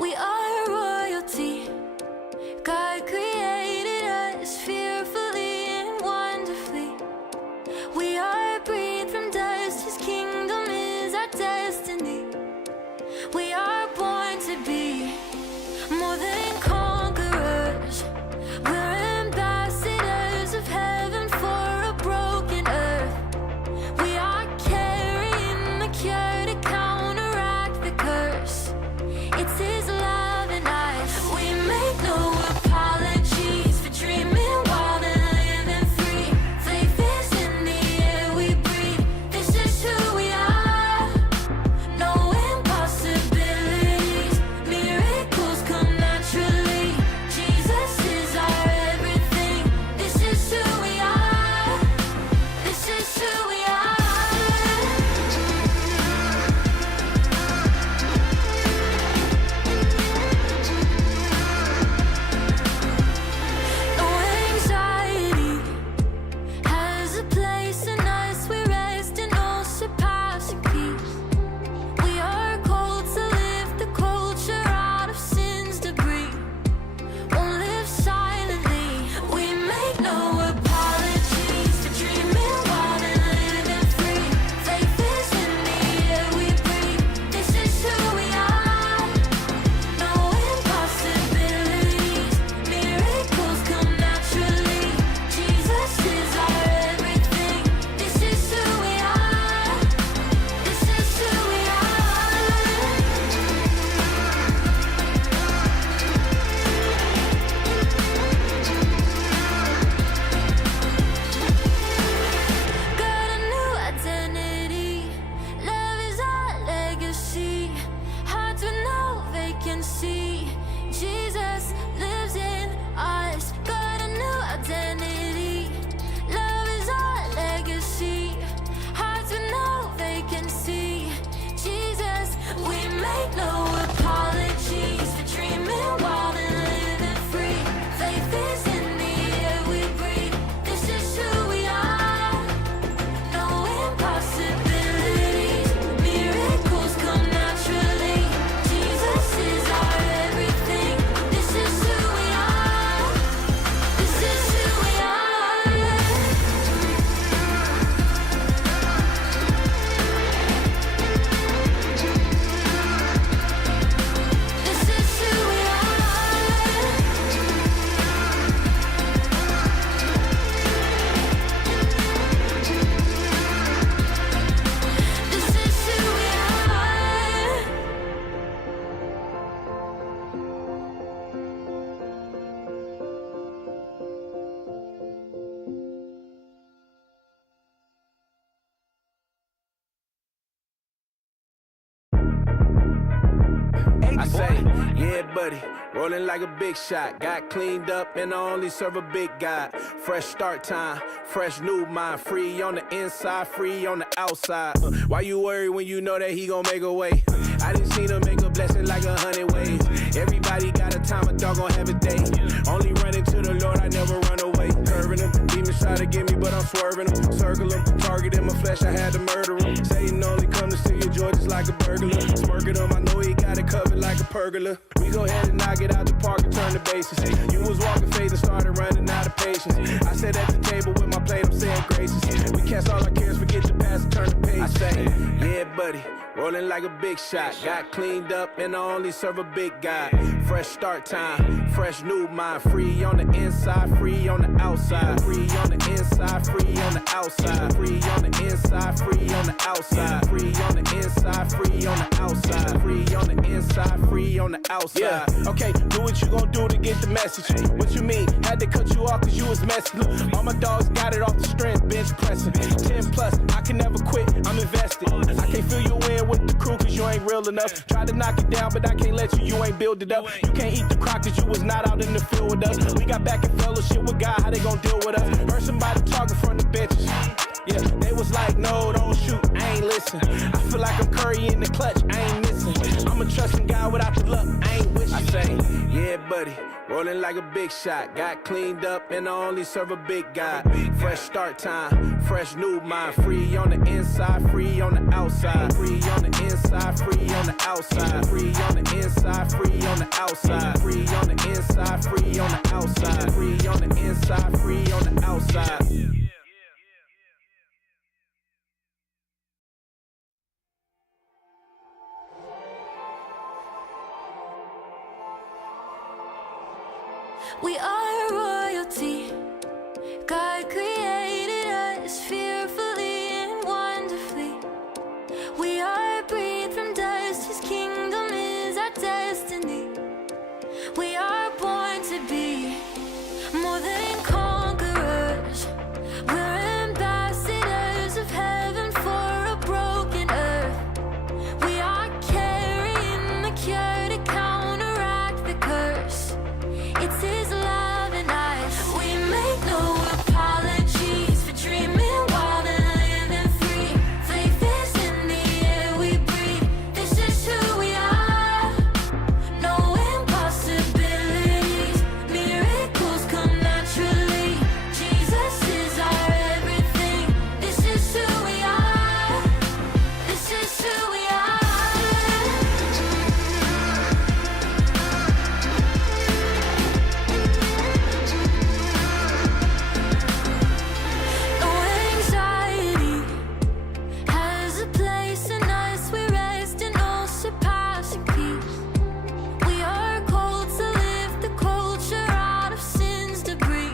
We are royalty. God created us fearfully and wonderfully. We are breathed from dust. His kingdom is our destiny. We are born to be more than conquerors. We're ambassadors of heaven for a broken earth. We are carrying the cure to counteract the curse. It's His love and us. We make no apologies for dreaming wild and living free. Faith is in the air we breathe. This is who we are. No impossibilities. Miracles come naturally. Jesus is our everything. This is who we are. This is who we are. No anxiety has a place in us. We rest in all surpassing peace. We are called to lift the culture out of sin's debris. Won't live silently. We make no apologies for dreaming wild and living free. Faith is in the air we breathe. This is who we are. No impossibilities. Miracles come naturally. Jesus is our everything. This is who we are. This is who we are. Got a new identity. Love is our legacy. Hearts with no vacancy. Jesus lives in us. Got a new identity. Love is our legacy. Hearts with no vacancy. Jesus, we make no apologies for dreaming wild and living free. Faith is in the air we breathe. This is who we are. No impossibilities. Miracles come naturally. Jesus is our everything. This is who we are. This is who we are. This is who we are. This is who we are. I say, yeah, buddy, rolling like a big shot. Got cleaned up and I only serve a big God. Fresh start time, fresh new mind. Free on the inside, free on the outside. Why you worry when you know that He gon' make a way? I done seen Him make a blessing like 100 ways. Everybody got a time, a dog gon' have a day. Only running to the Lord, I never run away. Curving Him, demons try to get me, but I'm swerving Him. Circle Him, target in my flesh, I had to murder Him. Satan only come to steal your joy just like a burglar. Smirking Him, I know He got it covered like a pergola. We go ahead and knock it out the park and turn the bases. You was walking faith and started running out of patience. I sat at the table with my plate, I'm saying graces. We cast all our cares, forget the past and turn the page. I say, yeah, buddy, rolling like a big shot. Got cleaned up and I only serve a big God. Fresh start time, fresh new mind. Free on the inside, free on the outside. Free on the inside, free on the outside. Free on the inside, free on the outside. Free on the inside, free on the outside. Free on the inside, free on the outside. Yeah, okay, do what you gon' do to get the message. What you mean? Had to cut you off cause you was messy. Look, all my dogs got it off the strength, bench pressing. 10 plus, I can never quit, I'm invested. I can't fill you in with the crew cause you ain't real enough. Try to knock it down, but I can't let you ain't build it up. You can't eat the crock cause you was not out in the field with us. We got back in fellowship with God, how they gon' deal with us? Heard somebody talking from the benches. Yeah, they was like, no, don't shoot, I ain't listen. I feel like I'm Curry in the clutch, I ain't missing. I'ma trust in God without the luck, I ain't wishing. I say, yeah, buddy, rolling like a big shot. Got cleaned up and I only serve a big God. Fresh start time, fresh new mind. Free on the inside, free on the outside. Free on the inside, free on the outside. Free on the inside, free on the outside. Free on the inside, free on the outside. Free on the inside, free on the outside. We are royalty. God created us fearfully and wonderfully. We are breathed from dust. His kingdom is our destiny. We are born to be more than conquerors. We're ambassadors of heaven for a broken earth. We are carrying the cure to counteract the curse. It's His love in us. We make no apologies for dreaming wild and living free. Faith is in the air we breathe. This is who we are. No impossibilities. Miracles come naturally. Jesus is our everything. This is who we are. This is who we are. No anxiety has a place in us. We rest in all surpassing peace. We are called to lift the culture out of sin's debris.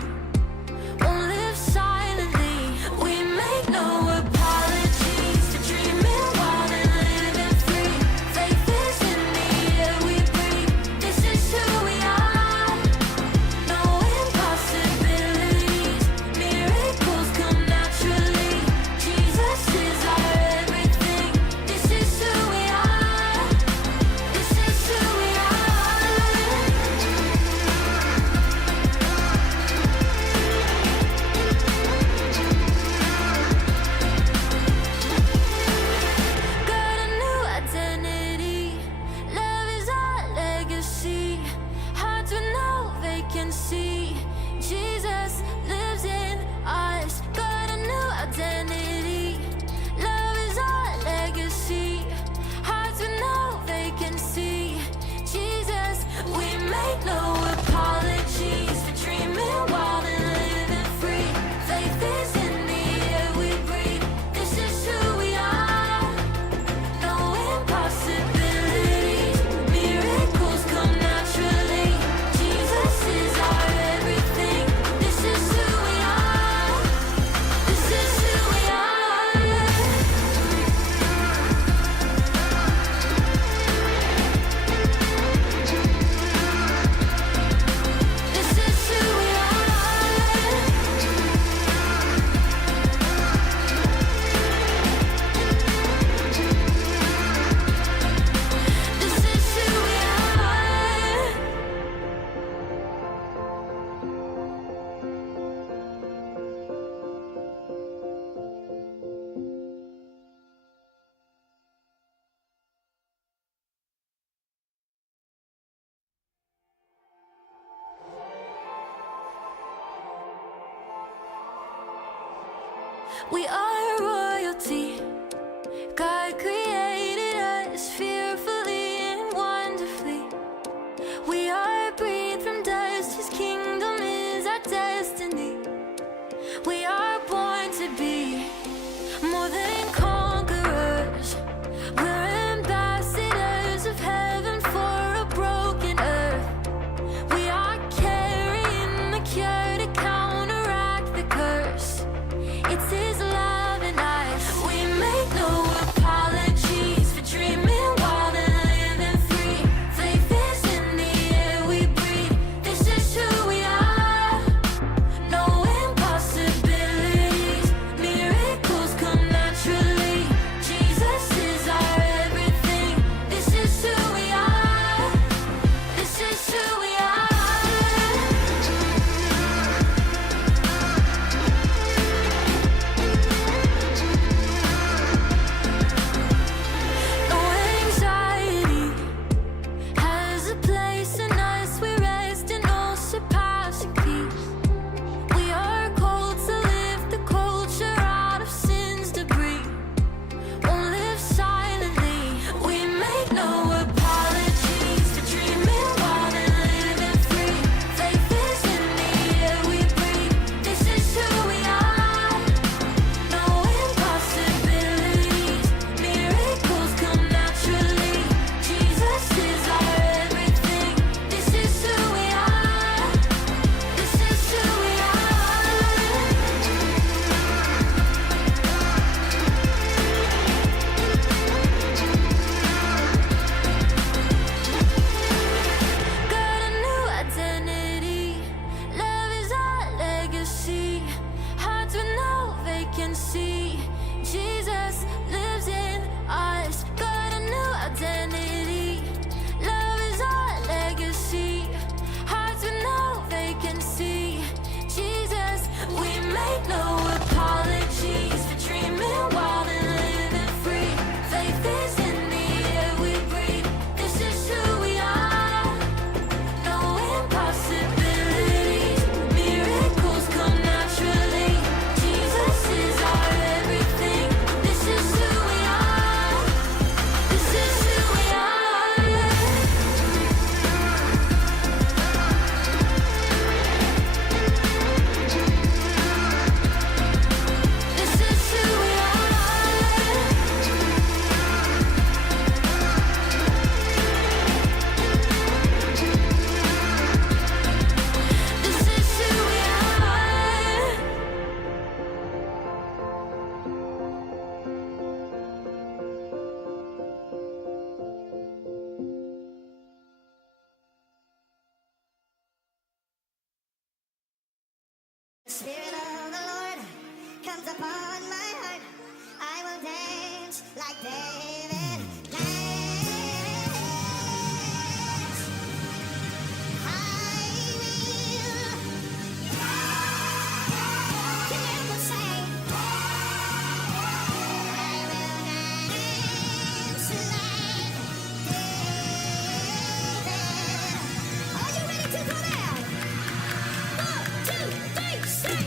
Won't live silently. We make no apologies for dreaming wild and living free. Faith is in the air we breathe. This is who we are. No impossibilities. Miracles come naturally. Jesus is our everything. This is who we are. This is who we are. Got a new identity. Love is our legacy. Hearts with no vacancy. Jesus lives in us. Got a new identity. Love is our legacy. Hearts with no vacancy. Jesus, we make no apologies for dreaming wild and living free. Faith is in the air we breathe. This is who we are. No impossibilities. Miracles come naturally. Jesus is our everything. This is who we are. This is who we are. This is who we are. This is who we are. We are royalty. God created us fearfully and wonderfully. We are breathed from dust. His kingdom is our destiny. We are born to be more than conquerors. We're ambassadors of heaven for a broken earth. We are carrying the cure to counteract the curse. It's His love in us. We make no apologies. can see. Jesus lives in us, got a new identity. Love is our legacy, hearts with no vacancy. Jesus, we make no apologies for dreaming wild and living free. Faith is in the air we breathe. This is who we are. No impossibilities. Miracles come naturally. Jesus is our everything. This is who we are. This is who we are. This is who we are. This is who we are. The Spirit of the Lord comes upon my heart. I will dance like David danced. I will. Can you say? I will dance like David. Are you ready to go down? 1, 2, 3, say.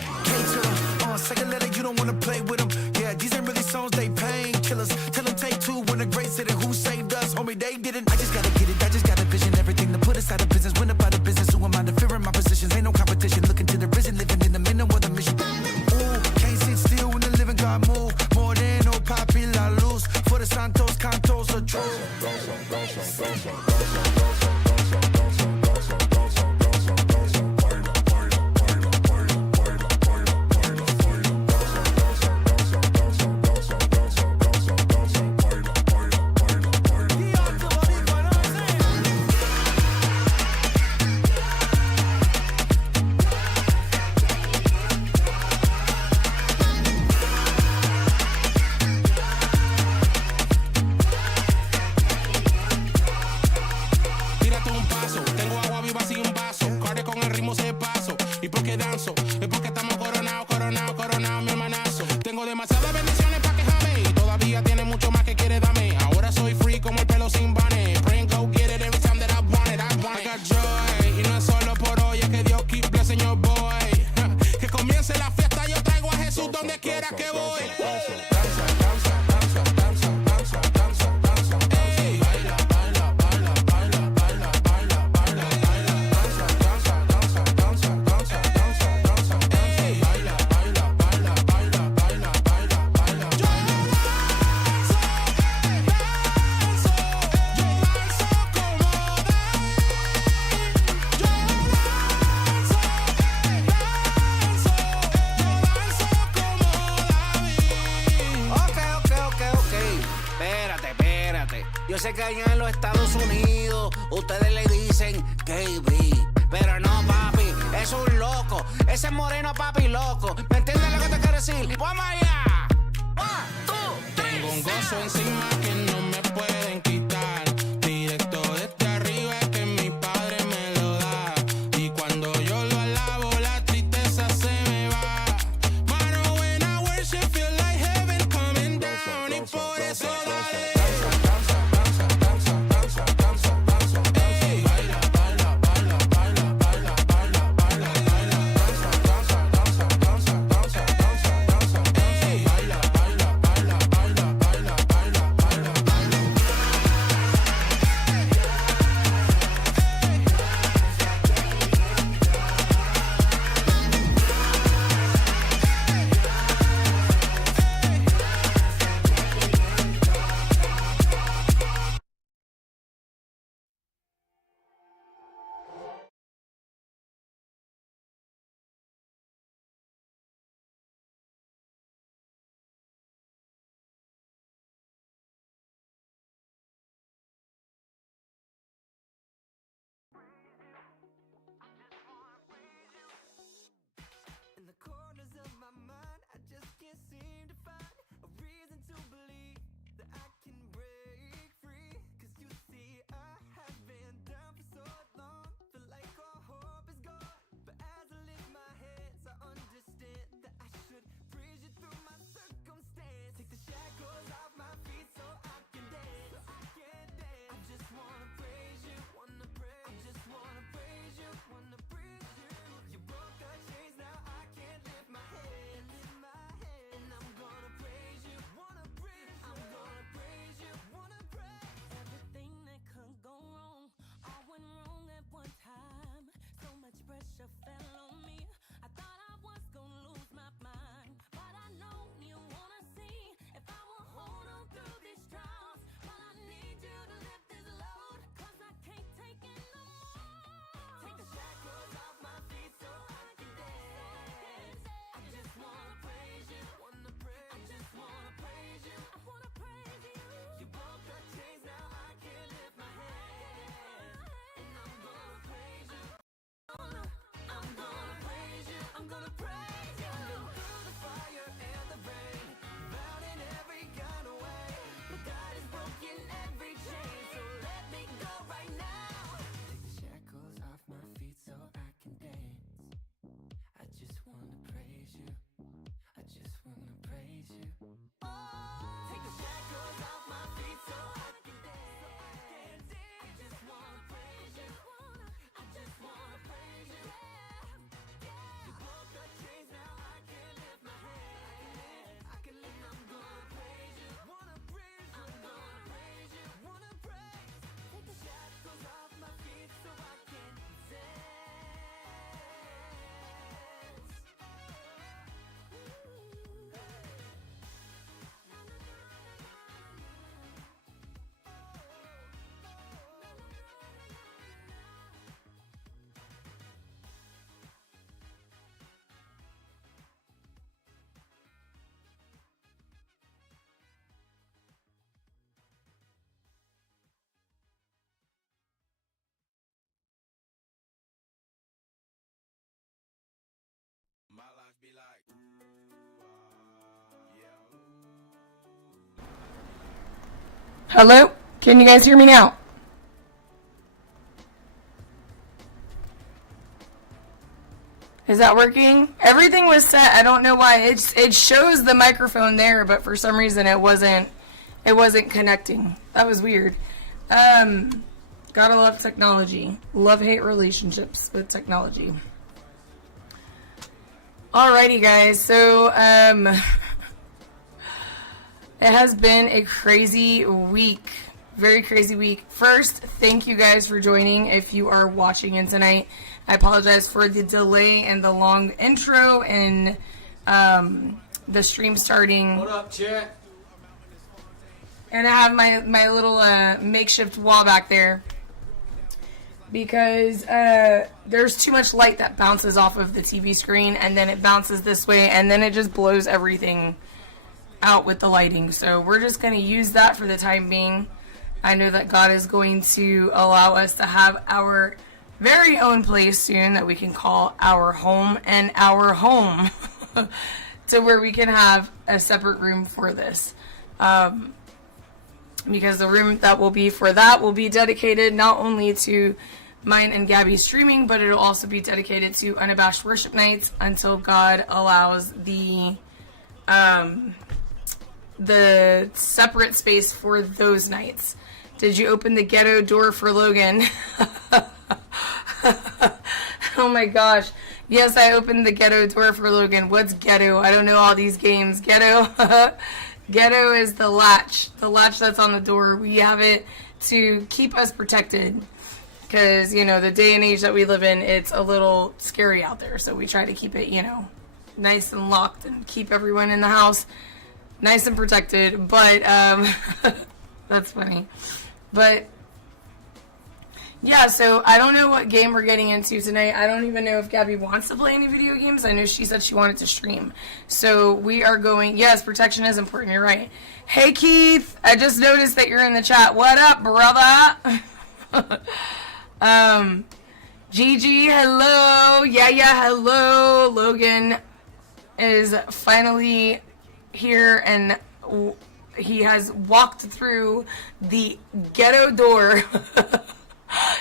Second letter, you don't wanna play with them. Yeah, these ain't really songs, they painkillers. Tell them take two when the great said it. Who saved us? Homie, they didn't. I just gotta get it, I just got a vision. Everything to put us out of business. Went about the business, who am I to fear in my positions? Ain't no competition. Looking to the risen, living in the middle of the mission. Ooh, can't sit still when the living God move. More than no popular lose. For the Santos, Cantos, or true. Tírate un paso, tengo agua viva así un vaso. Corre con el ritmo se paso. ¿Y por qué danzo? Es porque estamos coronados, coronados, coronados, mi hermanazo. Tengo demasiadas bendiciones pa' quejarme y todavía tiene mucho más que quiere darme. Ahora soy free como el pelo sin bane. Pray and go get it every time that I want it, I want it. I got joy y no es solo por hoy, es que Dios keep blessing your boy. Que comience la fiesta, yo traigo a Jesús donde quiera que voy. Danza, danza, danza, danza, danza, danza, danza. Ey. Baila, baila, baila, baila, baila, baila, baila, baila. Danza, danza, danza, danza, danza, danza, danza. Ey. Baila, baila, baila, baila, baila, baila, baila. Yo danzo, danzo, yo danzo como David. Yo danzo, danzo, yo danzo como David. Ok. Espérate. Yo sé que allá en los Estados Unidos ustedes le dicen KB, pero no, papi, es un loco. Ese es moreno, papi, loco. ¿Me entiendes lo que te quiero decir? ¡Vamos allá! 1, 2, 3. Tengo un gozo encima que no me pueden quitar. Directo desde arriba es que mi padre me lo da. Y cuando yo lo alabo, la tristeza se me va. Mano, when I worship, feel like heaven coming down. Y por eso dale. Danza, danza, danza, danza, danza, danza, danza. Ey. Baila, baila, baila, baila, baila, baila, baila, baila. Danza, danza, danza, danza, danza, danza, danza. Ey. Baila, baila, baila, baila, baila, baila, baila, baila. Hello? Can you guys hear me now? Is that working? Everything was set. I don't know why. It shows the microphone there, but for some reason it wasn't connecting. That was weird. Gotta love technology. Love-hate relationships with technology. Alrighty, guys. So, it has been a crazy week. Very crazy week. First, thank you guys for joining if you are watching in tonight. I apologize for the delay and the long intro and the stream starting. What up, chat? And I have my little makeshift wall back there because there's too much light that bounces off of the TV screen, and then it bounces this way, and then it just blows everything out with the lighting. So we're just going to use that for the time being. I know that God is going to allow us to have our very own place soon that we can call our home and our home to where we can have a separate room for this. Because the room that will be for that will be dedicated not only to mine and Gabby's streaming, but it'll also be dedicated to Unabashed Worship Nights until God allows the separate space for those nights. Did you open the ghetto door for Logan? Oh my gosh. Yes, I opened the ghetto door for Logan. What's ghetto? I don't know all these games. Ghetto. Ghetto is the latch that's on the door. We have it to keep us protected because, you know, the day and age that we live in, it's a little scary out there. So we try to keep it, you know, nice and locked and keep everyone in the house nice and protected. But that's funny. But yeah, so I don't know what game we're getting into tonight. I don't even know if Gabby wants to play any video games. I know she said she wanted to stream. So we are going, yes, protection is important, you're right. Hey Keith, I just noticed that you're in the chat. What up, brother? Gigi, hello. Yeah, hello. Logan is finally here and he has walked through the ghetto door.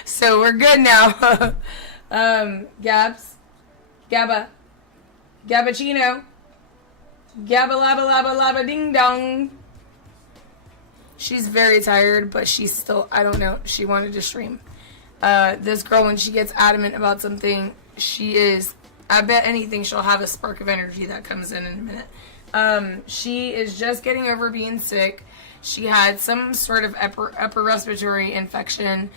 So we're good now. Gabs, Gabba, Gabachino, Gabba labba labba labba ding dong. She's very tired, but she's still, I don't know, she wanted to stream. This girl, when she gets adamant about something, she is, I bet anything she'll have a spark of energy that comes in a minute. She is just getting over being sick. She had some sort of upper respiratory infection.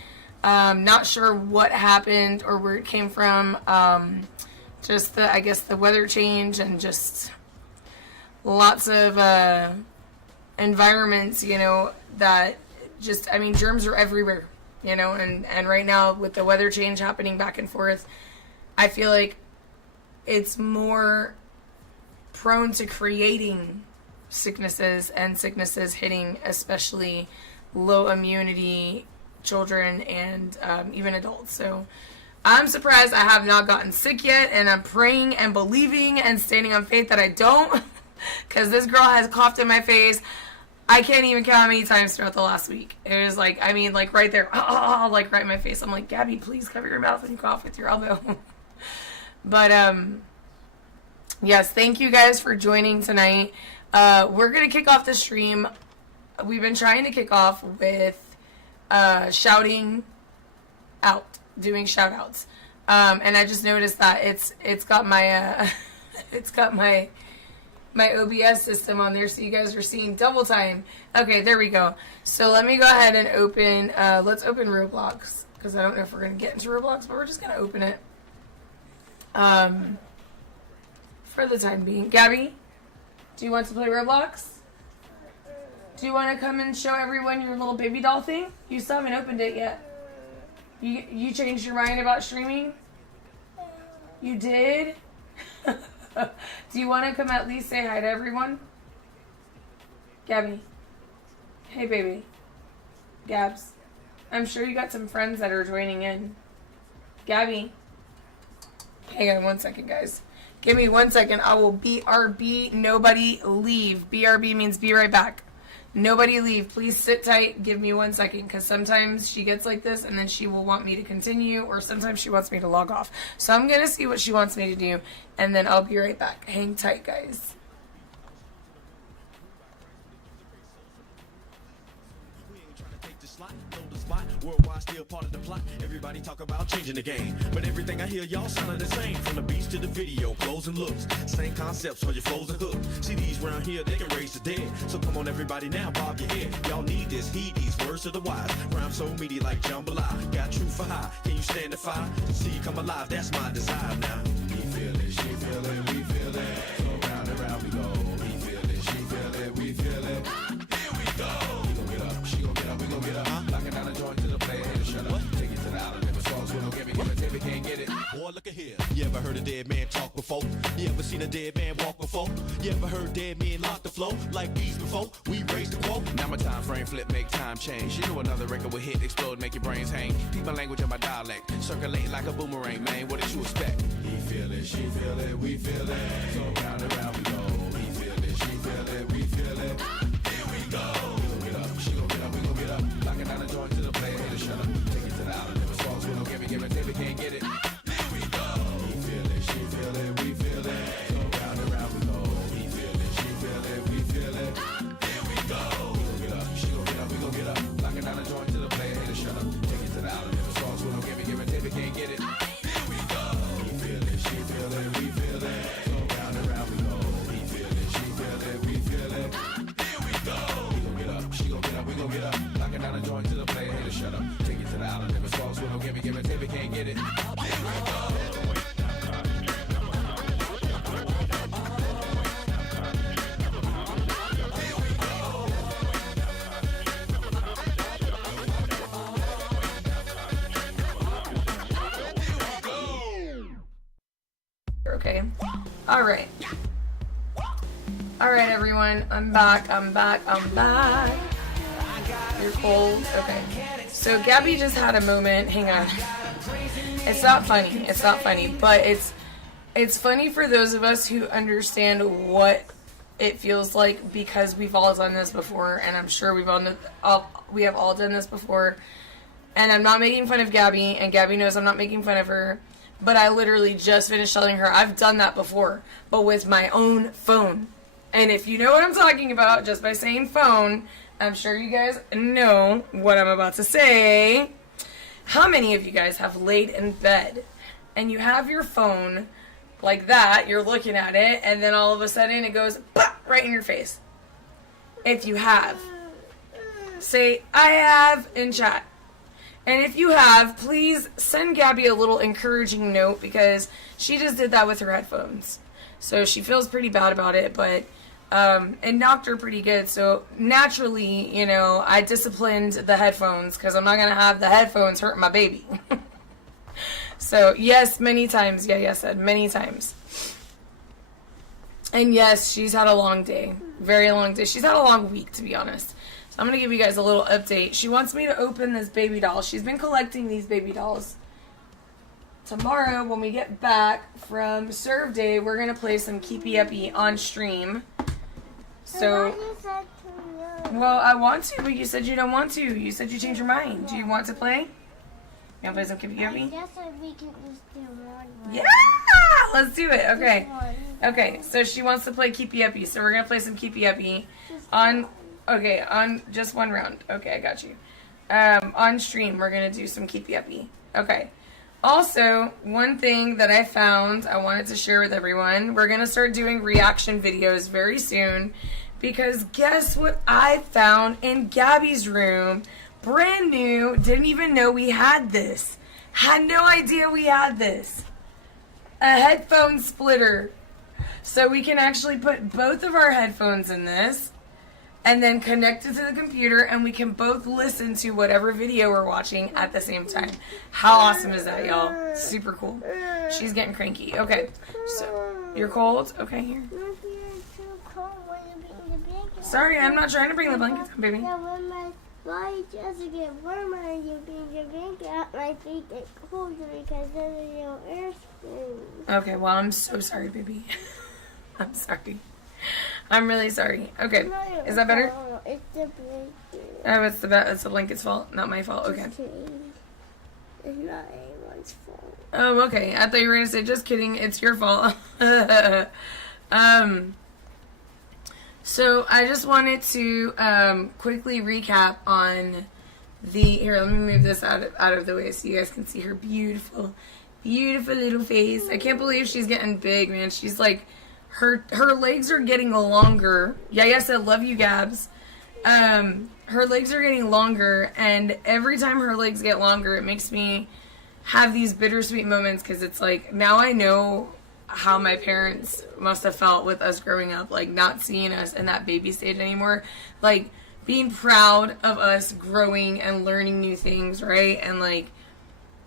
Not sure what happened or where it came from. Just I guess the weather change and just lots of environments, you know, that just, I mean, germs are everywhere, you know, and right now with the weather change happening back and forth, I feel like it's more prone to creating sicknesses and sicknesses hitting especially low immunity children and even adults. So I'm surprised I have not gotten sick yet, and I'm praying and believing and standing on faith that I don't, because this girl has coughed in my face. I can't even count how many times throughout the last week. It was like, I mean, like right there, like right in my face. I'm like, Gabby, please cover your mouth and cough with your elbow. But yes, thank you guys for joining tonight. We're gonna kick off the stream. We've been trying to kick off with shouting out, doing shout outs. And I just noticed that it's got my my OBS system on there, so you guys are seeing double time. Okay, there we go. So let me go ahead and open, let's open Roblox, because I don't know if we're going to get into Roblox, but we're just going to open it. For the time being. Gabby, do you want to play Roblox? Do you want to come and show everyone your little baby doll thing? You still haven't opened it yet. You changed your mind about streaming? You did? Do you want to come at least say hi to everyone? Gabby. Hey, baby. Gabs. I'm sure you got some friends that are joining in. Gabby. Hang on 1 second, guys. Give me 1 second. I will BRB. Nobody leave. BRB means be right back. Nobody leave. Please sit tight. Give me 1 second, because sometimes she gets like this and then she will want me to continue, or sometimes she wants me to log off. So I'm going to see what she wants me to do, and then I'll be right back. Hang tight, guys. Worldwide still part of the plot. Everybody talk about changing the game, but everything I hear y'all sounding the same. From the beats to the video, clothes and looks, same concepts for your flows and hooks. CDs round here, they can raise the dead. So come on everybody now, bob your head. Y'all need this, heed these words of the wise. Rhyme so meaty like jambalaya. Got truth for high, can you stand the fire? See you come alive, that's my desire now. He feel it, she feel it, we feel it. So round and round we go. He feel it, she feel it, we feel it. Here we go. He gon' get up, she gon' get up, we gon' get up. Locking down the joint to the player, here to shut up. Take it to the outer limits, falls we don't give it, take it, can't get it. Boy, look at here. You ever heard a dead man talk before? You ever seen a dead man walk before? You ever heard dead men lock the flow like these before? We raised the quote. Now my time frame flip, make time change. You know another record will hit, explode, make your brains hang. Speak my language and my dialect, circulating like a boomerang, man. What did you expect? He feel it, she feel it, we feel it. So round and round we go. He feel it, she feel it, we feel it. Here we go. He gon' get up, she gon' get up, we gon' get up. Locking down the joint to the player, here to shut up. Take it to the outer limits, falls we don't give it, take it, can't get it. Here we go. He feel it, she feel it, we feel it. So round and round we go. He feel it, she feel it, we feel it. Here we go. He gon' get up, she gon' get up, we gon' get up. Locking down the joint to the player, here to shut up. Take it to the outer limits, falls we don't give it, take it, can't get it. Here we go. He feel it, she feel it, we feel it. So round and round we go. He feel it, she feel it, we feel it. Here we go. He gon' get up, she gon' get up, we gon' get up. Locking down the joint to the player, here to shut up. Take it to the outer limits, falls we don't give it, take it, can't get it. Here we go. Okay. Alright. Alright, everyone. I'm back. You're cold? Okay. So Gabby just had a moment. Hang on. It's not funny, but it's funny for those of us who understand what it feels like, because we've all done this before, and I'm sure we have all done this before. And I'm not making fun of Gabby, and Gabby knows I'm not making fun of her, but I literally just finished telling her I've done that before, but with my own phone. And if you know what I'm talking about, just by saying phone, I'm sure you guys know what I'm about to say. How many of you guys have laid in bed and you have your phone like that, you're looking at it, and then all of a sudden it goes right in your face? If you have, say I have in chat. And if you have, please send Gabby a little encouraging note, because she just did that with her headphones. So she feels pretty bad about it, but it knocked her pretty good. So naturally, you know, I disciplined the headphones, because I'm not going to have the headphones hurt my baby. So yes, many times. Yeah, said many times. And yes, she's had a long day. Very long day. She's had a long week, to be honest. I'm going to give you guys a little update. She wants me to open this baby doll. She's been collecting these baby dolls. Tomorrow, when we get back from Serve Day, we're going to play some Keepy Uppy on stream. So, well, I want to, but you said you don't want to. You said you changed your mind. Do you want to play? You want to play some Keepy Uppy? I guess we can just do one. Yeah! Let's do it. Okay. Okay, so she wants to play Keepy Uppy. So we're going to play some Keepy Uppy on... Okay, on just one round. Okay, I got you. On stream, we're going to do some Keepy Uppy. Okay. Also, one thing that I found I wanted to share with everyone, we're going to start doing reaction videos very soon, because guess what I found in Gabby's room? Brand new. Didn't even know we had this. Had no idea we had this. A headphone splitter. So we can actually put both of our headphones in this, and then connect it to the computer, and we can both listen to whatever video we're watching at the same time. How awesome is that, y'all? Super cool. She's getting cranky. Okay, so you're cold? Okay, here. Sorry, I'm not trying to bring the blankets on, baby. Yeah, when my body doesn't get warmer and you bring your blanket out, my feet get colder because then there's no air spin. Okay, well, I'm so sorry, baby. I'm sorry. I'm really sorry. Okay, is that better? it's the blanket. Oh, it's the blanket's fault, not my fault. Okay. Just kidding. It's not anyone's fault. Oh, okay. I thought you were gonna say, just kidding, it's your fault. So I just wanted to quickly recap on here, let me move this out of the way so you guys can see her beautiful little face. I can't believe she's getting big, man. She's like, her legs are getting longer. Yeah, yes, I love you, Gabs. Her legs are getting longer, and every time her legs get longer, it makes me have these bittersweet moments, because it's like, now I know how my parents must have felt with us growing up, like not seeing us in that baby stage anymore, like being proud of us growing and learning new things, right? And like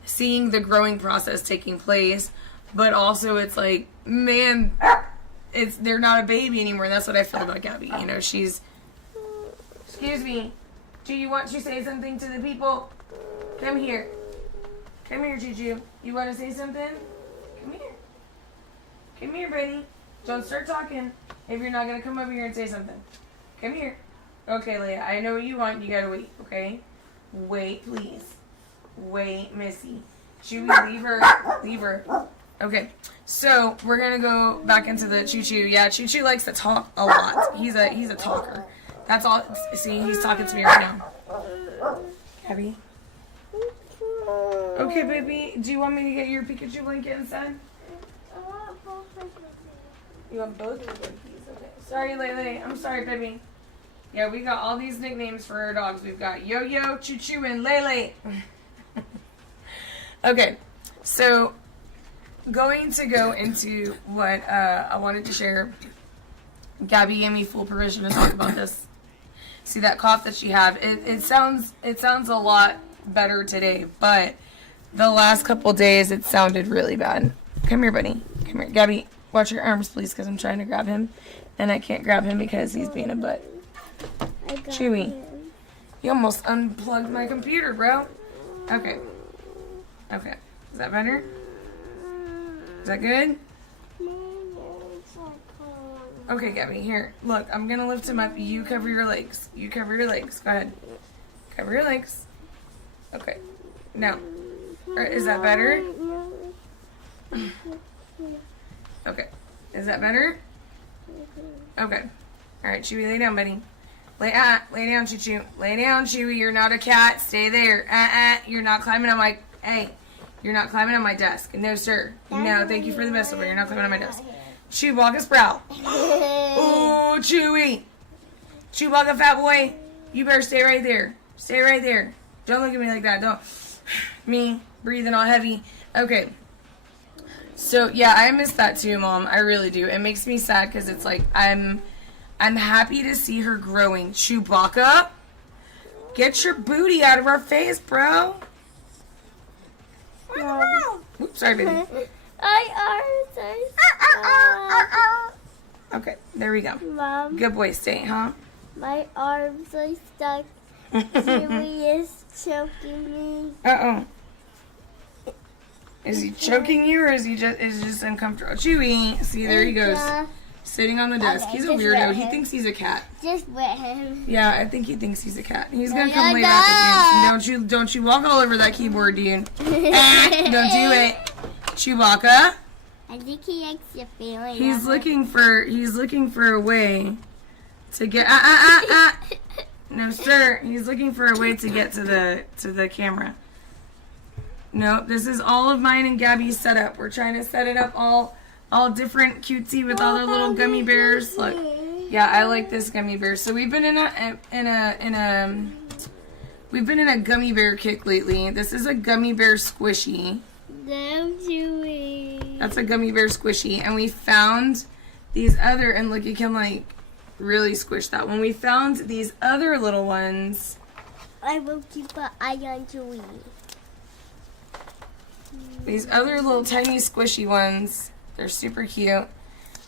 seeing the growing process taking place, but also it's like, man, they're not a baby anymore. And that's what I feel about Gabby. You know, she's, excuse me, do you want to say something to the people? Come here, Choo-Choo. You want to say something? Come here. Come here, buddy. Don't start talking if you're not going to come over here and say something. Come here. Okay, Leia, I know what you want. You got to wait, okay? Wait, please. Wait, Missy. Chewy, leave her. Okay, so we're going to go back into the Choo-Choo. Yeah, Choo-Choo likes to talk a lot. He's a talker. That's all. See, he's talking to me right now. Gabby? Okay, baby. Do you want me to get your Pikachu blanket instead? You want both of them, please? Okay. Sorry, Lele. I'm sorry, baby. Yeah, we got all these nicknames for our dogs. We've got Yo-Yo, Choo-Choo, and Lele. Okay, so going to go into what I wanted to share. Gabby gave me full permission to talk about this. See that cough that she had? It sounds a lot better today, but the last couple days it sounded really bad. Come here, buddy. Come here, Gabby. Watch your arms, please, because I'm trying to grab him, and I can't grab him because he's being a butt. Chewy, you almost unplugged my computer, bro. Okay. Okay. Is that better? Is that good? Okay, Gabby, here. Look, I'm going to lift him up. You cover your legs. You cover your legs. Go ahead. Cover your legs. Okay. Now, is that better? Okay. Is that better? Okay. All right, Chewy, lay down, buddy. Lay down, Choo-Choo. Lay down, Chewy. You're not a cat. Stay there. You're not climbing on my... Hey, you're not climbing on my desk. No, sir. No, thank you for the missile, but you're not climbing on my desk. Chewbacca Sprout. Oh, Chewy. Chewbacca fat boy. You better stay right there. Stay right there. Don't look at me like that. Don't. Me, breathing all heavy. Okay. So, yeah, I miss that too, Mom. I really do. It makes me sad because it's like I'm happy to see her growing. Chewbacca, get your booty out of our face, bro. Oops, sorry, baby. Okay, there we go. Mom. Good boy, stay, huh? My arms are stuck. Chewy is choking me. Uh-oh. Is he choking you, or is he just uncomfortable? Chewy, see, there he goes. Sitting on the desk. Okay, He's a weirdo. He thinks he's a cat. Just wet him. Yeah, I think he thinks he's a cat. He's gonna come lay back with you. Don't you walk all over that keyboard, dude. Don't do it. Chewbacca. I think he likes the feeling. He's looking for a way to get No, sir. He's looking for a way to get to the camera. No, this is all of mine and Gabby's setup. We're trying to set it up all different cutesy with all their little gummy bears. Look, yeah, I like this gummy bear. So we've been in a gummy bear kick lately. This is a gummy bear squishy. That's a gummy bear squishy, and we found these other, and look, you can like really squish that. When we found these other little ones, I will keep an eye on Chewy. These other little tiny squishy ones, they're super cute.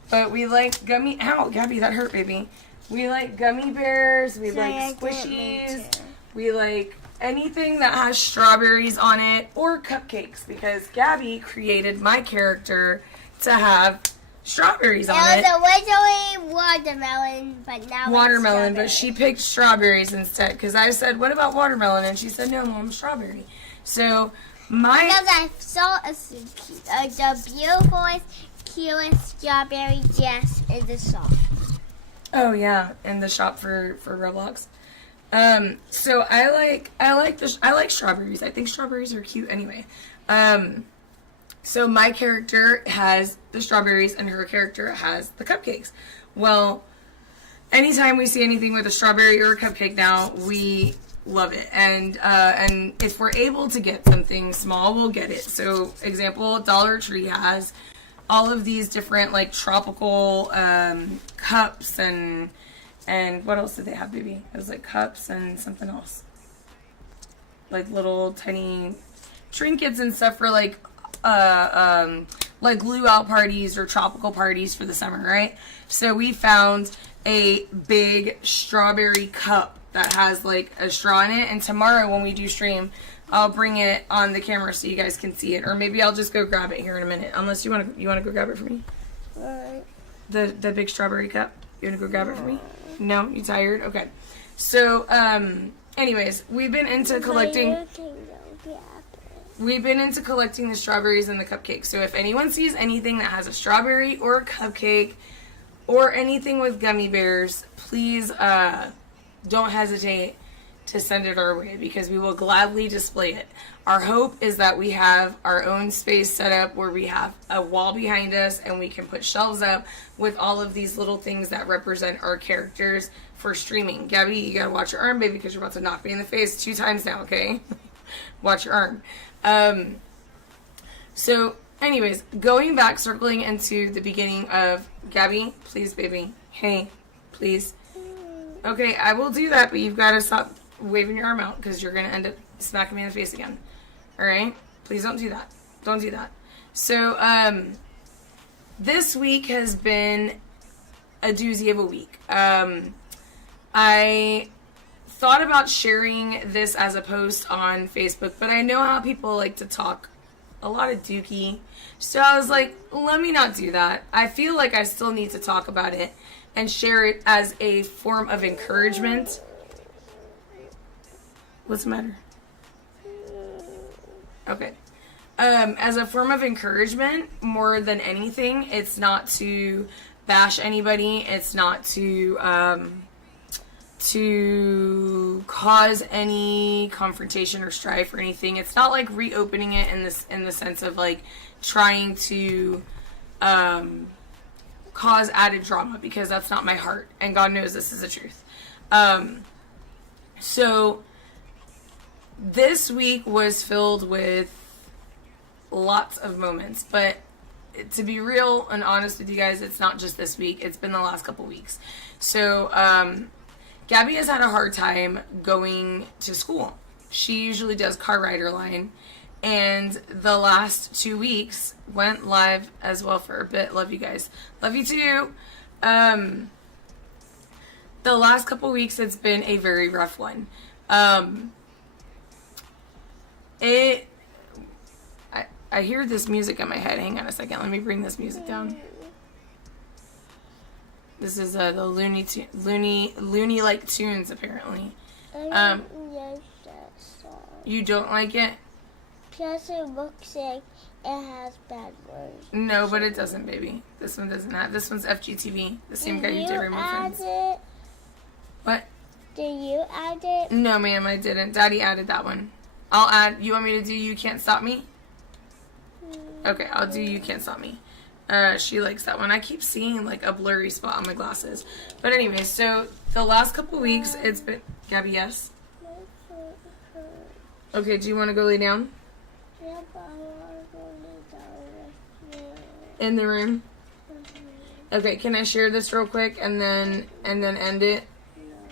But we like gummy... Ow, Gabby, that hurt, baby. We like gummy bears. We like squishies. We like anything that has strawberries on it or cupcakes, because Gabby created my character to have strawberries on It it. was originally watermelon, but now Watermelon, it's but she picked strawberries instead. Because I said, what about watermelon? And she said, no, Mom, strawberry. So, Because I saw the beautiful, cutest strawberry dress in the shop. Oh yeah, in the shop for Roblox. So I like strawberries. I think strawberries are cute anyway. So my character has the strawberries and her character has the cupcakes. Well, anytime we see anything with a strawberry or a cupcake now, we love it. And if we're able to get something small, we'll get it. So example, Dollar Tree has all of these different like tropical cups and what else did they have, baby? It was like cups and something else. Like little tiny trinkets and stuff for like luau parties or tropical parties for the summer, right? So we found a big strawberry cup that has like a straw in it, and tomorrow when we do stream, I'll bring it on the camera so you guys can see it, or maybe I'll just go grab it here in a minute. Unless you want to go grab it for me. The big strawberry cup. You want to go grab it for me? No, you tired? Okay. So anyways, we've been into collecting. We've been into collecting the strawberries and the cupcakes. So if anyone sees anything that has a strawberry or a cupcake or anything with gummy bears, please don't hesitate to send it our way because we will gladly display it. Our hope is that we have our own space set up where we have a wall behind us and we can put shelves up with all of these little things that represent our characters for streaming. Gabby, you gotta watch your arm, baby, because you're about to knock me in the face 2 times now, okay? Watch your arm. So anyways, going back, circling into the beginning of Gabby, please, baby. Hey, please. Okay, I will do that, but you've got to stop waving your arm out because you're going to end up smacking me in the face again. Alright? Please don't do that. Don't do that. So, this week has been a doozy of a week. I thought about sharing this as a post on Facebook, but I know how people like to talk a lot of dookie. So I was like, let me not do that. I feel like I still need to talk about it and share it as a form of encouragement. What's the matter? Okay. As a form of encouragement, more than anything, it's not to bash anybody. It's not to cause any confrontation or strife or anything. It's not like reopening it in the sense of like trying to cause added drama, because that's not my heart, and God knows this is the truth. So this week was filled with lots of moments, but to be real and honest with you guys, it's not just this week, it's been the last couple weeks. So Gabby has had a hard time going to school. She usually does car rider line, and the last 2 weeks went live as well for a bit. Love you guys. Love you too. The last couple weeks, it's been a very rough one. I hear this music in my head. Hang on a second. Let me bring this music down. This is the loony like tunes apparently. I don't like that song. You don't like it? Plus it looks like it has bad words. No, but it doesn't, baby. This one doesn't have. This one's FGTV. The same guy who did Remote Friends. It? What? Did you add it? No, ma'am, I didn't. Daddy added that one. I'll add. You want me to do You Can't Stop Me? Okay, I'll do You Can't Stop Me. She likes that one. I keep seeing like a blurry spot on my glasses. But anyway, so the last couple weeks, it's been... Gabby, yes? Okay, do you want to go lay down? Yeah, but I want to go lay down with you. In the room? Okay, can I share this real quick and then end it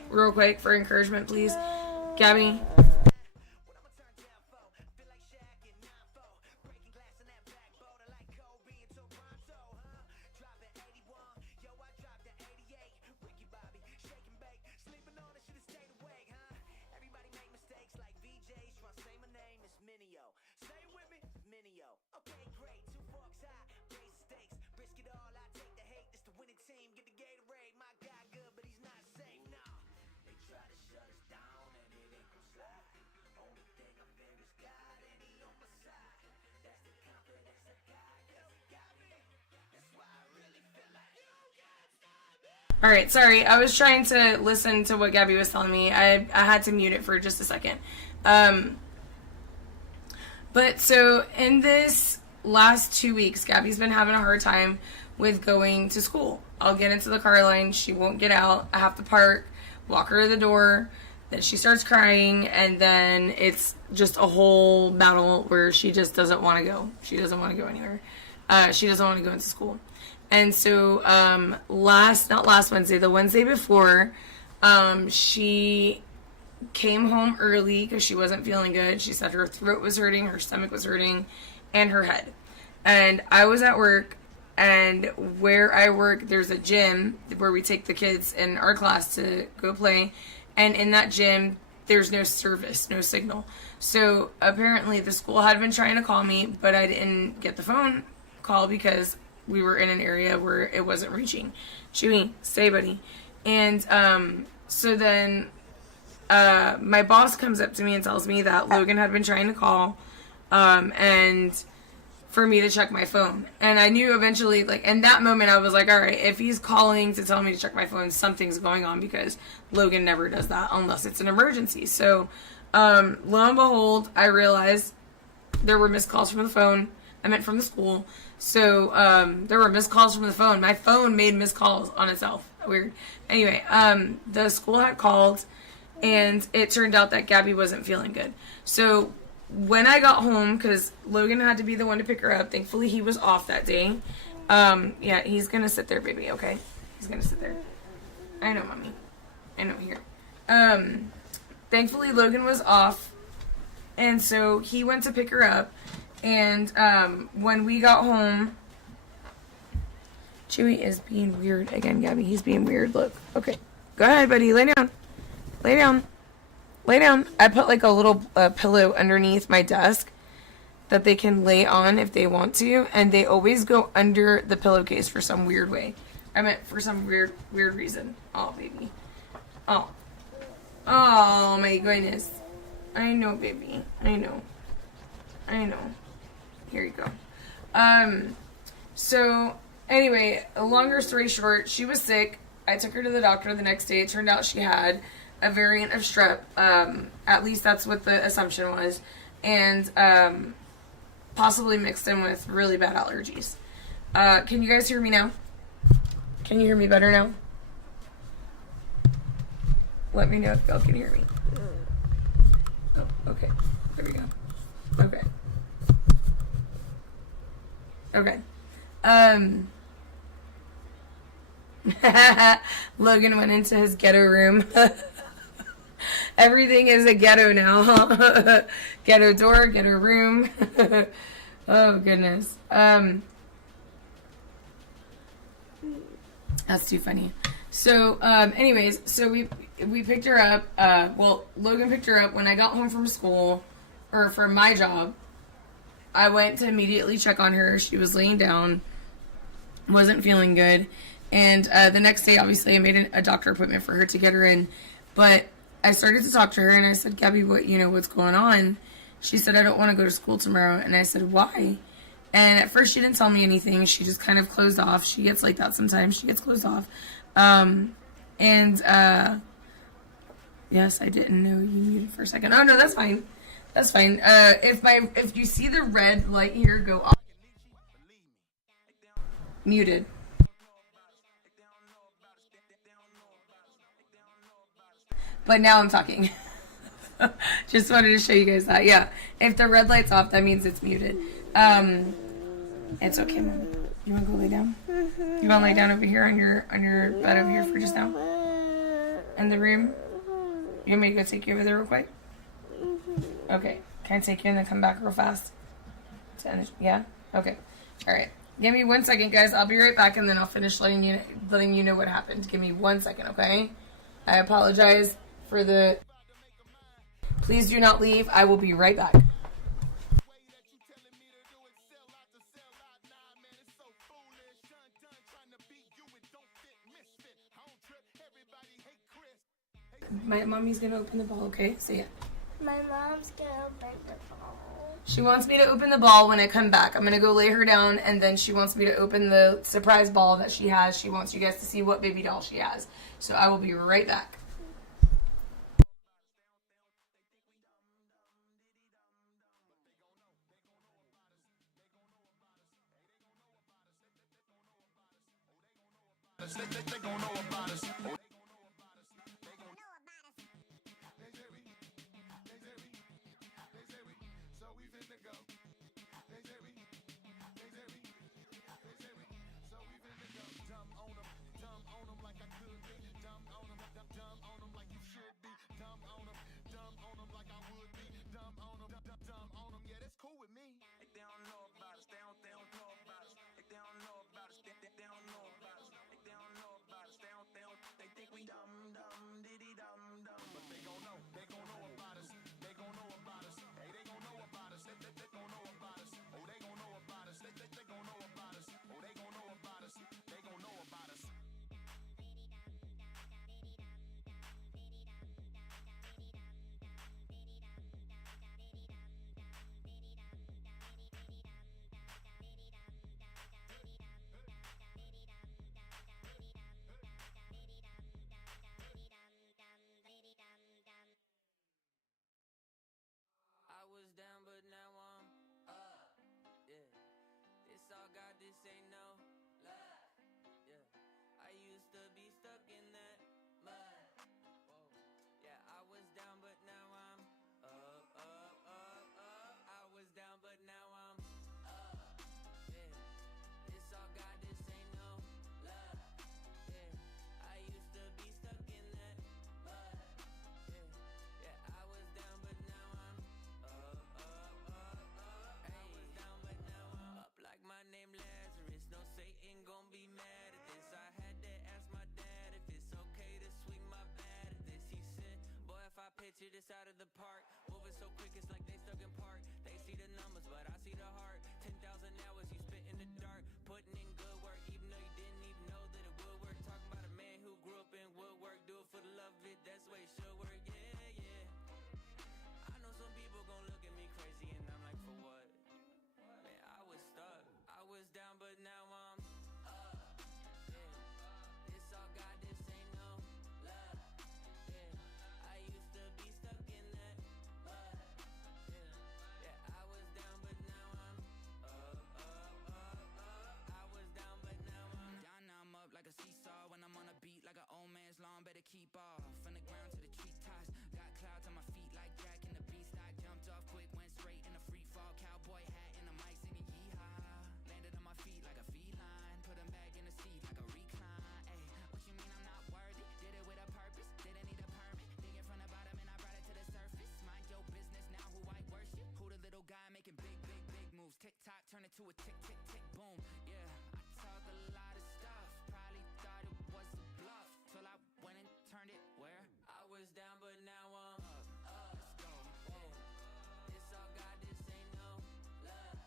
real quick for encouragement, please? Gabby? Say with me, Minio. Okay, great. 2 forks high, raise the stakes, risk it all. I take All right, sorry. I was trying to listen to what Gabby was telling me. I had to mute it for just a second. But so in this last 2 weeks, Gabby's been having a hard time with going to school. I'll get into the car line. She won't get out. I have to park, walk her to the door. Then she starts crying, and then it's just a whole battle where she just doesn't want to go. She doesn't want to go anywhere. She doesn't want to go into school. And so not last Wednesday, the Wednesday before, she came home early because she wasn't feeling good. She said her throat was hurting, her stomach was hurting, and her head. And I was at work, and where I work, there's a gym where we take the kids in our class to go play. And in that gym, there's no service, no signal. So apparently the school had been trying to call me, but I didn't get the phone call because we were in an area where it wasn't reaching. Chewy, stay, buddy. And so then my boss comes up to me and tells me that Logan had been trying to call and for me to check my phone. And I knew eventually, like, in that moment, I was like, all right, if he's calling to tell me to check my phone, something's going on, because Logan never does that unless it's an emergency. So, lo and behold, I realized there were missed calls from the phone. I meant from the school. So, there were missed calls from the phone. My phone made missed calls on itself. Weird. Anyway, the school had called, and it turned out that Gabby wasn't feeling good. So, when I got home, because Logan had to be the one to pick her up, thankfully he was off that day. Yeah, he's going to sit there, baby, okay? He's going to sit there. I know, Mommy. I know, here. Thankfully Logan was off, and so he went to pick her up, and when we got home, Chewy is being weird again, Gabby. He's being weird, look. Okay, go ahead, buddy, lay down. Lay down. Lay down. I put like a little pillow underneath my desk that they can lay on if they want to, and they always go under the pillowcase for some weird way. I meant for some weird reason. Oh, baby. Oh. Oh, my goodness. I know, baby. I know. Here you go. So, anyway, a longer story short, she was sick. I took her to the doctor the next day. It turned out she had a variant of strep, at least that's what the assumption was, and possibly mixed in with really bad allergies. Can you guys hear me now? Can you hear me better now? Let me know if y'all can hear me. Oh, okay. There we go. Okay. Okay. Logan went into his ghetto room. Everything is a ghetto now, huh? Ghetto door, ghetto room. Oh, goodness. That's too funny. So, anyways, so we picked her up. Well, Logan picked her up when I got home from school, or from my job. I went to immediately check on her. She was laying down, wasn't feeling good. And the next day, obviously, I made a doctor appointment for her to get her in. But I started to talk to her, and I said, Gabby, what's going on? She said, I don't want to go to school tomorrow. And I said, why? And at first, she didn't tell me anything. She just kind of closed off. She gets like that sometimes. She gets closed off. Yes, I didn't know you muted for a second. Oh, no, that's fine. That's fine. If you see the red light here go off, muted. But now I'm talking. Just wanted to show you guys that. Yeah. If the red light's off, that means it's muted. It's okay, Mom. You want to go lay down? You want to lay down over here on your bed over here for just now? In the room? You want me to go take you over there real quick? Okay. Can I take you and then come back real fast? Yeah? Okay. All right. Give me 1 second, guys. I'll be right back, and then I'll finish letting you know what happened. Give me 1 second, okay? I apologize for the... Please do not leave. I will be right back. My mommy's gonna open the ball, okay? Say it. My mom's gonna open the ball. She wants me to open the ball when I come back. I'm going to go lay her down, and then she wants me to open the surprise ball that she has. She wants you guys to see what baby doll she has. So I will be right back. They gon' know about us. Cool with me. They don't know about us. They don't know about us. They don't know about us. They don't know about us. They don't know about us. They think we dumb, diddy dumb. But they gon' know about us. They gon' know about us. Hey, they gon' know about us. They gon' know about us. Oh, they gon' know about us. They gon' know about us. Oh, they gon' know about us. They gon' know about us. I was down, but now I'm up. Yeah, this all God, this ain't no luck. Yeah, I used to be stuck in that mud. Whoa. Yeah, I was down, but now I'm up. I was down, but now I'm up. Yeah, this all God, this ain't no luck. Yeah, I used to be stuck in that mud. Yeah, I was down, but now I'm up. I was down, but now I'm up like my name Lazarus. No Satan gon' be mad at this. I had to ask my dad if it's okay to swing my bat at this. He said, boy, if I picture this out of the park, moving so quick it's like they stuck in park. They see the numbers, but I see the heart. 10,000 hours you spent in the dark, putting in good work, even though you didn't even know that it would work. Talking about a man who grew up in woodwork, do it for the love of it, that's the way it should work. Yeah. I know some people gon' look at me crazy and I'm like, for what? Man, I was stuck. I was down, but now I'm up. Yeah, this all God, this ain't no luck. Yeah, I used to be stuck in that mud. Yeah, I was down, but now I'm up. I was down, but now I'm down. Now I'm up like a seesaw. When I'm on a beat like an old man's lawn, better keep off. From the ground to the treetops, got clouds on my feet like Jack in the Beanstalk. Jumped off quick, went straight in a free fall. Cowboy hat and a mic singing yeehaw. Landed on my feet like a feline, put him back in the seat like a recline. Ay, what you mean I'm not worthy? Did it with a purpose, didn't need a permit. Digging from the bottom and I brought it to the surface. Mind your business now, who I worship. Who the little guy making big moves. Tick tock, turn it to a tick boom. Yeah, I talk a lot of stuff, probably thought it was a bluff, till I went and turned it where I was down, but now I'm up. Let's go. Yeah, this all God, this ain't no luck.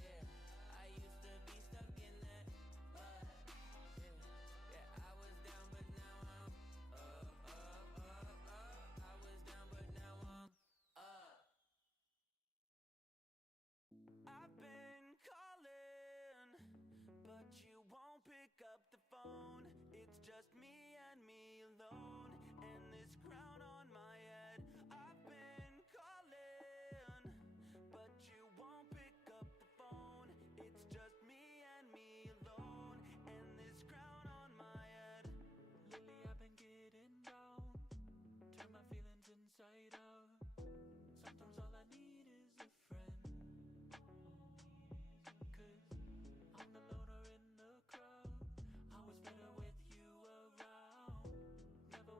Yeah, I used to be stuck in that mud. Yeah, I was down, but now I'm up. I was down, but now I'm up. I've been calling, but you won't pick up the phone. It's just me and me alone, and this crown on my head. I've been calling, but you won't pick up the phone. It's just me and me alone, and this crown on my head. Lately I've been getting down, turn my feelings inside out. Sometimes all I need is a friend, 'cause I'm the loner in the crowd. I was better with you around. Never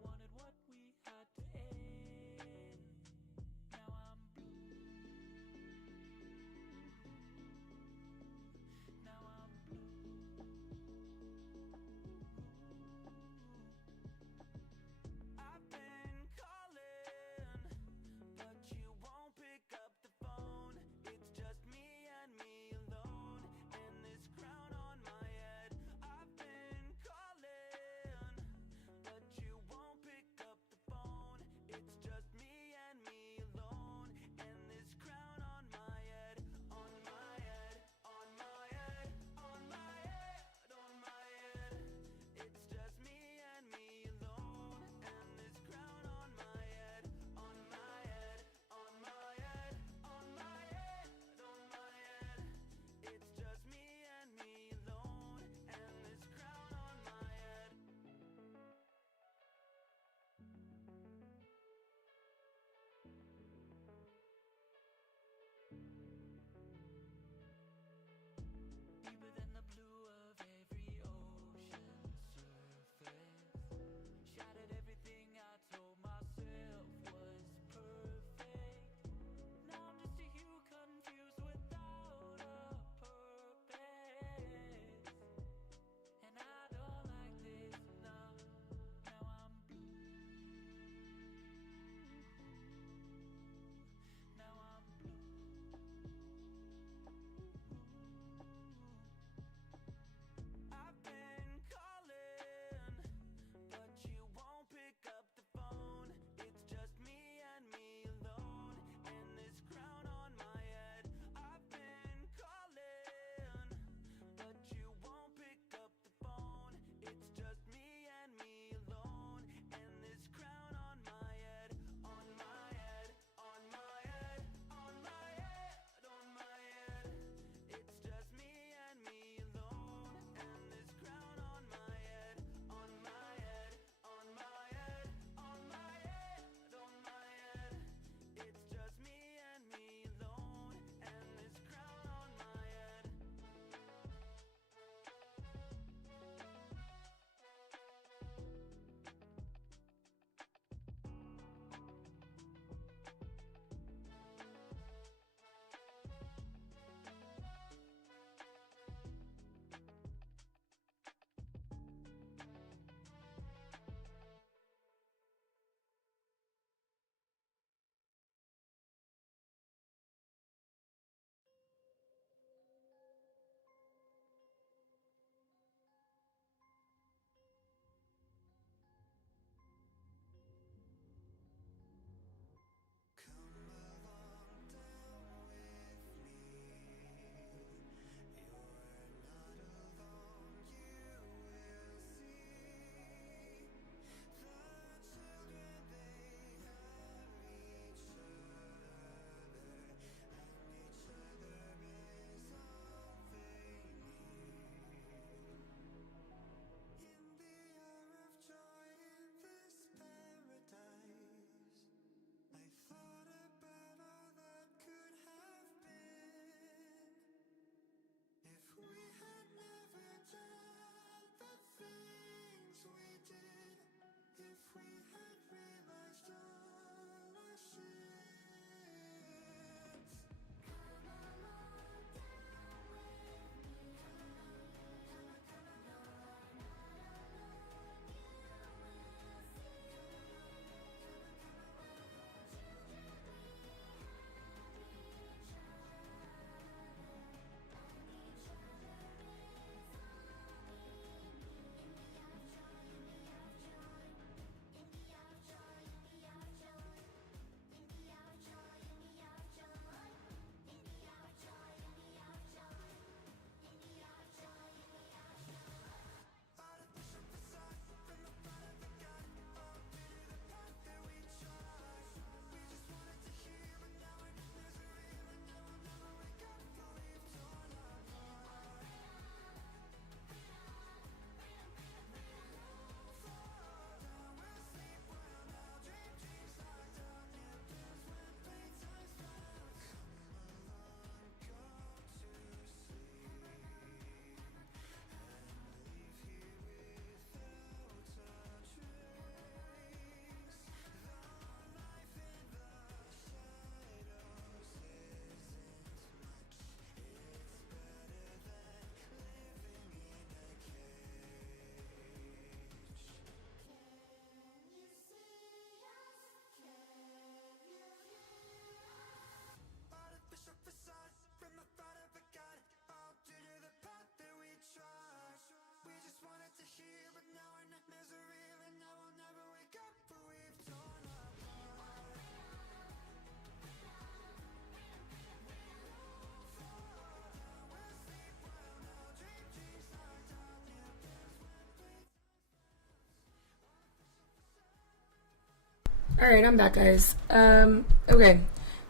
All right, I'm back, guys. Okay,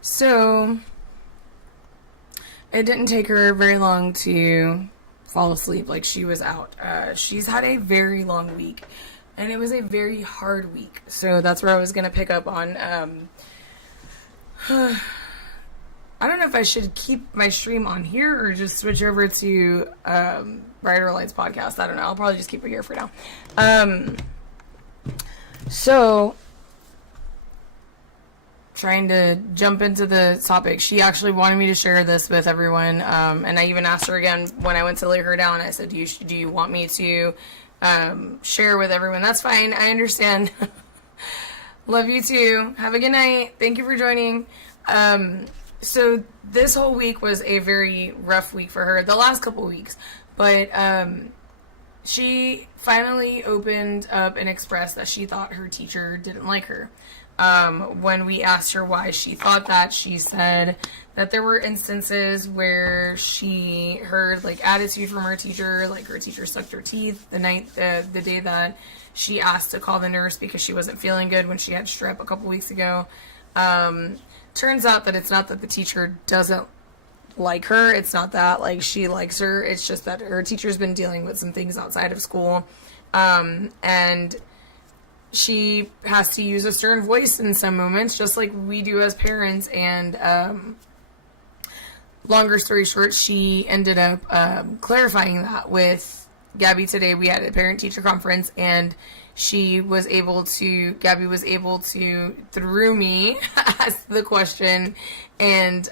so it didn't take her very long to fall asleep. Like, she was out. She's had a very long week, and it was a very hard week. So that's where I was gonna pick up on. I don't know if I should keep my stream on here or just switch over to Brighter Lights podcast. I don't know. I'll probably just keep it here for now. So, trying to jump into the topic. She actually wanted me to share this with everyone, and I even asked her again when I went to lay her down. I said, do you want me to share with everyone? That's fine. I understand. Love you too. Have a good night. Thank you for joining. So this whole week was a very rough week for her, the last couple weeks, but she finally opened up and expressed that she thought her teacher didn't like her. When we asked her why she thought that, she said that there were instances where she heard like attitude from her teacher, like her teacher sucked her teeth the day that she asked to call the nurse because she wasn't feeling good when she had strep a couple weeks ago. Turns out that it's not that the teacher doesn't like her. It's not that like she likes her. It's just that her teacher's been dealing with some things outside of school. And she has to use a stern voice in some moments, just like we do as parents. And longer story short, she ended up clarifying that with Gabby today. We had a parent-teacher conference, and Gabby was able to, through me, ask the question, and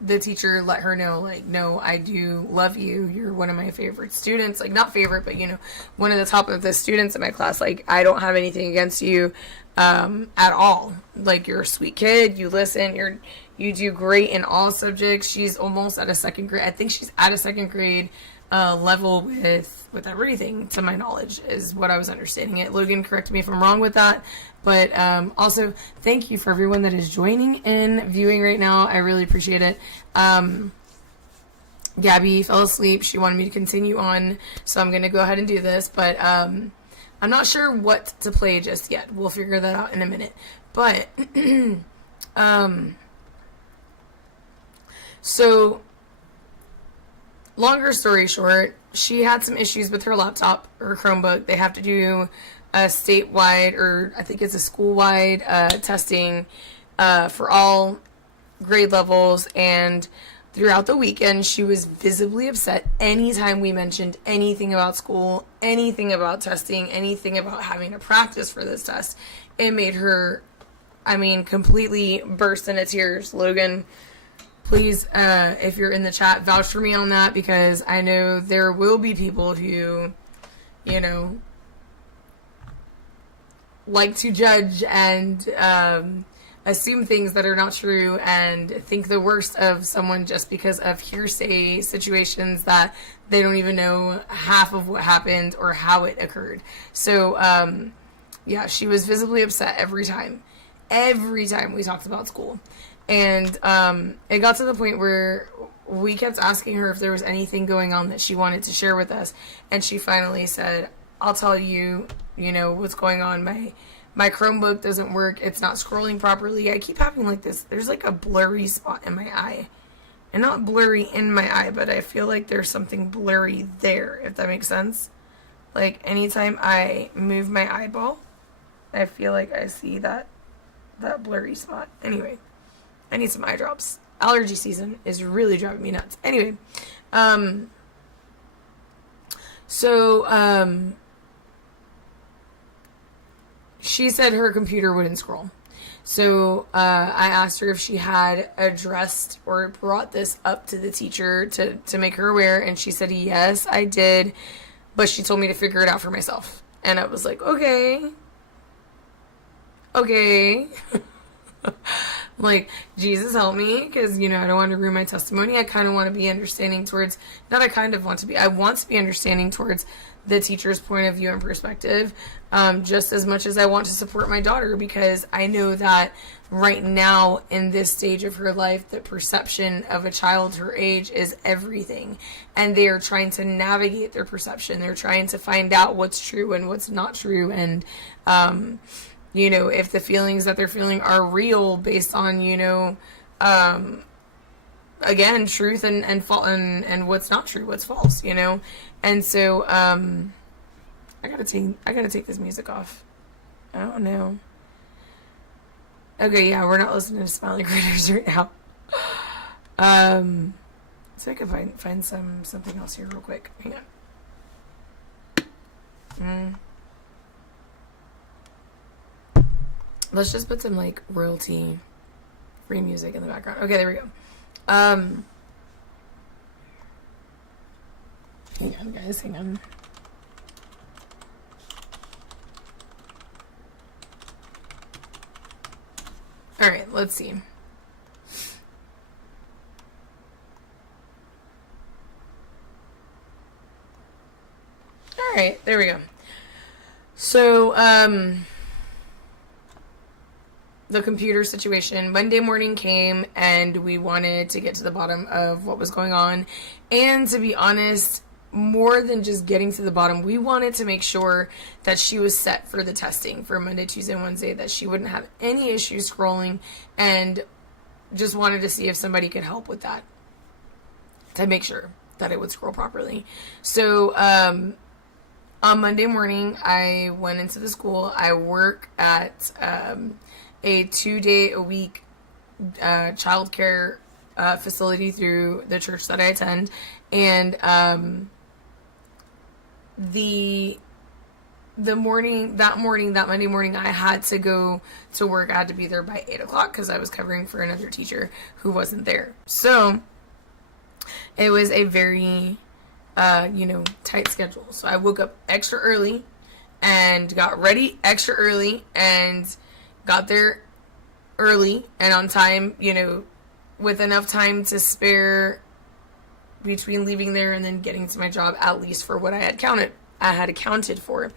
the teacher let her know, like, no, I do love you. You're one of my favorite students. Like, not favorite, but, one of the top of the students in my class. Like, I don't have anything against you at all. Like, you're a sweet kid. You listen. You do great in all subjects. She's almost at a second grade. I think she's at a second grade level with everything, to my knowledge, is what I was understanding it. Logan, correct me if I'm wrong with that. But also, thank you for everyone that is joining and viewing right now. I really appreciate it. Gabby fell asleep. She wanted me to continue on, so I'm going to go ahead and do this. But I'm not sure what to play just yet. We'll figure that out in a minute. But, so, longer story short, she had some issues with her laptop, her Chromebook. They have to do a statewide, or I think it's a school-wide testing for all grade levels. And throughout the weekend, she was visibly upset anytime we mentioned anything about school, anything about testing, anything about having to practice for this test. It made her I mean, completely burst into tears. Logan, please, if you're in the chat, vouch for me on that, because I know there will be people who, you know, like to judge and assume things that are not true and think the worst of someone just because of hearsay situations that they don't even know half of what happened or how it occurred. So, yeah, she was visibly upset every time we talked about school. And it got to the point where we kept asking her if there was anything going on that she wanted to share with us. And she finally said, I'll tell you, you know, what's going on. My Chromebook doesn't work. It's not scrolling properly. I keep having like this, there's like a blurry spot in my eye. And not blurry in my eye, but I feel like there's something blurry there, if that makes sense. Like anytime I move my eyeball, I feel like I see that blurry spot. Anyway, I need some eye drops. Allergy season is really driving me nuts. Anyway, she said her computer wouldn't scroll. So I asked her if she had addressed or brought this up to the teacher to make her aware, and she said, yes, I did, but she told me to figure it out for myself. And I was like, okay. Like, Jesus help me, because, you know, I don't want to ruin my testimony. I kind of want to be understanding towards, I want to be understanding towards the teacher's point of view and perspective, just as much as I want to support my daughter, because I know that right now in this stage of her life, the perception of a child her age is everything, and they are trying to navigate their perception. They're trying to find out what's true and what's not true, and you know, if the feelings that they're feeling are real based on, you know, again, truth and what's not true, what's false, you know. And so I gotta take this music off. I don't know. Okay, yeah, we're not listening to Smiley Critters right now. So I could find something else here real quick. Hang on. Let's just put some, like, royalty-free music in the background. Okay, there we go. Hang on, guys, hang on. Alright, let's see. Alright, there we go. So, the computer situation. Monday morning came and we wanted to get to the bottom of what was going on. And to be honest, more than just getting to the bottom, we wanted to make sure that she was set for the testing for Monday, Tuesday, and Wednesday, that she wouldn't have any issues scrolling, and just wanted to see if somebody could help with that to make sure that it would scroll properly. So, on Monday morning, I went into the school. I work at a 2-day-a-week childcare facility through the church that I attend, and that Monday morning, I had to go to work. I had to be there by 8 o'clock because I was covering for another teacher who wasn't there. So it was a very tight schedule. So I woke up extra early and got ready extra early and got there early and on time, you know, with enough time to spare between leaving there and then getting to my job, at least for what I had accounted for.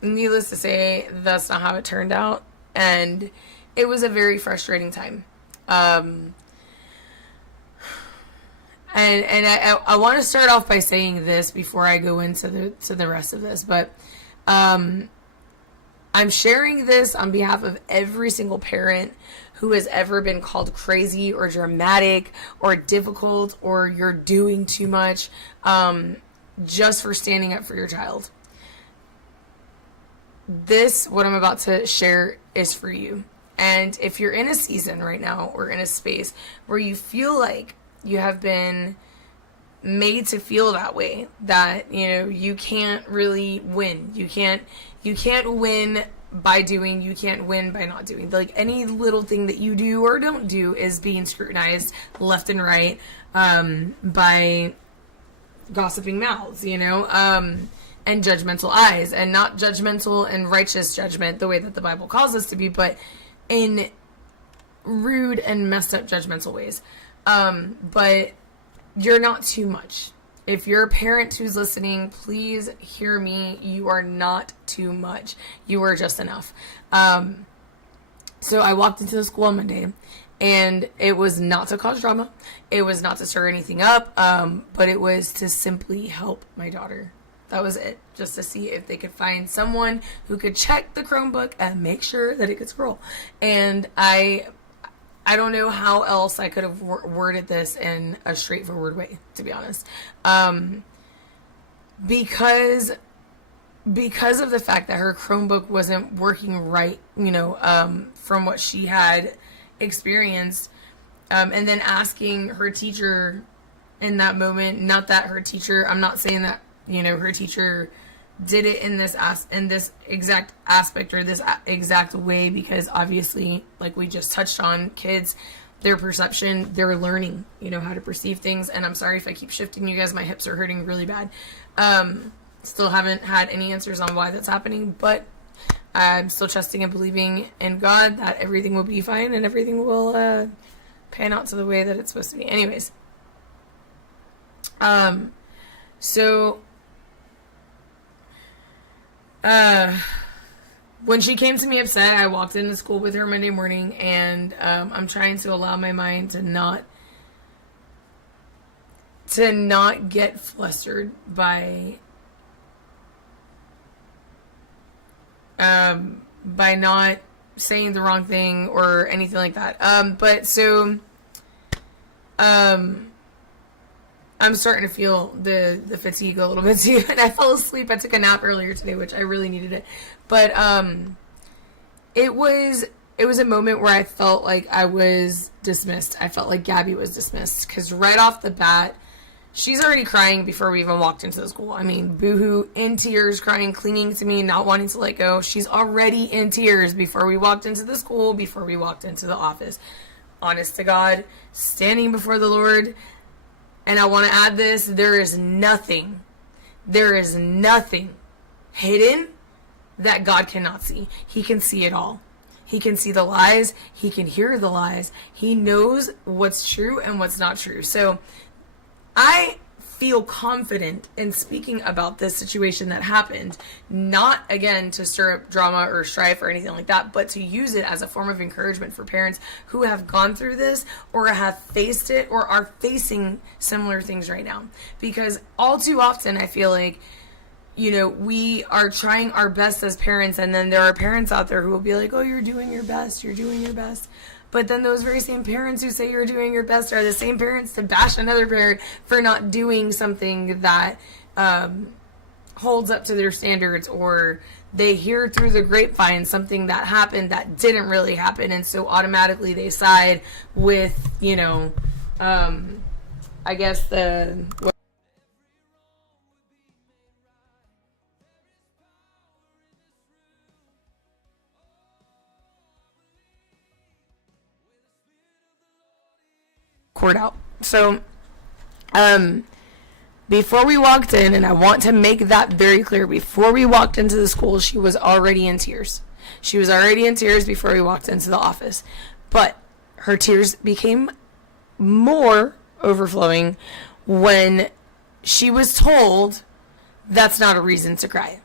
Needless to say, that's not how it turned out, and it was a very frustrating time. And I want to start off by saying this before I go into the rest of this, but I'm sharing this on behalf of every single parent who has ever been called crazy or dramatic or difficult or you're doing too much just for standing up for your child. What I'm about to share is for you. And if you're in a season right now or in a space where you feel like you have been made to feel that way, that, you know, you can't really win. You can't win by doing, you can't win by not doing. Like, any little thing that you do or don't do is being scrutinized left and right by gossiping mouths, you know, and judgmental eyes, and not judgmental and righteous judgment the way that the Bible calls us to be, but in rude and messed up judgmental ways. But you're not too much. If you're a parent who's listening, please hear me. You are not too much. You are just enough. So I walked into the school on Monday, and it was not to cause drama. It was not to stir anything up, but it was to simply help my daughter. That was it. Just to see if they could find someone who could check the Chromebook and make sure that it could scroll. And I don't know how else I could have worded this in a straightforward way, to be honest. Because of the fact that her Chromebook wasn't working right, you know, from what she had experienced, and then asking her teacher in that moment, not that her teacher, I'm not saying that, you know, her teacher did it in this exact aspect or this exact way, because obviously, like we just touched on, kids, their perception, they're learning, you know, how to perceive things. And I'm sorry if I keep shifting you guys, my hips are hurting really bad. Still haven't had any answers on why that's happening, but I'm still trusting and believing in God that everything will be fine and everything will pan out to the way that it's supposed to be. Anyways, so when she came to me upset, I walked into school with her Monday morning, and I'm trying to allow my mind to not get flustered by not saying the wrong thing or anything like that. But so I'm starting to feel the fatigue a little bit too, and I fell asleep. I took a nap earlier today, which I really needed it. But it was a moment where I felt like I was dismissed. I felt like Gabby was dismissed, because right off the bat, she's already crying before we even walked into the school. I mean, boohoo, in tears, crying, clinging to me, not wanting to let go. She's already in tears before we walked into the school, before we walked into the office. Honest to God, standing before the Lord. And I want to add this, there is nothing hidden that God cannot see. He can see it all. He can see the lies. He can hear the lies. He knows what's true and what's not true. So I feel confident in speaking about this situation that happened, not again to stir up drama or strife or anything like that, but to use it as a form of encouragement for parents who have gone through this or have faced it or are facing similar things right now. Because all too often I feel like, you know, we are trying our best as parents, and then there are parents out there who will be like, oh, you're doing your best. But then those very same parents who say you're doing your best are the same parents to bash another parent for not doing something that holds up to their standards, or they hear through the grapevine something that happened that didn't really happen, and so automatically they side with, you know, I guess out. So, before we walked in, and I want to make that very clear, before we walked into the school, she was already in tears. She was already in tears before we walked into the office. But her tears became more overflowing when she was told that's not a reason to cry.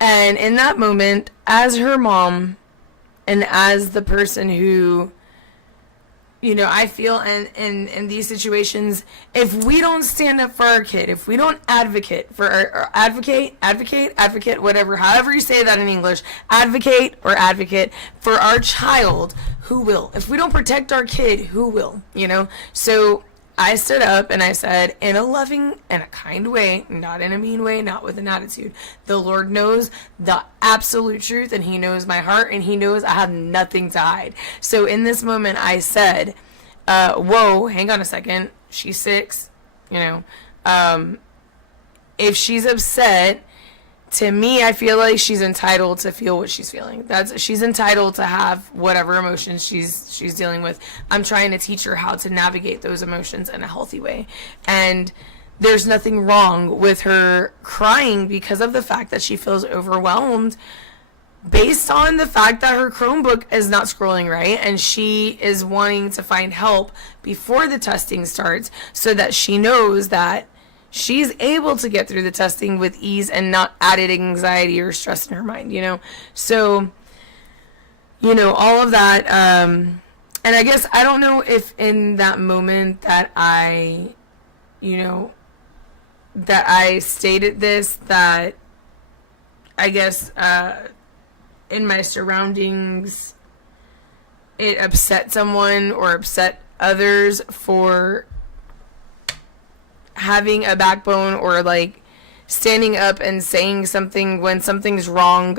And in that moment, as her mom, and as the person who, you know, I feel in these situations, if we don't stand up for our kid, if we don't advocate for our advocate, whatever, however you say that in English, advocate for our child, who will? If we don't protect our kid, who will? You know? So I stood up and I said, in a loving and a kind way, not in a mean way, not with an attitude, the Lord knows the absolute truth, and He knows my heart, and He knows I have nothing to hide. So in this moment, I said, whoa, hang on a second. She's 6, you know. If she's upset, to me, I feel like she's entitled to feel what she's feeling. She's entitled to have whatever emotions she's dealing with. I'm trying to teach her how to navigate those emotions in a healthy way. And there's nothing wrong with her crying because of the fact that she feels overwhelmed based on the fact that her Chromebook is not scrolling right, and she is wanting to find help before the testing starts so that she knows that she's able to get through the testing with ease and not added anxiety or stress in her mind, So, all of that, and I guess I don't know if in that moment that I stated this, that I guess in my surroundings it upset someone or upset others for having a backbone or like standing up and saying something when something's wrong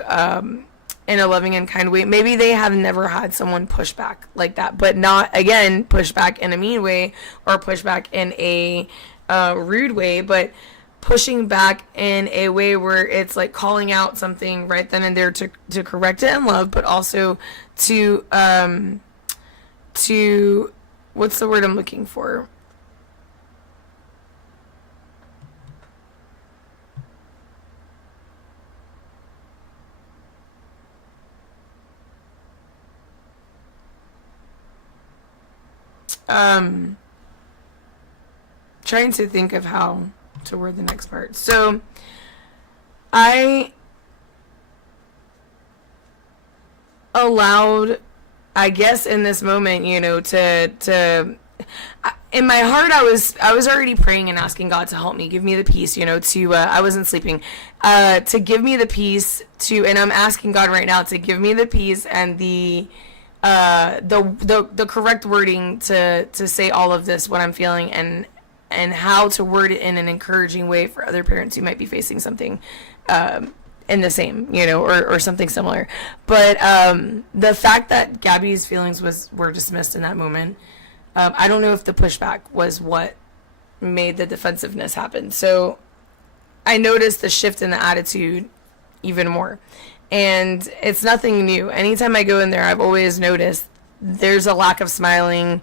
in a loving and kind way. Maybe they have never had someone push back like that, but not, again, push back in a mean way or push back in a rude way, but pushing back in a way where it's like calling out something right then and there to correct it in love, but also to what's the word I'm looking for? Trying to think of how to word the next part. So I allowed, I guess in this moment, in my heart, I was already praying and asking God to help me, give me the peace, I wasn't sleeping, to give me the peace and I'm asking God right now to give me the peace and the correct wording to say all of this, what I'm feeling, and how to word it in an encouraging way for other parents who might be facing something in the same, or something similar. But the fact that Gabby's feelings were dismissed in that moment, I don't know if the pushback was what made the defensiveness happen. So I noticed the shift in the attitude even more. And it's nothing new. Anytime I go in there, I've always noticed there's a lack of smiling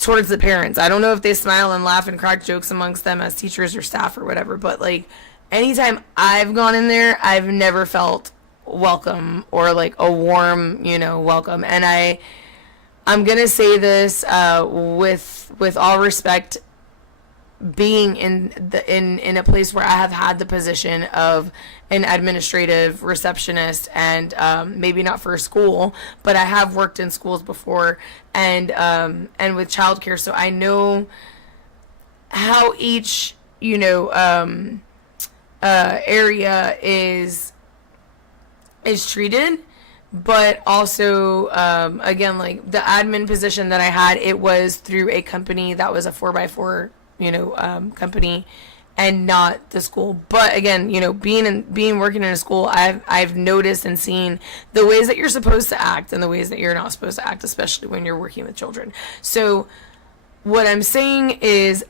towards the parents. I don't know if they smile and laugh and crack jokes amongst them as teachers or staff or whatever, but like anytime I've gone in there, I've never felt welcome or like a warm, welcome. And I'm going to say this with all respect, being in a place where I have had the position of an administrative receptionist and maybe not for a school, but I have worked in schools before and with childcare, so I know how each area is treated. But also, again, like the admin position that I had, it was through a company that was a 4x4 company and not the school. But again, working in a school, I've noticed and seen the ways that you're supposed to act and the ways that you're not supposed to act, especially when you're working with children. So what I'm saying is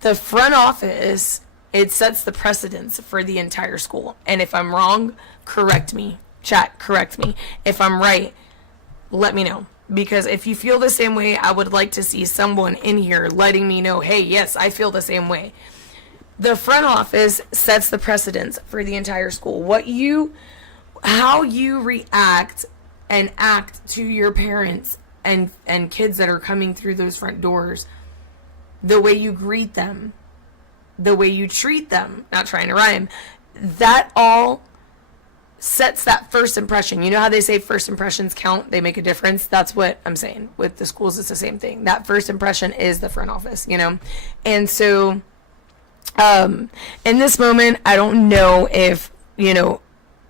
the front office, it sets the precedence for the entire school. And if I'm wrong, correct me. Chat, correct me. If I'm right, let me know. Because if you feel the same way, I would like to see someone in here letting me know, hey, yes, I feel the same way. The front office sets the precedence for the entire school. How you react and act to your parents and kids that are coming through those front doors, the way you greet them, the way you treat them, not trying to rhyme, that all sets that first impression. You know how they say first impressions count, they make a difference? That's what I'm saying. With the schools, it's the same thing. That first impression is the front office, And so, in this moment, I don't know if,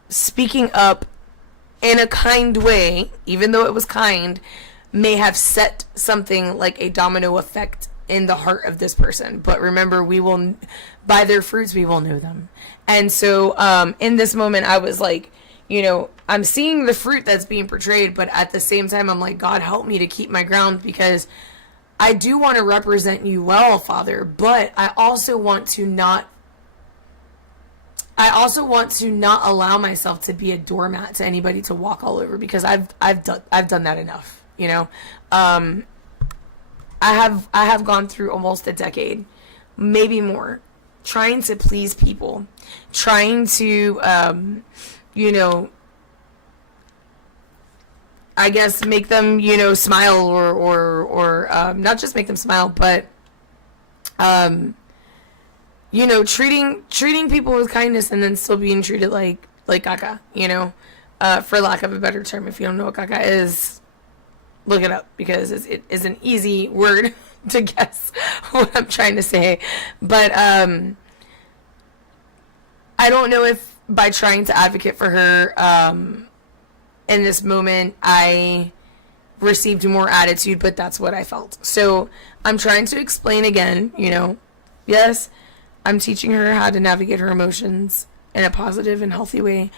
speaking up in a kind way, even though it was kind, may have set something like a domino effect in the heart of this person. But remember, by their fruits, we will know them. And so, in this moment, I was like, I'm seeing the fruit that's being portrayed, but at the same time, I'm like, God, help me to keep my ground, because I do want to represent you well, Father, but I also want to I also want to not allow myself to be a doormat to anybody to walk all over, because I've done that enough, you know. I have gone through almost a decade, maybe more, trying to please people, trying to you know, I guess make them, you know, smile, or not just make them smile, but you know, treating people with kindness, and then still being treated like caca, you know, for lack of a better term. If you don't know what caca is, look it up, because it is an easy word to guess what I'm trying to say. But I don't know if by trying to advocate for her in this moment I received more attitude, but that's what I felt. So I'm trying to explain again, you know, yes, I'm teaching her how to navigate her emotions in a positive and healthy way.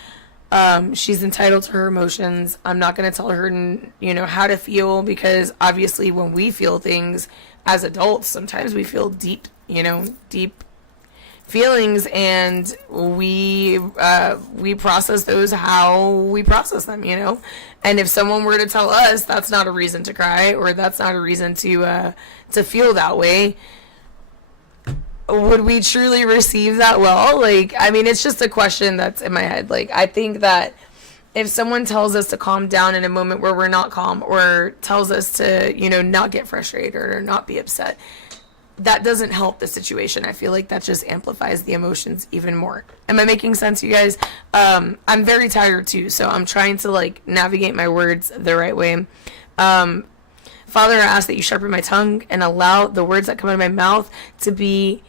She's entitled to her emotions. I'm not going to tell her, you know, how to feel, because obviously when we feel things as adults, sometimes we feel deep, you know, deep feelings, and we process those how we process them, you know. And if someone were to tell us that's not a reason to cry, or that's not a reason to feel that way, would we truly receive that well? Like, I mean, it's just a question that's in my head. Like, I think that if someone tells us to calm down in a moment where we're not calm, or tells us to, you know, not get frustrated or not be upset, that doesn't help the situation. I feel like that just amplifies the emotions even more. Am I making sense, you guys? I'm very tired too, so I'm trying to like navigate my words the right way. Father, I ask that you sharpen my tongue and allow the words that come out of my mouth to be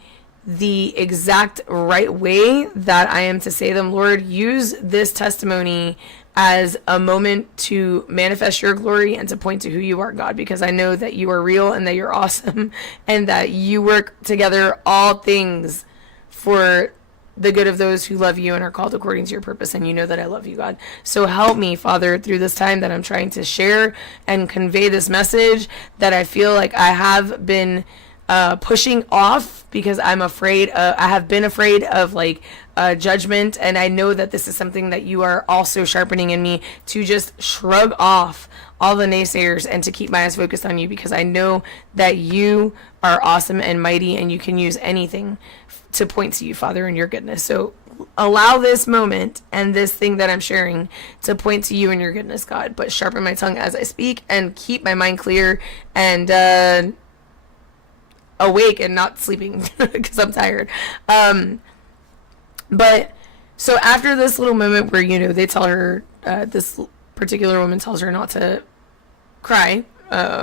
the exact right way that I am to say them. Lord, use this testimony as a moment to manifest your glory and to point to who you are, God, because I know that you are real and that you're awesome and that you work together all things for the good of those who love you and are called according to your purpose. And you know that I love you, God. So help me, Father, through this time that I'm trying to share and convey this message that I feel like I have been pushing off, because I'm afraid, I have been afraid of like judgment. And I know that this is something that you are also sharpening in me, to just shrug off all the naysayers and to keep my eyes focused on you, because I know that you are awesome and mighty, and you can use anything to point to you, Father, and your goodness. So allow this moment and this thing that I'm sharing to point to you and your goodness, God, but sharpen my tongue as I speak, and keep my mind clear and awake and not sleeping, because I'm tired. But so after this little moment where, you know, they tell her, this particular woman tells her not to cry,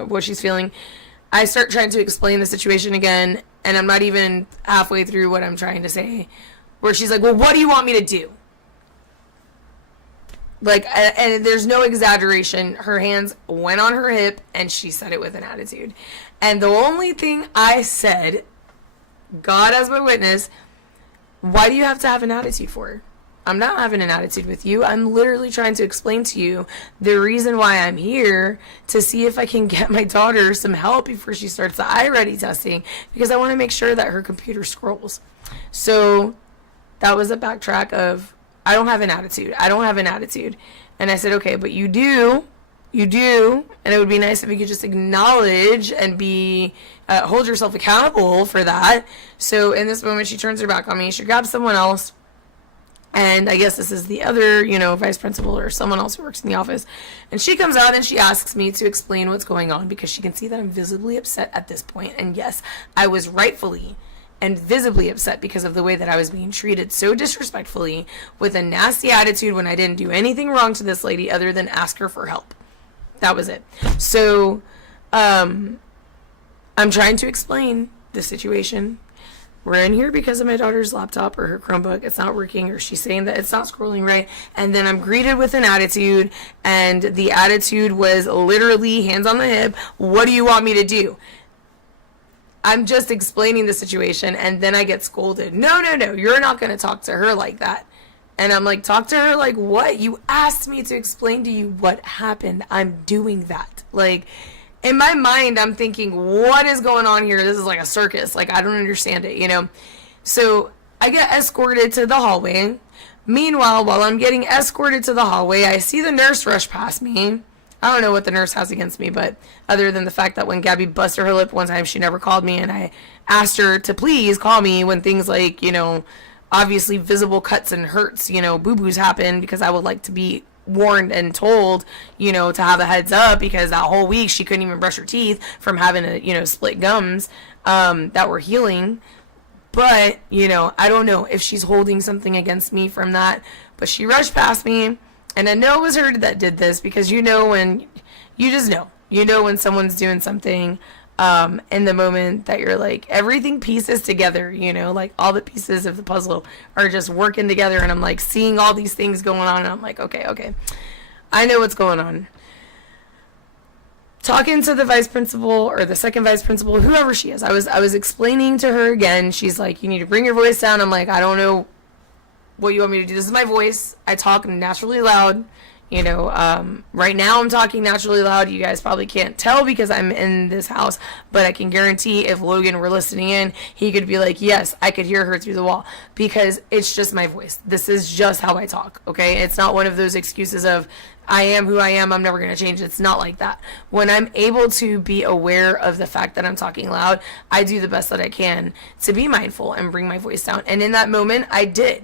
what she's feeling, I start trying to explain the situation again, and I'm not even halfway through what I'm trying to say, where she's like, well, what do you want me to do? Like, and there's no exaggeration, her hands went on her hip, and she said it with an attitude. And the only thing I said, God as my witness, why do you have to have an attitude for? I'm not having an attitude with you. I'm literally trying to explain to you the reason why I'm here, to see if I can get my daughter some help before she starts the iReady testing, because I want to make sure that her computer scrolls. So that was a backtrack of, I don't have an attitude. I don't have an attitude. And I said, okay, but you do. And it would be nice if you could just acknowledge and be, hold yourself accountable for that. So in this moment, she turns her back on me. She grabs someone else. And I guess this is the other, you know, vice principal or someone else who works in the office. And she comes out and she asks me to explain what's going on, because she can see that I'm visibly upset at this point. And yes, I was rightfully and visibly upset because of the way that I was being treated so disrespectfully, with a nasty attitude, when I didn't do anything wrong to this lady other than ask her for help. That was it. So I'm trying to explain the situation. We're in here because of my daughter's laptop or her Chromebook. It's not working, or she's saying that it's not scrolling right. And then I'm greeted with an attitude, and the attitude was literally hands on the hip. What do you want me to do? I'm just explaining the situation, and then I get scolded. No, you're not going to talk to her like that. And I'm like, talk to her like what? You asked me to explain to you what happened. I'm doing that. Like, in my mind, I'm thinking, what is going on here? This is like a circus. Like, I don't understand it, you know? So I get escorted to the hallway. Meanwhile, while I'm getting escorted to the hallway, I see the nurse rush past me. I don't know what the nurse has against me, but other than the fact that when Gabby busted her lip one time, she never called me, and I asked her to please call me when things like, obviously visible cuts and hurts, boo-boos happen, because I would like to be warned and told, to have a heads up, because that whole week she couldn't even brush her teeth from having to, split gums that were healing. But, I don't know if she's holding something against me from that. But she rushed past me, and I know it was her that did this, because when, you just know. When someone's doing something in the moment that you're like, everything pieces together, like all the pieces of the puzzle are just working together, and I'm like seeing all these things going on, and I'm like, okay, I know what's going on. Talking to the vice principal or the second vice principal, whoever she is, I was explaining to her again. She's like, you need to bring your voice down. I'm like, I don't know what you want me to do. This is my voice. I talk naturally loud. Right now I'm talking naturally loud. You guys probably can't tell because I'm in this house, but I can guarantee if Logan were listening in, he could be like, yes, I could hear her through the wall, because it's just my voice. This is just how I talk. Okay. It's not one of those excuses of I am who I am, I'm never going to change. It's not like that. When I'm able to be aware of the fact that I'm talking loud, I do the best that I can to be mindful and bring my voice down. And in that moment, I did.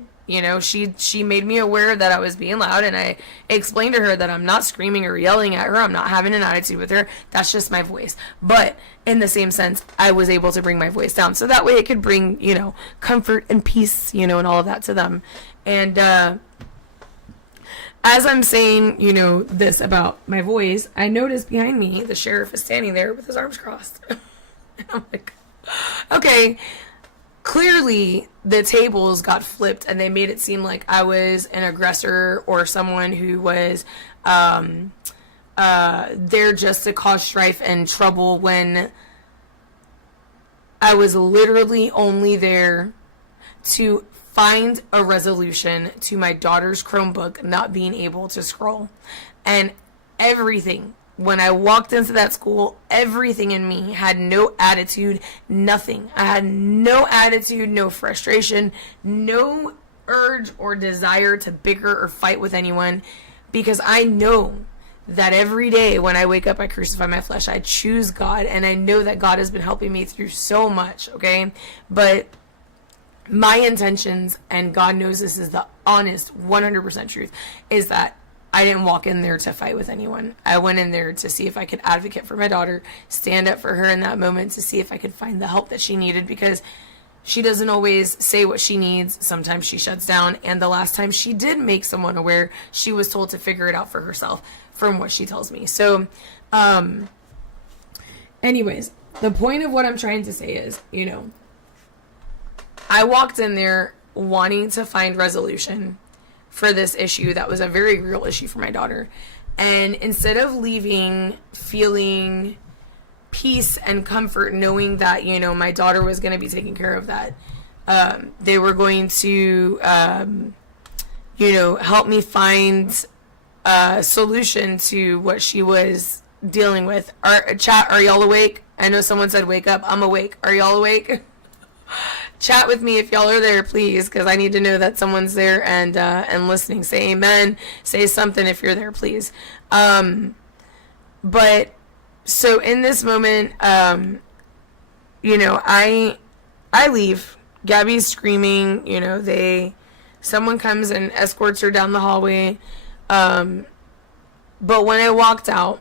She made me aware that I was being loud, and I explained to her that I'm not screaming or yelling at her. I'm not having an attitude with her. That's just my voice. But in the same sense, I was able to bring my voice down. So that way it could bring, comfort and peace, and all of that to them. And as I'm saying, this about my voice, I noticed behind me, the sheriff is standing there with his arms crossed. And I'm like, okay. Clearly, the tables got flipped, and they made it seem like I was an aggressor or someone who was there just to cause strife and trouble, when I was literally only there to find a resolution to my daughter's Chromebook not being able to scroll. And everything, when I walked into that school, everything in me had no attitude, nothing. I had no attitude, no frustration, no urge or desire to bicker or fight with anyone, because I know that every day when I wake up, I crucify my flesh. I choose God, and I know that God has been helping me through so much, okay? But my intentions, and God knows this is the honest 100% truth, is that I didn't walk in there to fight with anyone. I went in there to see if I could advocate for my daughter, stand up for her in that moment, to see if I could find the help that she needed, because she doesn't always say what she needs. Sometimes she shuts down, and the last time she did make someone aware, she was told to figure it out for herself, from what she tells me. So, anyways, the point of what I'm trying to say is, I walked in there wanting to find resolution for this issue that was a very real issue for my daughter. And instead of leaving feeling peace and comfort, knowing that, my daughter was going to be taken care of, that they were going to, help me find a solution to what she was dealing with. Chat, are y'all awake? I know someone said wake up. I'm awake. Are y'all awake? Chat with me if y'all are there, please, because I need to know that someone's there and listening. Say amen. Say something if you're there, please. But so in this moment, I leave. Gabby's screaming. Someone comes and escorts her down the hallway. But when I walked out,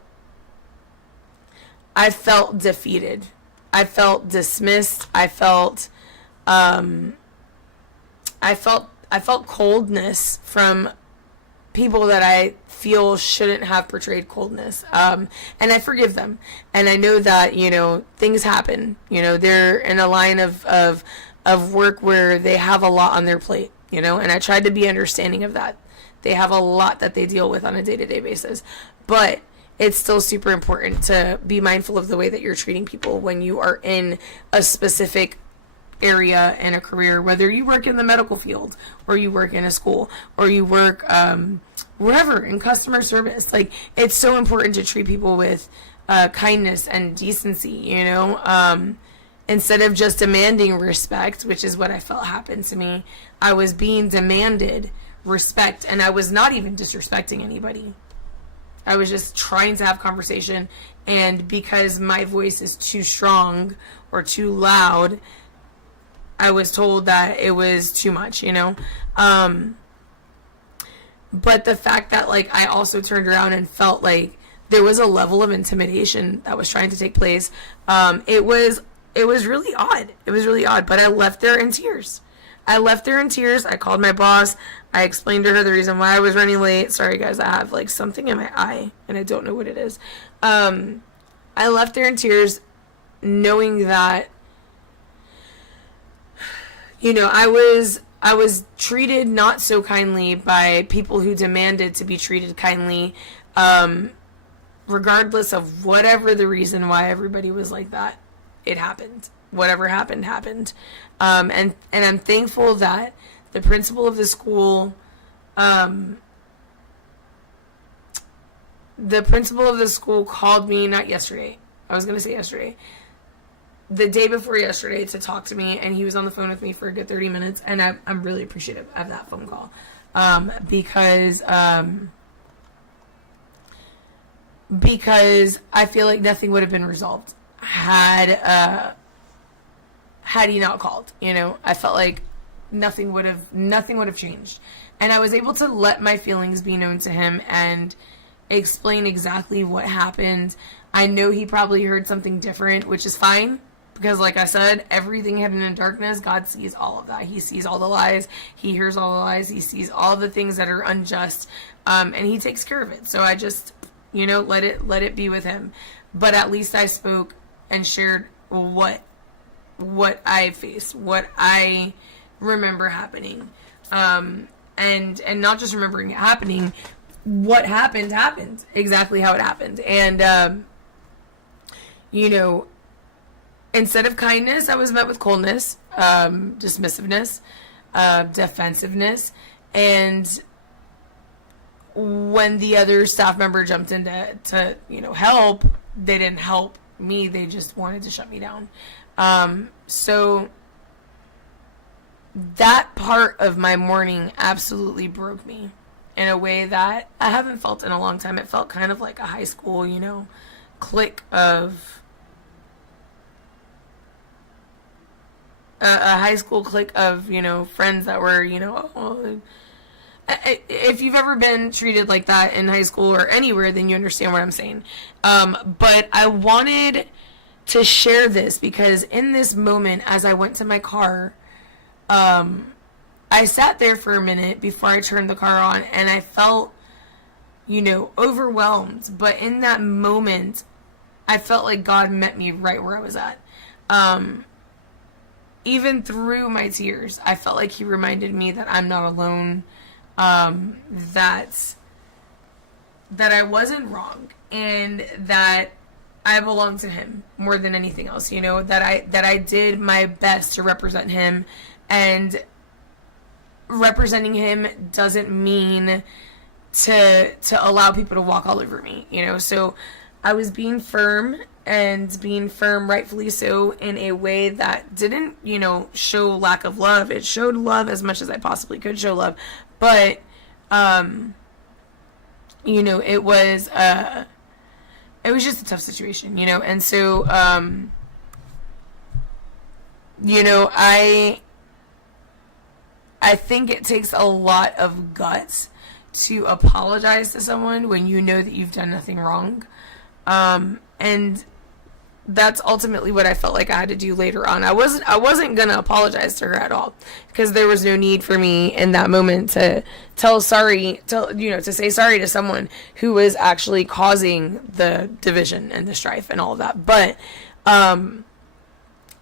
I felt defeated. I felt dismissed. I felt coldness from people that I feel shouldn't have portrayed coldness. And I forgive them. And I know that, things happen. They're in a line of work where they have a lot on their plate, and I tried to be understanding of that. They have a lot that they deal with on a day-to-day basis. But it's still super important to be mindful of the way that you're treating people when you are in a specific area in a career, whether you work in the medical field or you work in a school or you work wherever in customer service. Like, it's so important to treat people with kindness and decency, instead of just demanding respect, which is what I felt happened to me, I was being demanded respect, and I was not even disrespecting anybody. I was just trying to have conversation, and because my voice is too strong or too loud, I was told that it was too much, you know? But the fact that, like, I also turned around and felt like there was a level of intimidation that was trying to take place, it was really odd. It was really odd, but I left there in tears. I called my boss. I explained to her the reason why I was running late. Sorry, guys, I have, like, something in my eye, and I don't know what it is. I left there in tears, knowing that, you know, I was treated not so kindly by people who demanded to be treated kindly, regardless of whatever the reason why everybody was like that. It happened. Whatever happened, happened. And I'm thankful that the principal of the school, called me, not yesterday. I was going to say yesterday. The day before yesterday to talk to me, and he was on the phone with me for a good 30 minutes, and I'm really appreciative of that phone call. Because I feel like nothing would have been resolved had he not called. You know, I felt like nothing would have changed, and I was able to let my feelings be known to him and explain exactly what happened. I know he probably heard something different, which is fine, because like I said, everything hidden in darkness, God sees all of that. He sees all the lies, he hears all the lies, he sees all the things that are unjust, and he takes care of it. So I just, you know, let it be with him. But at least I spoke and shared what I faced, what I remember happening, and not just remembering it happening, what happened exactly how it happened. And you know, instead of kindness, I was met with coldness, dismissiveness, defensiveness, and when the other staff member jumped in to you know, help, they didn't help me, they just wanted to shut me down. So that part of my morning absolutely broke me in a way that I haven't felt in a long time. It felt kind of like a high school, you know, clique of you know, friends that were, you know, if you've ever been treated like that in high school or anywhere, then you understand what I'm saying. But I wanted to share this because in this moment, as I went to my car, I sat there for a minute before I turned the car on, and I felt, you know, overwhelmed. But in that moment, I felt like God met me right where I was at. Even through my tears, I felt like he reminded me that I'm not alone, that I wasn't wrong, and that I belong to him more than anything else, you know, that I did my best to represent him, and representing him doesn't mean to allow people to walk all over me, you know. So I was being firm, and being firm rightfully so, in a way that didn't, you know, show lack of love. It showed love as much as I possibly could show love, but you know, it was just a tough situation, you know. And so you know, I think it takes a lot of guts to apologize to someone when you know that you've done nothing wrong. And that's ultimately what I felt like I had to do later on. I wasn't gonna apologize to her at all, because there was no need for me in that moment to say sorry to someone who was actually causing the division and the strife and all of that. But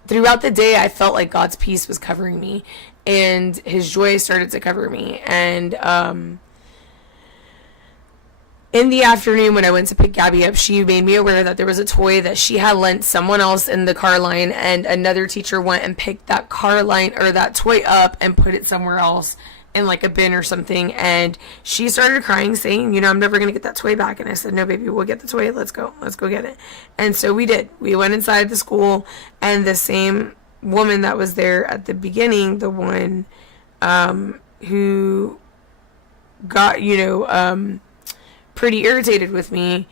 throughout the day, I felt like God's peace was covering me, and his joy started to cover me. And in the afternoon, when I went to pick Gabby up, she made me aware that there was a toy that she had lent someone else in the car line, and another teacher went and picked that car line or that toy up and put it somewhere else. in like a bin or something, and she started crying, saying, you know, I'm never gonna get that toy back. And I said, no, baby, we'll get the toy. Let's go get it. And so we did. We went inside the school, and the same woman that was there at the beginning, the one who got, you know, pretty irritated with me,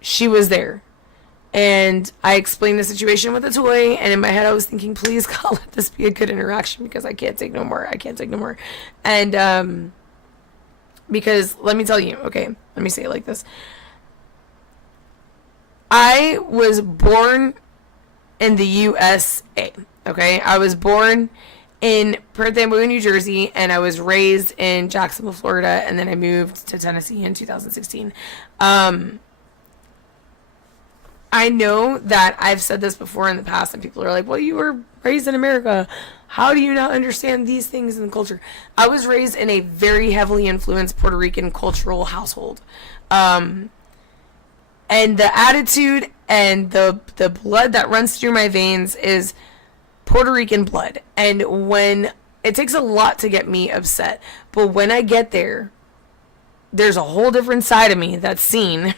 she was there. And I explained the situation with the toy, and in my head I was thinking, please God, let this be a good interaction, because I can't take no more. And because let me tell you, okay, let me say it like this. I was born in the USA, okay? I was born in Perth Amboy, New Jersey, and I was raised in Jacksonville, Florida, and then I moved to Tennessee in 2016. I know that I've said this before in the past, and people are like, well, you were raised in America. How do you not understand these things in the culture? I was raised in a very heavily influenced Puerto Rican cultural household. And the attitude and the blood that runs through my veins is Puerto Rican blood. And when it takes a lot to get me upset, but when I get there, there's a whole different side of me that's seen.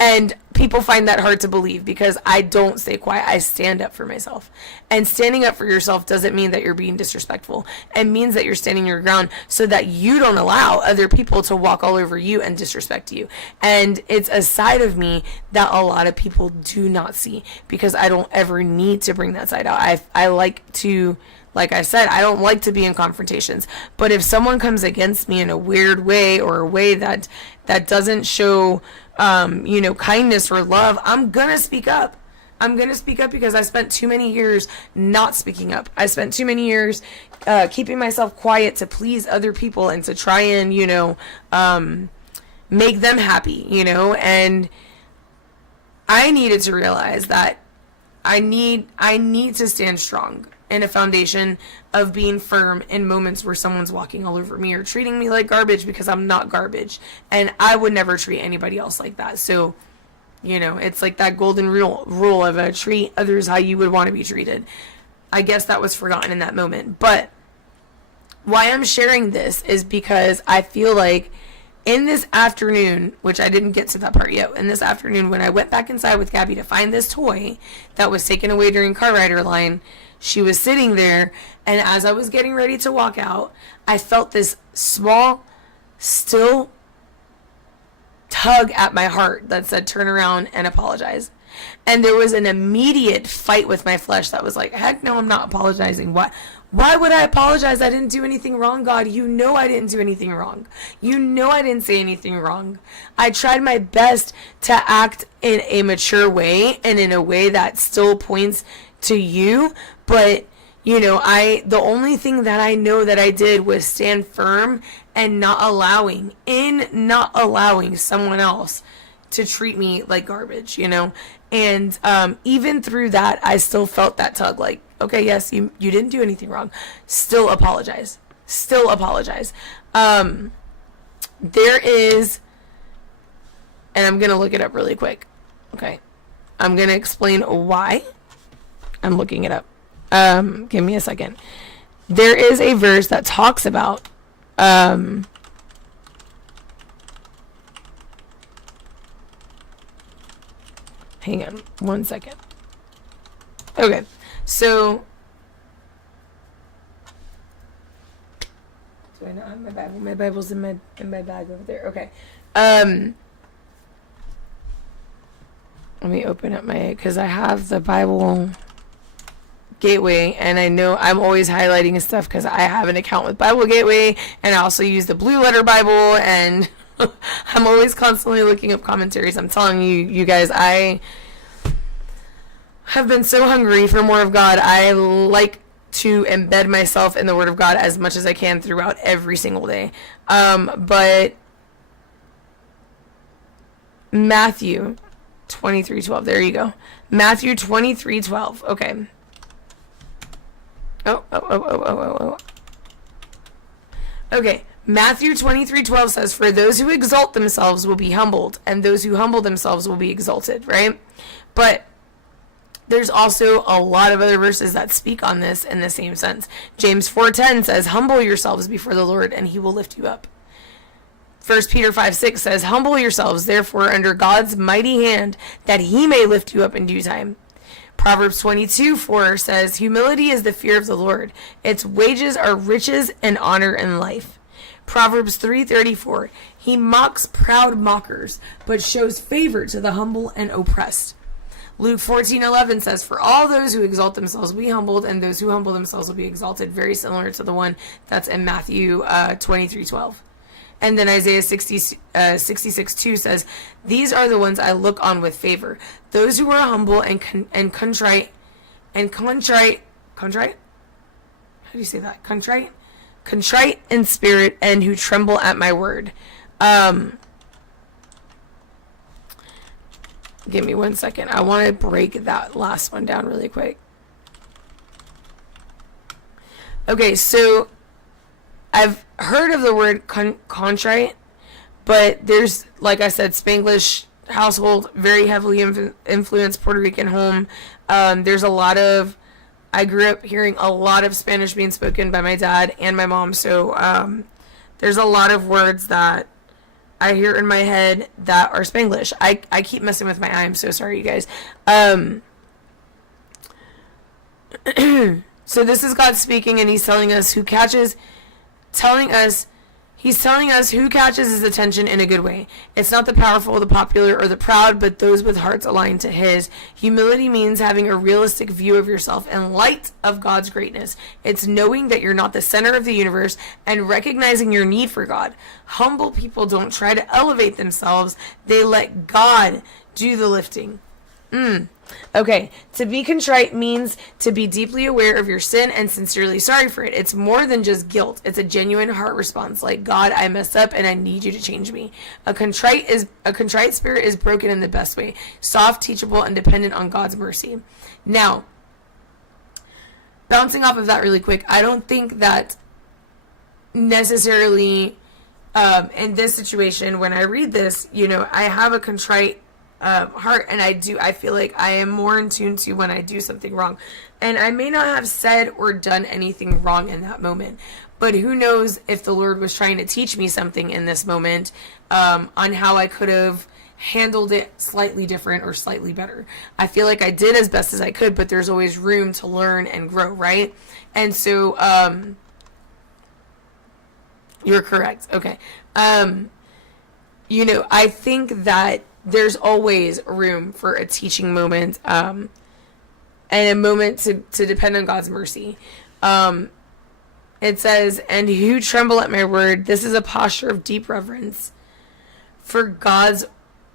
And people find that hard to believe, because I don't stay quiet. I stand up for myself. And standing up for yourself doesn't mean that you're being disrespectful. It means that you're standing your ground so that you don't allow other people to walk all over you and disrespect you. And it's a side of me that a lot of people do not see, because I don't ever need to bring that side out. I like to, like I said, I don't like to be in confrontations. But if someone comes against me in a weird way, or a way that doesn't show you know, kindness or love, I'm gonna speak up. I'm gonna speak up, because I spent too many years not speaking up. I spent too many years keeping myself quiet to please other people and to try and, you know, make them happy, you know. And I needed to realize that I need to stand strong in a foundation of being firm in moments where someone's walking all over me or treating me like garbage, because I'm not garbage, and I would never treat anybody else like that. So, you know, it's like that golden rule of treat others how you would want to be treated. I guess that was forgotten in that moment. But why I'm sharing this is because I feel like in this afternoon, which I didn't get to that part yet, in this afternoon when I went back inside with Gabby to find this toy that was taken away during Car Rider Line, she was sitting there, and as I was getting ready to walk out, I felt this small, still tug at my heart that said, turn around and apologize. And there was an immediate fight with my flesh that was like, heck no, I'm not apologizing. Why would I apologize? I didn't do anything wrong, God. You know I didn't do anything wrong. You know I didn't say anything wrong. I tried my best to act in a mature way, and in a way that still points to you. But, you know, the only thing that I know that I did was stand firm and not allowing someone else to treat me like garbage, you know. And even through that, I still felt that tug, like, okay, yes, you didn't do anything wrong. Still apologize. There is, and I'm going to look it up really quick. Okay. I'm going to explain why I'm looking it up. Give me a second. There is a verse that talks about, hang on 1 second. Okay. So, do I not have my Bible? My Bible's in my bag over there. Okay. Let me open up because I have the Bible Gateway, and I know I'm always highlighting stuff because I have an account with Bible Gateway, and I also use the Blue Letter Bible, and I'm always constantly looking up commentaries. I'm telling you guys, I have been so hungry for more of God. I like to embed myself in the Word of God as much as I can throughout every single day. But Matthew 23:12. There you go. Matthew 23:12. Okay. Oh. Okay. Matthew 23:12 says, "For those who exalt themselves will be humbled, and those who humble themselves will be exalted," right? But there's also a lot of other verses that speak on this in the same sense. James 4:10 says, humble yourselves before the Lord and he will lift you up. 1 Peter 5:6 says, humble yourselves therefore under God's mighty hand, that he may lift you up in due time. Proverbs 22:4 says, humility is the fear of the Lord. Its wages are riches and honor and life. Proverbs 3:34, he mocks proud mockers, but shows favor to the humble and oppressed. Luke 14:11 says, for all those who exalt themselves will be humbled, and those who humble themselves will be exalted. Very similar to the one that's in Matthew 23:12. And then Isaiah 66:2 says, these are the ones I look on with favor, those who are humble and contrite. How do you say that? Contrite in spirit, and who tremble at my word. Give me 1 second. I want to break that last one down really quick. Okay, so I've heard of the word contrite, but there's, like I said, Spanglish household, very heavily influenced Puerto Rican home. There's a lot of, I grew up hearing a lot of Spanish being spoken by my dad and my mom, so there's a lot of words that I hear in my head that are Spanglish. I keep messing with my eye. I'm so sorry, you guys. So this is God speaking, and he's telling us who catches his attention in a good way. It's not the powerful, the popular, or the proud, but those with hearts aligned to his. Humility means having a realistic view of yourself in light of God's greatness. It's knowing that you're not the center of the universe and recognizing your need for God. Humble people don't try to elevate themselves. They let God do the lifting. Okay, to be contrite means to be deeply aware of your sin and sincerely sorry for it. It's more than just guilt. It's a genuine heart response, like, God, I messed up and I need you to change me. A contrite spirit is broken in the best way, soft, teachable, and dependent on God's mercy. Now, bouncing off of that really quick, I don't think that necessarily in this situation, when I read this, I have a contrite heart, and I feel like I am more in tune to when I do something wrong, and I may not have said or done anything wrong in that moment, but who knows if the Lord was trying to teach me something in this moment on how I could have handled it slightly different or slightly better. I feel like I did as best as I could, but there's always room to learn and grow, right? And so you're correct. Okay. I think that there's always room for a teaching moment and a moment to depend on God's mercy. It says, and who tremble at my word. This is a posture of deep reverence for God's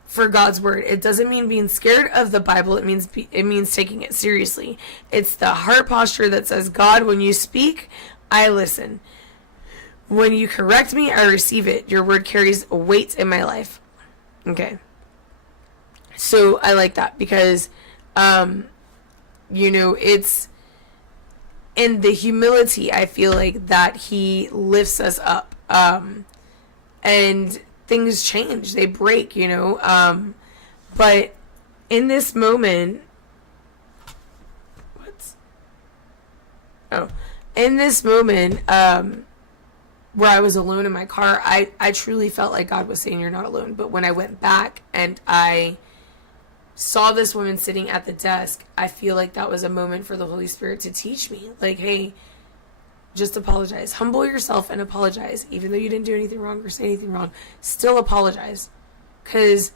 word. It doesn't mean being scared of the Bible. It means taking it seriously. It's the heart posture that says, God, when you speak, I listen. When you correct me, I receive it. Your word carries weight in my life. Okay. So I like that because, it's in the humility, I feel like, that he lifts us up, and things change, they break, but in this moment, where I was alone in my car, I truly felt like God was saying, you're not alone. But when I went back and I saw this woman sitting at the desk, I feel like that was a moment for the Holy Spirit to teach me, like, hey, just apologize. Humble yourself and apologize. Even though you didn't do anything wrong or say anything wrong, still apologize. Because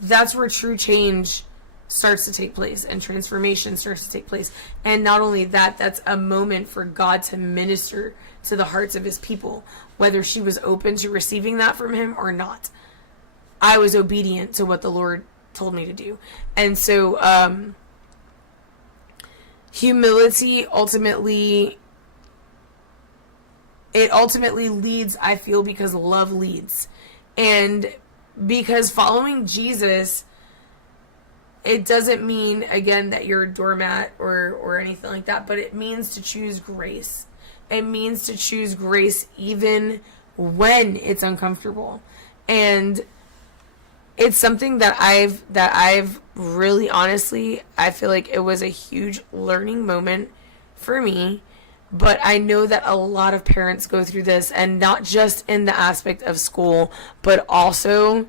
that's where true change starts to take place and transformation starts to take place. And not only that, that's a moment for God to minister to the hearts of his people, whether she was open to receiving that from him or not. I was obedient to what the Lord told me to do. And so humility ultimately leads, I feel, because love leads. And because following Jesus, it doesn't mean, again, that you're a doormat or anything like that, but it means to choose grace. It means to choose grace even when it's uncomfortable. And it's something that I've really, honestly, I feel like it was a huge learning moment for me. But I know that a lot of parents go through this, and not just in the aspect of school, but also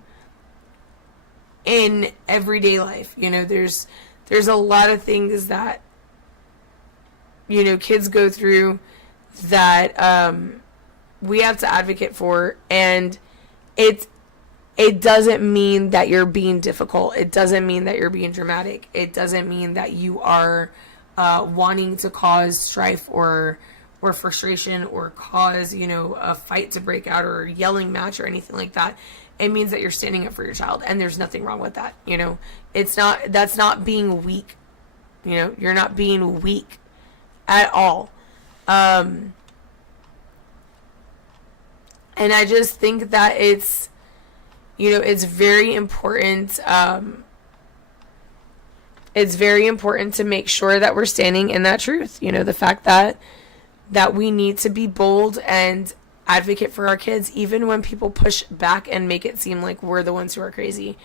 in everyday life. You know, there's a lot of things that, you know, kids go through that we have to advocate for, and it doesn't mean that you're being difficult. It doesn't mean that you're being dramatic. It doesn't mean that you are wanting to cause strife or frustration or cause, you know, a fight to break out or a yelling match or anything like that. It means that you're standing up for your child, and there's nothing wrong with that. You know, that's not being weak. You know, you're not being weak at all. And I just think that it's, you know, it's very important. It's very important to make sure that we're standing in that truth. You know, the fact that we need to be bold and advocate for our kids, even when people push back and make it seem like we're the ones who are crazy,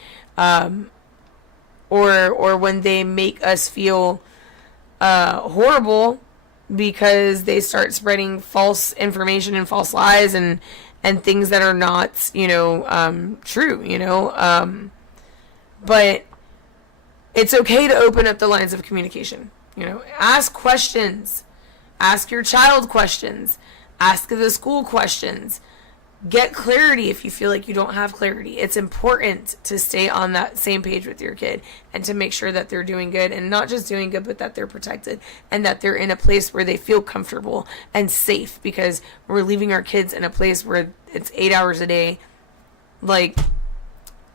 or when they make us feel horrible because they start spreading false information and false lies and things that are not, you know, true. You know, but it's okay to open up the lines of communication. You know, ask questions. Ask your child questions. Ask the school questions. Get clarity if you feel like you don't have clarity. It's important to stay on that same page with your kid and to make sure that they're doing good, and not just doing good, but that they're protected and that they're in a place where they feel comfortable and safe, because we're leaving our kids in a place where it's 8 hours a day. Like,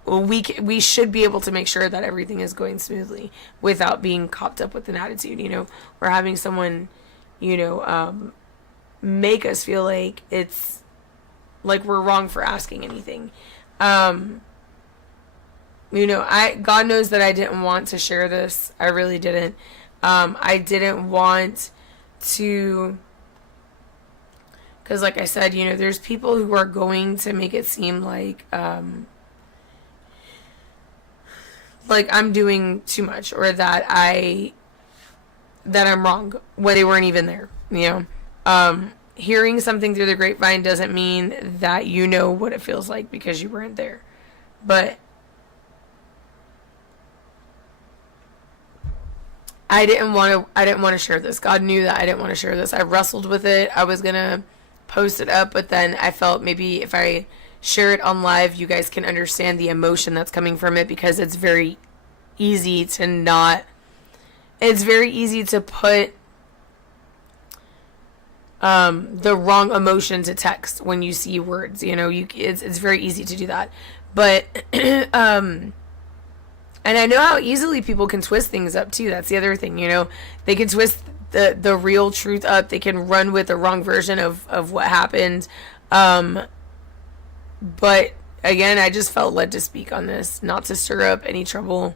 we should be able to make sure that everything is going smoothly without being copped up with an attitude, you know, or having someone, you know, make us feel like it's like we're wrong for asking anything. You know, God knows that I didn't want to share this. I really didn't. I didn't want to, because like I said, you know, there's people who are going to make it seem like I'm doing too much, or that I'm wrong when they weren't even there, you know. Hearing something through the grapevine doesn't mean that you know what it feels like because you weren't there. But I didn't want to share this. God knew that I didn't want to share this. I wrestled with it. I was going to post it up, but then I felt maybe if I share it on live, you guys can understand the emotion that's coming from it, because it's very easy to put the wrong emotion to text when you see words. You know, it's very easy to do that. But and I know how easily people can twist things up too. That's the other thing, you know. They can twist the real truth up. They can run with the wrong version of what happened. But again, I just felt led to speak on this, not to stir up any trouble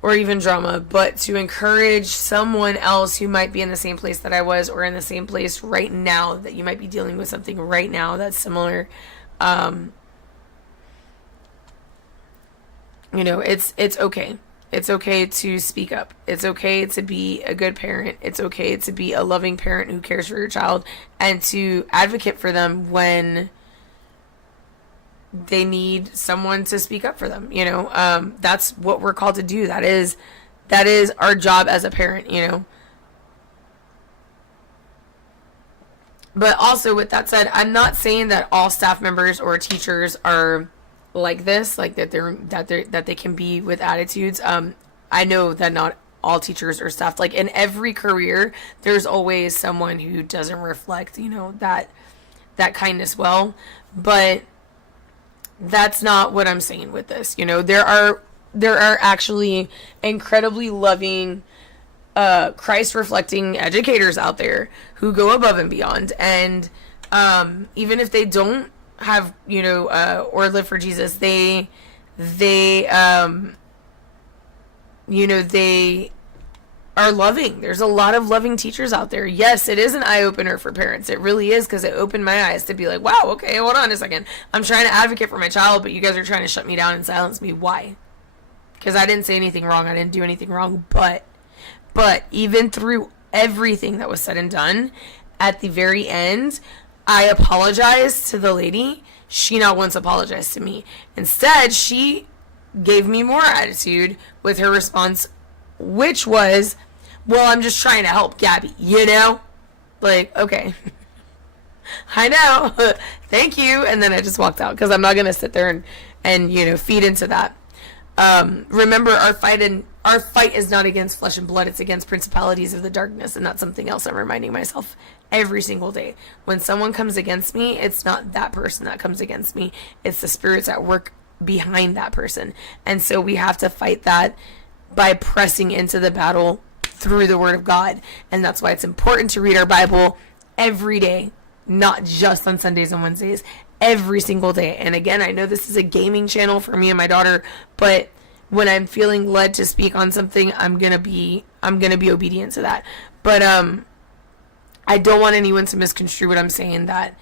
or even drama, but to encourage someone else who might be in the same place that I was, or in the same place right now, that you might be dealing with something right now that's similar. You know, it's okay. It's okay to speak up. It's okay to be a good parent. It's okay to be a loving parent who cares for your child, and to advocate for them when they need someone to speak up for them. You know, that's what we're called to do. That is our job as a parent, you know. But also, with that said, I'm not saying that all staff members or teachers are like this, like that they can be with attitudes. I know that not all teachers or staff, like in every career, there's always someone who doesn't reflect, you know, that kindness well. But that's not what I'm saying with this. You know, there are actually incredibly loving, Christ reflecting educators out there who go above and beyond, and even if they don't have, you know, or live for Jesus, they you know, they are loving. There's a lot of loving teachers out there. Yes, it is an eye-opener for parents. It really is, because it opened my eyes to be like, wow, okay, hold on a second. I'm trying to advocate for my child, but you guys are trying to shut me down and silence me. Why? Because I didn't say anything wrong. I didn't do anything wrong. But even through everything that was said and done, at the very end, I apologized to the lady. She not once apologized to me. Instead, she gave me more attitude with her response, which was, well, I'm just trying to help Gabby, you know? Like, okay. I know. Thank you. And then I just walked out, because I'm not going to sit there and, you know, feed into that. Remember, our fight is not against flesh and blood. It's against principalities of the darkness. And that's something else I'm reminding myself every single day. When someone comes against me, it's not that person that comes against me. It's the spirits at work behind that person. And so we have to fight that by pressing into the battle through the Word of God. And that's why it's important to read our Bible every day, not just on Sundays and Wednesdays, every single day. And again, I know this is a gaming channel for me and my daughter, but when I'm feeling led to speak on something, I'm gonna be obedient to that. But I don't want anyone to misconstrue what I'm saying, that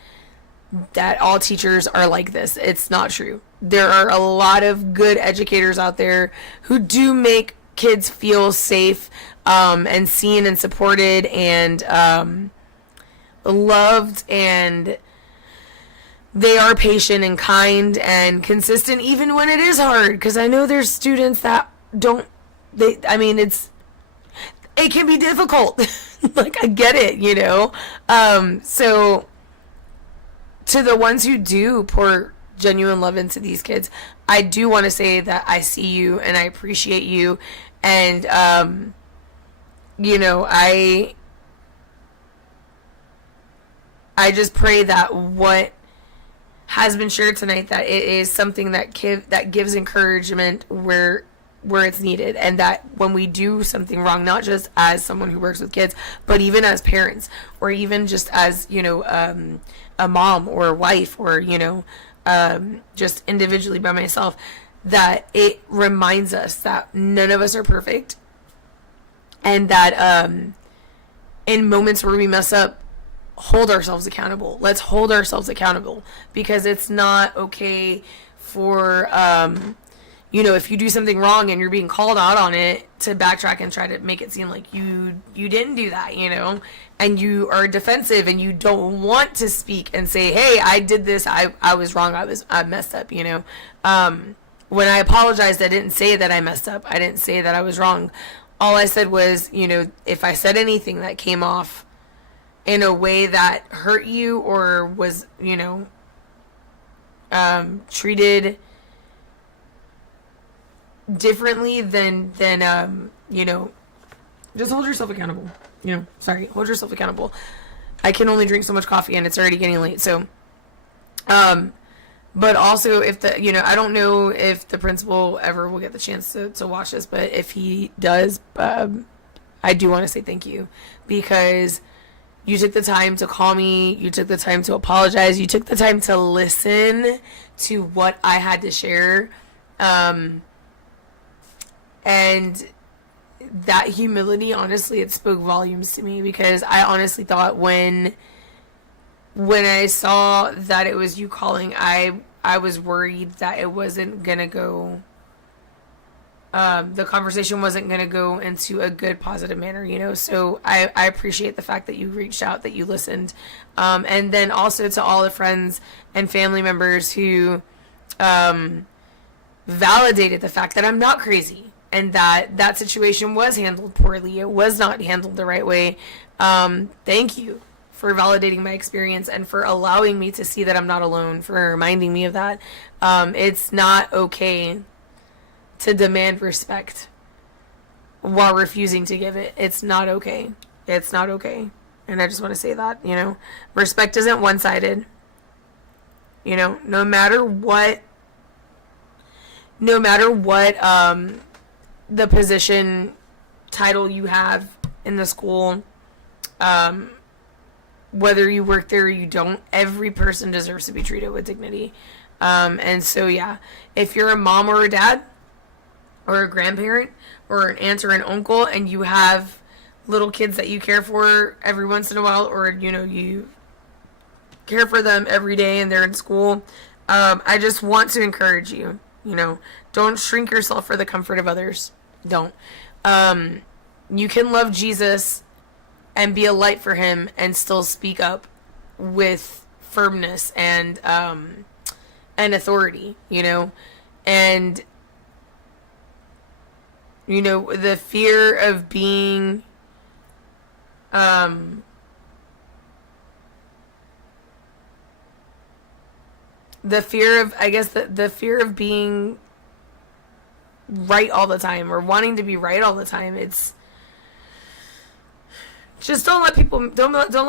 all teachers are like this. It's not true. There are a lot of good educators out there who do make kids feel safe, and seen and supported and loved, and they are patient and kind and consistent even when it is hard, because I know there's students that it can be difficult. Like, I get it, you know. So to the ones who do pour genuine love into these kids, I do want to say that I see you and I appreciate you. And, you know, I just pray that what has been shared tonight, that it is something that gives encouragement where it's needed, and that when we do something wrong, not just as someone who works with kids, but even as parents, or even just as, you know, a mom or a wife, or, you know, just individually by myself, that it reminds us that none of us are perfect, and that in moments where we mess up, hold ourselves accountable. Let's hold ourselves accountable, because it's not okay for you know, if you do something wrong and you're being called out on it, to backtrack and try to make it seem like you didn't do that, you know, and you are defensive and you don't want to speak and say, hey, I did this, I was wrong, I messed up, you know. When I apologized, I didn't say that I messed up. I didn't say that I was wrong. All I said was, you know, if I said anything that came off in a way that hurt you, or was, you know, treated differently than you know, just hold yourself accountable. You know, sorry, hold yourself accountable. I can only drink so much coffee and it's already getting late. So, but also, if you know, I don't know if the principal ever will get the chance to watch this, but if he does, I do want to say thank you, because you took the time to call me, you took the time to apologize, you took the time to listen to what I had to share, and that humility, honestly, it spoke volumes to me, because I honestly thought when I saw that it was you calling, I was worried that it wasn't gonna go, the conversation wasn't gonna go into a good, positive manner, you know. So I appreciate the fact that you reached out, that you listened, and then also to all the friends and family members who validated the fact that I'm not crazy, and that situation was handled poorly. It was not handled the right way. Thank you for validating my experience and for allowing me to see that I'm not alone, for reminding me of that. It's not okay to demand respect while refusing to give it. It's not okay. It's not okay. And I just want to say that, you know, respect isn't one-sided. You know, no matter what the position title you have in the school, whether you work there or you don't, every person deserves to be treated with dignity. And so, yeah, if you're a mom or a dad or a grandparent or an aunt or an uncle, and you have little kids that you care for every once in a while, or, you know, you care for them every day and they're in school, I just want to encourage you, you know, don't shrink yourself for the comfort of others. Don't. You can love Jesus and be a light for him and still speak up with firmness and authority, you know, and, you know, the fear of being, the fear of being right all the time, or wanting to be right all the time. It's just, don't let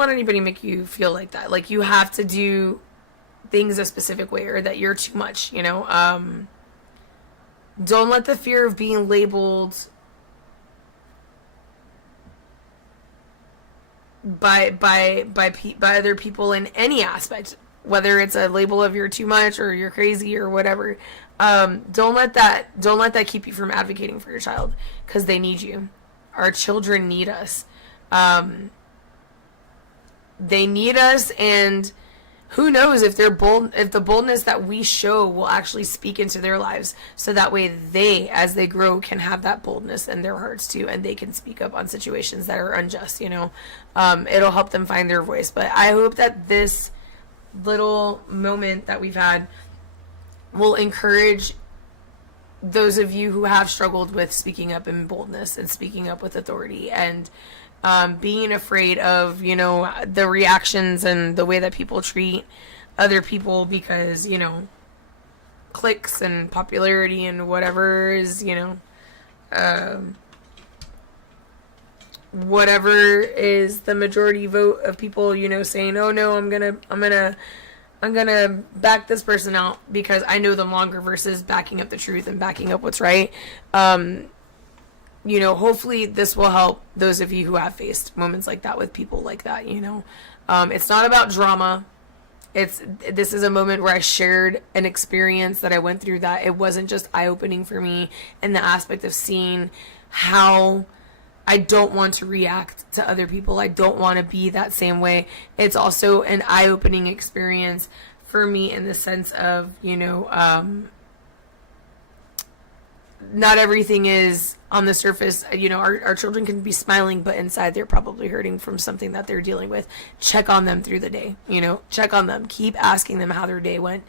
anybody make you feel like that. Like you have to do things a specific way, or that you're too much, you know. Don't let the fear of being labeled by other people in any aspect, whether it's a label of you're too much or you're crazy or whatever. Don't let that keep you from advocating for your child, because they need you. Our children need us. They need us, and who knows if the boldness that we show will actually speak into their lives, so that way they, as they grow, can have that boldness in their hearts too, and they can speak up on situations that are unjust, you know. It'll help them find their voice. But I hope that this little moment that we've had will encourage those of you who have struggled with speaking up in boldness and speaking up with authority, and being afraid of, you know, the reactions and the way that people treat other people, because, you know, clicks and popularity and whatever is, you know, whatever is the majority vote of people, you know, saying, oh no, I'm gonna back this person out because I know them longer, versus backing up the truth and backing up what's right. You know, hopefully this will help those of you who have faced moments like that with people like that, you know. It's not about drama. This is a moment where I shared an experience that I went through, that it wasn't just eye-opening for me in the aspect of seeing how I don't want to react to other people. I don't want to be that same way. It's also an eye-opening experience for me in the sense of, you know, not everything is on the surface. You know, our children can be smiling, but inside they're probably hurting from something that they're dealing with. Check on them through the day, you know, check on them. Keep asking them how their day went.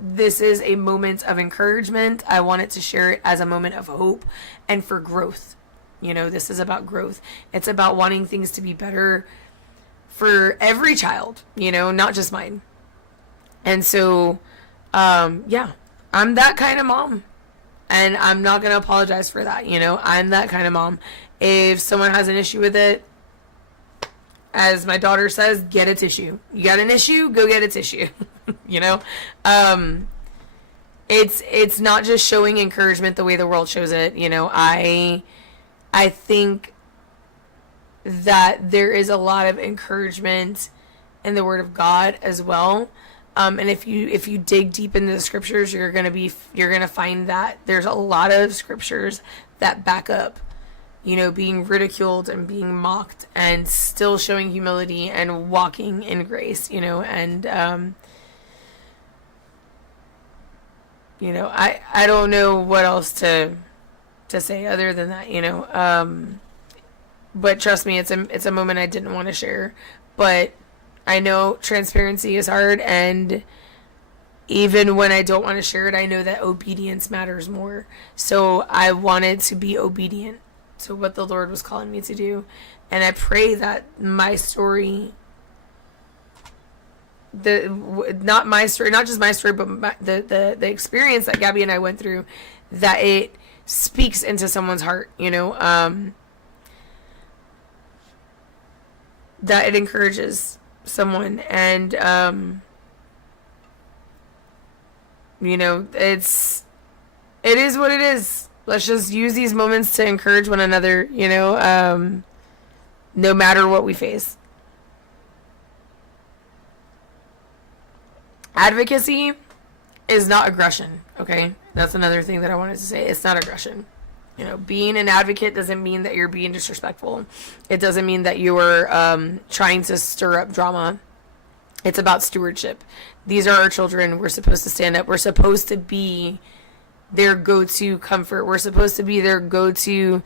This is a moment of encouragement. I wanted to share it as a moment of hope and for growth. You know, this is about growth. It's about wanting things to be better for every child, you know, not just mine. And so, yeah, I'm that kind of mom. And I'm not going to apologize for that, you know. I'm that kind of mom. If someone has an issue with it, as my daughter says, get a tissue. You got an issue? Go get a tissue. You know? It's not just showing encouragement the way the world shows it. You know, I think that there is a lot of encouragement in the Word of God as well. And if you dig deep into the scriptures, you're gonna find that there's a lot of scriptures that back up, you know, being ridiculed and being mocked and still showing humility and walking in grace, you know. And you know, I don't know what else to say other than that, you know. But trust me, it's a moment I didn't want to share, but I know transparency is hard, and even when I don't want to share it, I know that obedience matters more. So I wanted to be obedient to what the Lord was calling me to do. And I pray that my story, not just my story, but the experience that Gabby and I went through, that it speaks into someone's heart, you know, that it encourages someone. And you know, it is what it is. Let's just use these moments to encourage one another, you know, no matter what we face. Advocacy is not aggression, okay? That's another thing that I wanted to say. It's not aggression. You know, being an advocate doesn't mean that you're being disrespectful. It doesn't mean that you're trying to stir up drama. It's about stewardship. These are our children. We're supposed to stand up. We're supposed to be their go-to comfort. We're supposed to be their go-to,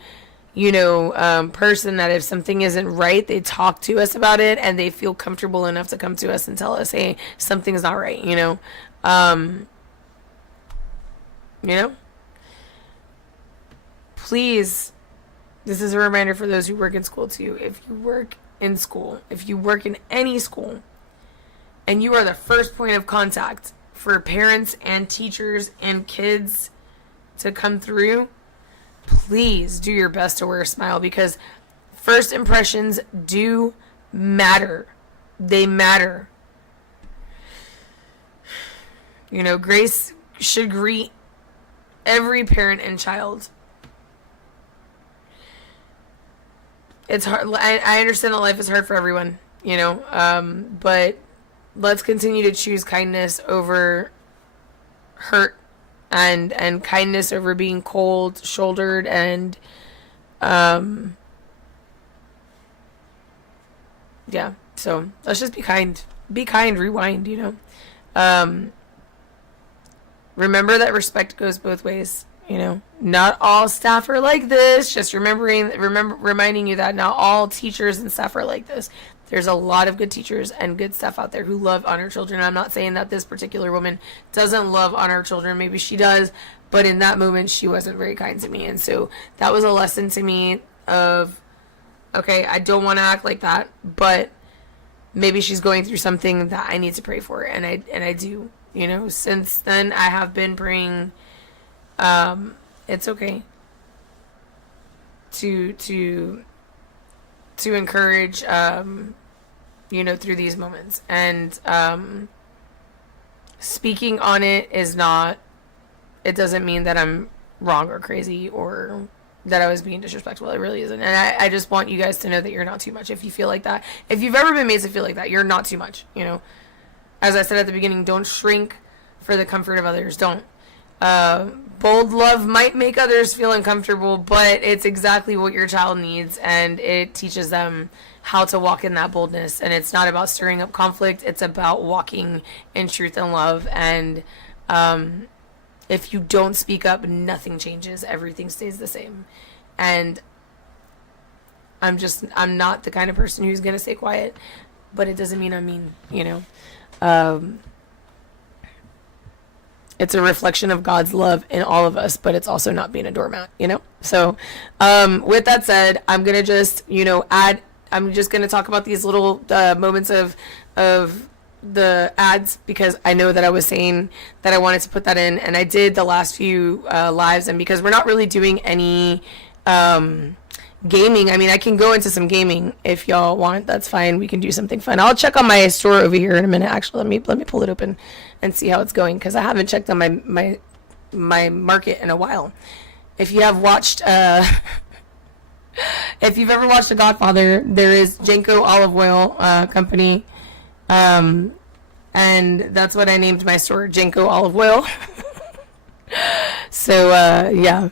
you know, person that if something isn't right, they talk to us about it and they feel comfortable enough to come to us and tell us, hey, something's not right, you know? You know? Please, this is a reminder for those who work in school too. If you work in school, if you work in any school, and you are the first point of contact for parents and teachers and kids to come through, please do your best to wear a smile, because first impressions do matter. They matter. You know, Grace should greet every parent and child. It's hard. I understand that life is hard for everyone, you know, but let's continue to choose kindness over hurt, and kindness over being cold shouldered, and yeah, so let's just be kind, rewind, you know. Remember that respect goes both ways. You know, not all staff are like this. Just reminding you that not all teachers and staff are like this. There's a lot of good teachers and good staff out there who love on our children. I'm not saying that this particular woman doesn't love on our children. Maybe she does, but in that moment, she wasn't very kind to me. And so that was a lesson to me of, okay, I don't want to act like that, but maybe she's going through something that I need to pray for. And I do, you know. Since then, I have been praying. It's okay to encourage, you know, through these moments, and speaking on it is not, it doesn't mean that I'm wrong or crazy or that I was being disrespectful. It really isn't. And I just want you guys to know that you're not too much. If you feel like that, if you've ever been made to feel like that, you're not too much, you know. As I said at the beginning, don't shrink for the comfort of others. Don't. Bold love might make others feel uncomfortable, but it's exactly what your child needs, and it teaches them how to walk in that boldness. And it's not about stirring up conflict. It's about walking in truth and love. And if you don't speak up, nothing changes. Everything stays the same. And I'm not the kind of person who's going to stay quiet, but it doesn't mean I'm mean, you know. It's a reflection of God's love in all of us, but it's also not being a doormat, you know? So, with that said, I'm going to just, you know, I'm just going to talk about these little moments of the ads, because I know that I was saying that I wanted to put that in, and I did the last few lives, and because we're not really doing any gaming, I mean, I can go into some gaming if y'all want. That's fine. We can do something fun. I'll check on my store over here in a minute. Actually, let me pull it open and see how it's going, because I haven't checked on my market in a while. If you have watched, if you've ever watched The Godfather, there is Jenko Olive Oil Company, and that's what I named my store, Jenko Olive Oil. So yeah.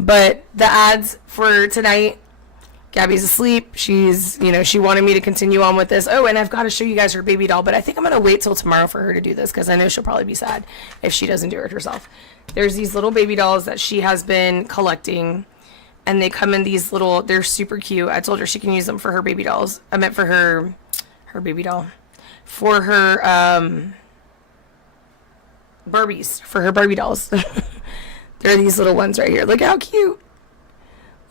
But the ads for tonight, Gabby's asleep. She's, you know, she wanted me to continue on with this. Oh, and I've got to show you guys her baby doll, but I think I'm going to wait till tomorrow for her to do this, because I know she'll probably be sad if she doesn't do it herself. There's these little baby dolls that she has been collecting, and they come in these little, they're super cute. I told her she can use them for her baby dolls. I meant for her baby doll. For her Barbies, for her Barbie dolls. There are these little ones right here. Look how cute.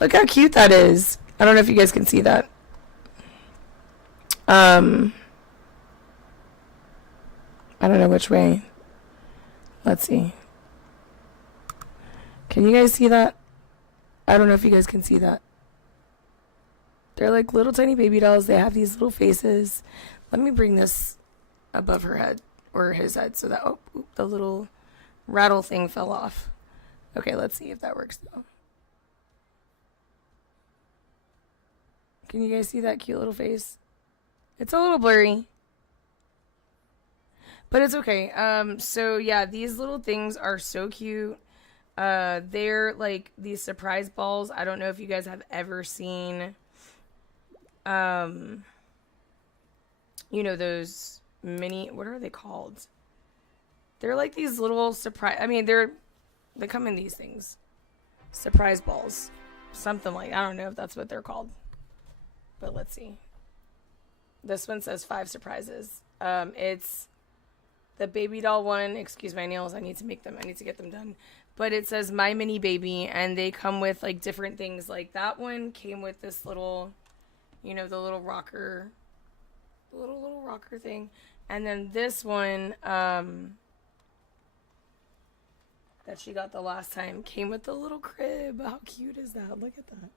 Look how cute that is. I don't know if you guys can see that. I don't know which way. Let's see. Can you guys see that? I don't know if you guys can see that. They're like little tiny baby dolls. They have these little faces. Let me bring this above her head, or his head, so that, oh, the little rattle thing fell off. Okay, let's see if that works though. Can you guys see that cute little face? It's a little blurry, but it's okay. So yeah, these little things are so cute. They're like these surprise balls. I don't know if you guys have ever seen, you know, those mini, what are they called? They're like these little surprise, I mean, they come in these things. Surprise balls. Something like, I don't know if that's what they're called. But let's see. This one says 5 surprises. It's the baby doll one. Excuse my nails. I need to get them done. But it says My Mini Baby, and they come with like different things. Like that one came with this little, you know, the little rocker, little rocker thing. And then this one, that she got the last time came with the little crib. How cute is that? Look at that.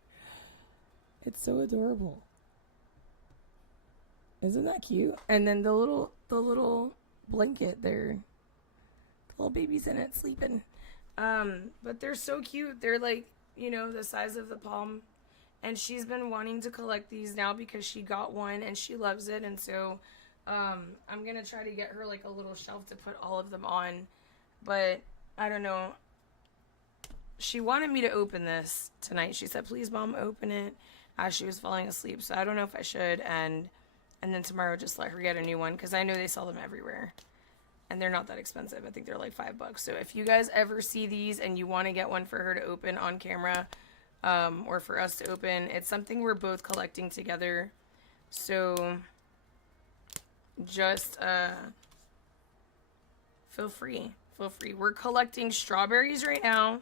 It's so adorable. Isn't that cute? And then the little blanket there. The little baby's in it sleeping. But they're so cute. They're like, you know, the size of the palm. And she's been wanting to collect these now because she got one and she loves it. And so I'm going to try to get her like a little shelf to put all of them on. But I don't know. She wanted me to open this tonight. She said, please, Mom, open it, as she was falling asleep. So I don't know if I should. And then tomorrow just let her get a new one, because I know they sell them everywhere. And they're not that expensive. I think they're like $5. So if you guys ever see these and you want to get one for her to open on camera, or for us to open, it's something we're both collecting together. So just feel free. We're collecting strawberries right now.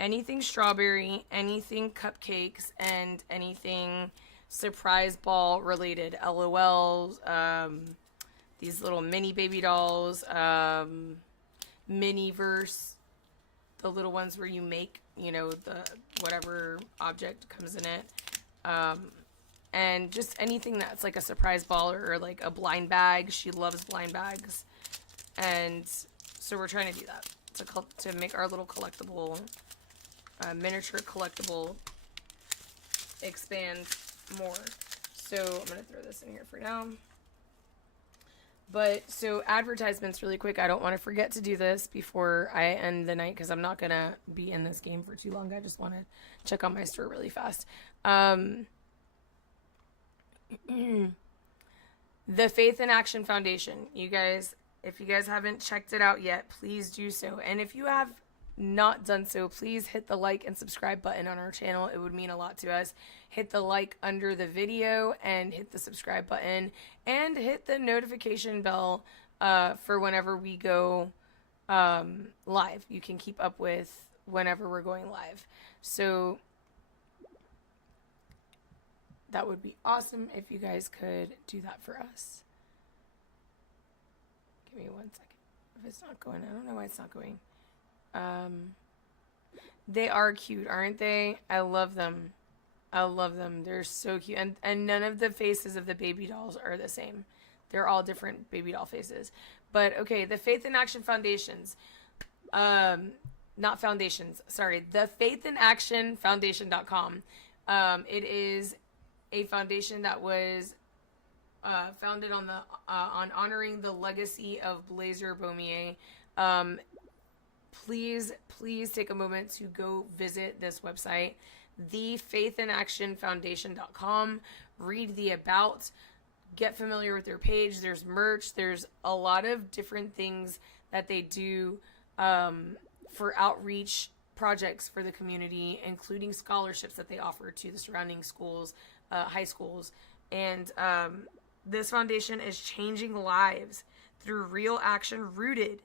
Anything strawberry, anything cupcakes, and anything surprise ball related. LOLs, these little mini baby dolls, Miniverse, the little ones where you make, you know, the whatever object comes in it. And just anything that's like a surprise ball or like a blind bag. She loves blind bags. And so we're trying to do that to make our little collectible, miniature collectible expand more. So I'm going to throw this in here for now. But so advertisements really quick. I don't want to forget to do this before I end the night, because I'm not going to be in this game for too long. I just want to check on my store really fast. The Faith in Action Foundation. You guys, if you guys haven't checked it out yet, please do so. And if you have not done so, please hit the like and subscribe button on our channel. It would mean a lot to us. Hit the like under the video and hit the subscribe button and hit the notification bell for whenever we go live. You can keep up with whenever we're going live. So that would be awesome if you guys could do that for us. Give me 1 second. If it's not going, I don't know why it's not going. They are cute, aren't they? I love them. They're so cute. And none of the faces of the baby dolls are the same. They're all different baby doll faces. But okay, the Faith in Action Foundations. Not foundations, sorry. The faithinactionfoundation.com. It is a foundation that was founded on on honoring the legacy of Blazer Beaumier. Please take a moment to go visit this website, thefaithinactionfoundation.com. Read the about, get familiar with their page. There's merch. There's a lot of different things that they do for outreach projects for the community, including scholarships that they offer to the surrounding schools, high schools. And this foundation is changing lives through real action rooted.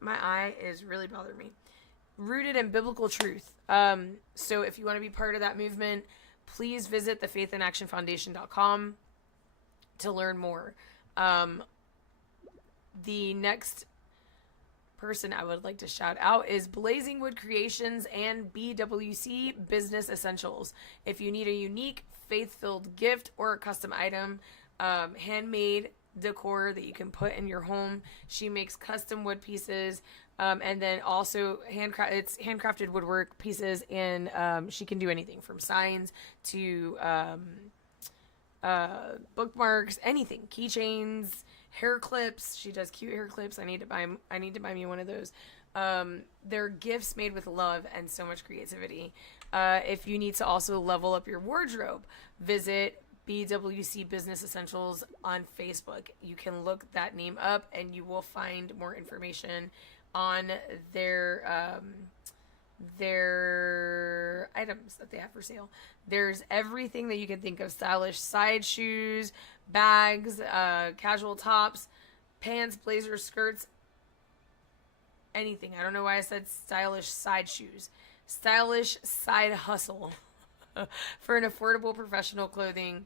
My eye is really bothering me. Rooted in biblical truth. So if you want to be part of that movement, please visit thefaithinactionfoundation.com to learn more. The next person I would like to shout out is Blazing Wood Creations and BWC Business Essentials. If you need a unique, faith-filled gift or a custom item, handmade decor that you can put in your home, she makes custom wood pieces, and then also handcrafted woodwork pieces, and she can do anything from signs to bookmarks, anything, keychains, hair clips. She does cute hair clips. I need to buy me one of those. They're gifts made with love and so much creativity. If you need to also level up your wardrobe, visit BWC Business Essentials on Facebook. You can look that name up and you will find more information on their items that they have for sale. There's everything that you can think of: stylish side shoes, bags, casual tops, pants, blazers, skirts, anything. I don't know why I said stylish side shoes. Stylish side hustle for an affordable professional clothing,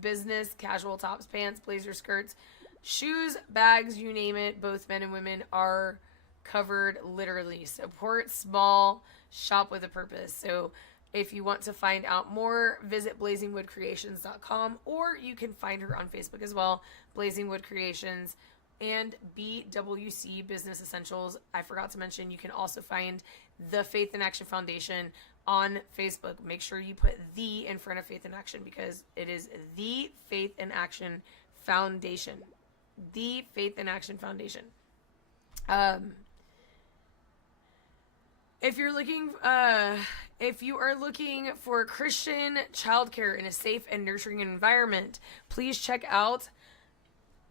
business, casual tops, pants, blazers, skirts, shoes, bags, you name it. Both men and women are covered, literally. Support small, shop with a purpose. So if you want to find out more, visit blazingwoodcreations.com, or you can find her on Facebook as well, Blazing Wood Creations and BWC Business Essentials. I forgot to mention, you can also find the Faith in Action Foundation on Facebook. Make sure you put the in front of Faith in Action, because it is the Faith in Action Foundation. The Faith in Action Foundation. If you are looking for Christian childcare in a safe and nurturing environment, please check out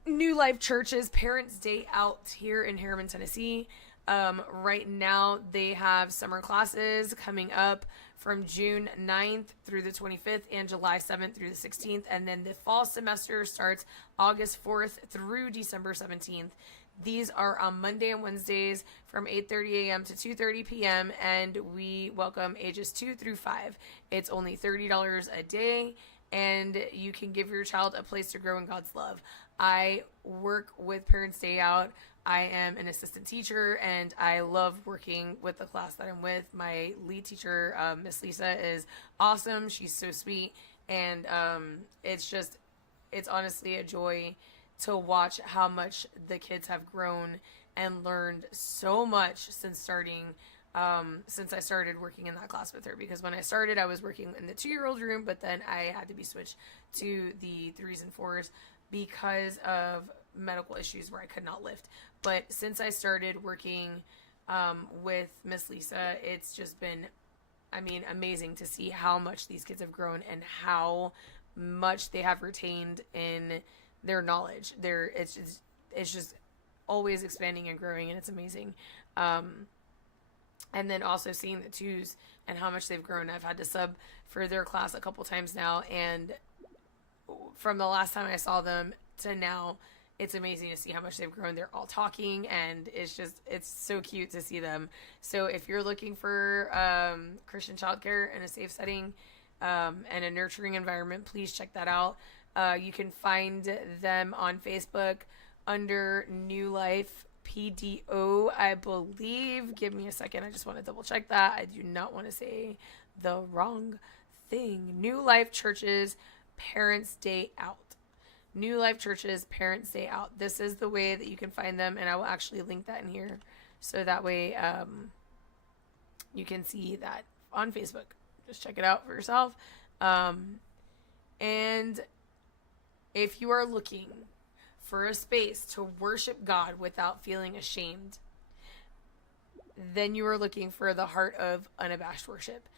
New Life Church's Parents' Day Out here in Harriman, Tennessee. Right now they have summer classes coming up from June 9th through the 25th and July 7th through the 16th. And then the fall semester starts August 4th through December 17th. These are on Monday and Wednesdays from 8:30 a.m. to 2:30 p.m. and we welcome ages 2 through 5. It's only $30 a day, and you can give your child a place to grow in God's love. I work with Parents Day Out. I am an assistant teacher, and I love working with the class that I'm with. My lead teacher, Miss Lisa, is awesome. She's so sweet, and it's honestly a joy to watch how much the kids have grown and learned so much since I started working in that class with her. Because when I started, I was working in the 2-year-old room, but then I had to be switched to the 3s and 4s because of medical issues where I could not lift. But since I started working with Miss Lisa, it's just been, amazing to see how much these kids have grown and how much they have retained in their knowledge. It's just always expanding and growing, and it's amazing. And then also seeing the 2s and how much they've grown. I've had to sub for their class a couple times now, and from the last time I saw them to now, it's amazing to see how much they've grown. They're all talking, and it's so cute to see them. So if you're looking for Christian childcare in a safe setting and a nurturing environment, please check that out. You can find them on Facebook under New Life PDO, I believe. Give me a second. I just want to double check that. I do not want to say the wrong thing. New Life Church's Parents' Day Out. New Life Church's Parents' Day Out. This is the way that you can find them, and I will actually link that in here, so that way you can see that on Facebook. Just check it out for yourself. And if you are looking for a space to worship God without feeling ashamed, then you are looking for the heart of unabashed worship.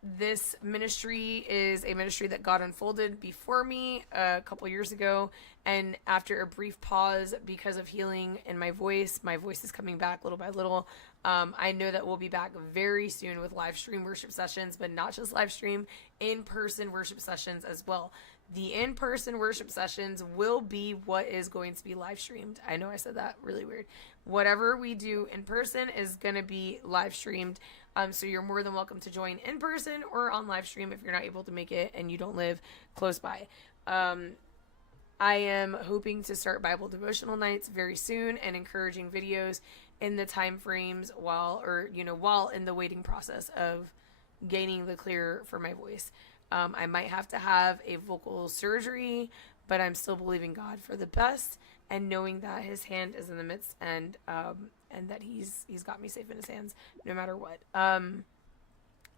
This ministry is a ministry that God unfolded before me a couple years ago, and after a brief pause because of healing in my voice is coming back little by little. I know that we'll be back very soon with live stream worship sessions, but not just live stream, in-person worship sessions as well. The in-person worship sessions will be what is going to be live streamed. I know I said that really weird. Whatever we do in person is going to be live streamed. So you're more than welcome to join in person or on live stream if you're not able to make it and you don't live close by. I am hoping to start Bible devotional nights very soon and encouraging videos in the time frames while in the waiting process of gaining the clear for my voice. I might have to have a vocal surgery, but I'm still believing God for the best and knowing that his hand is in the midst and that he's got me safe in his hands no matter what.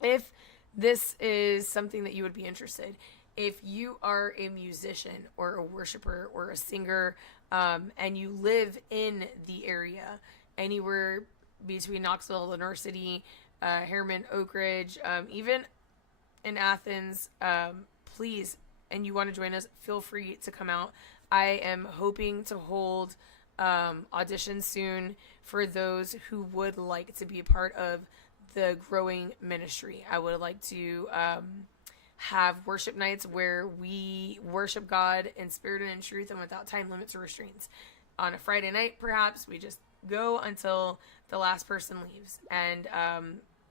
If this is something that you would be interested, if you are a musician or a worshiper or a singer, and you live in the area, anywhere between Knoxville, Lenore City, Harriman, Oak Ridge, even in Athens, please, and you want to join us, feel free to come out. I am hoping to hold auditions soon for those who would like to be a part of the growing ministry. I would like to have worship nights where we worship God in spirit and in truth and without time limits or restraints. On a Friday night, perhaps, we just go until the last person leaves, and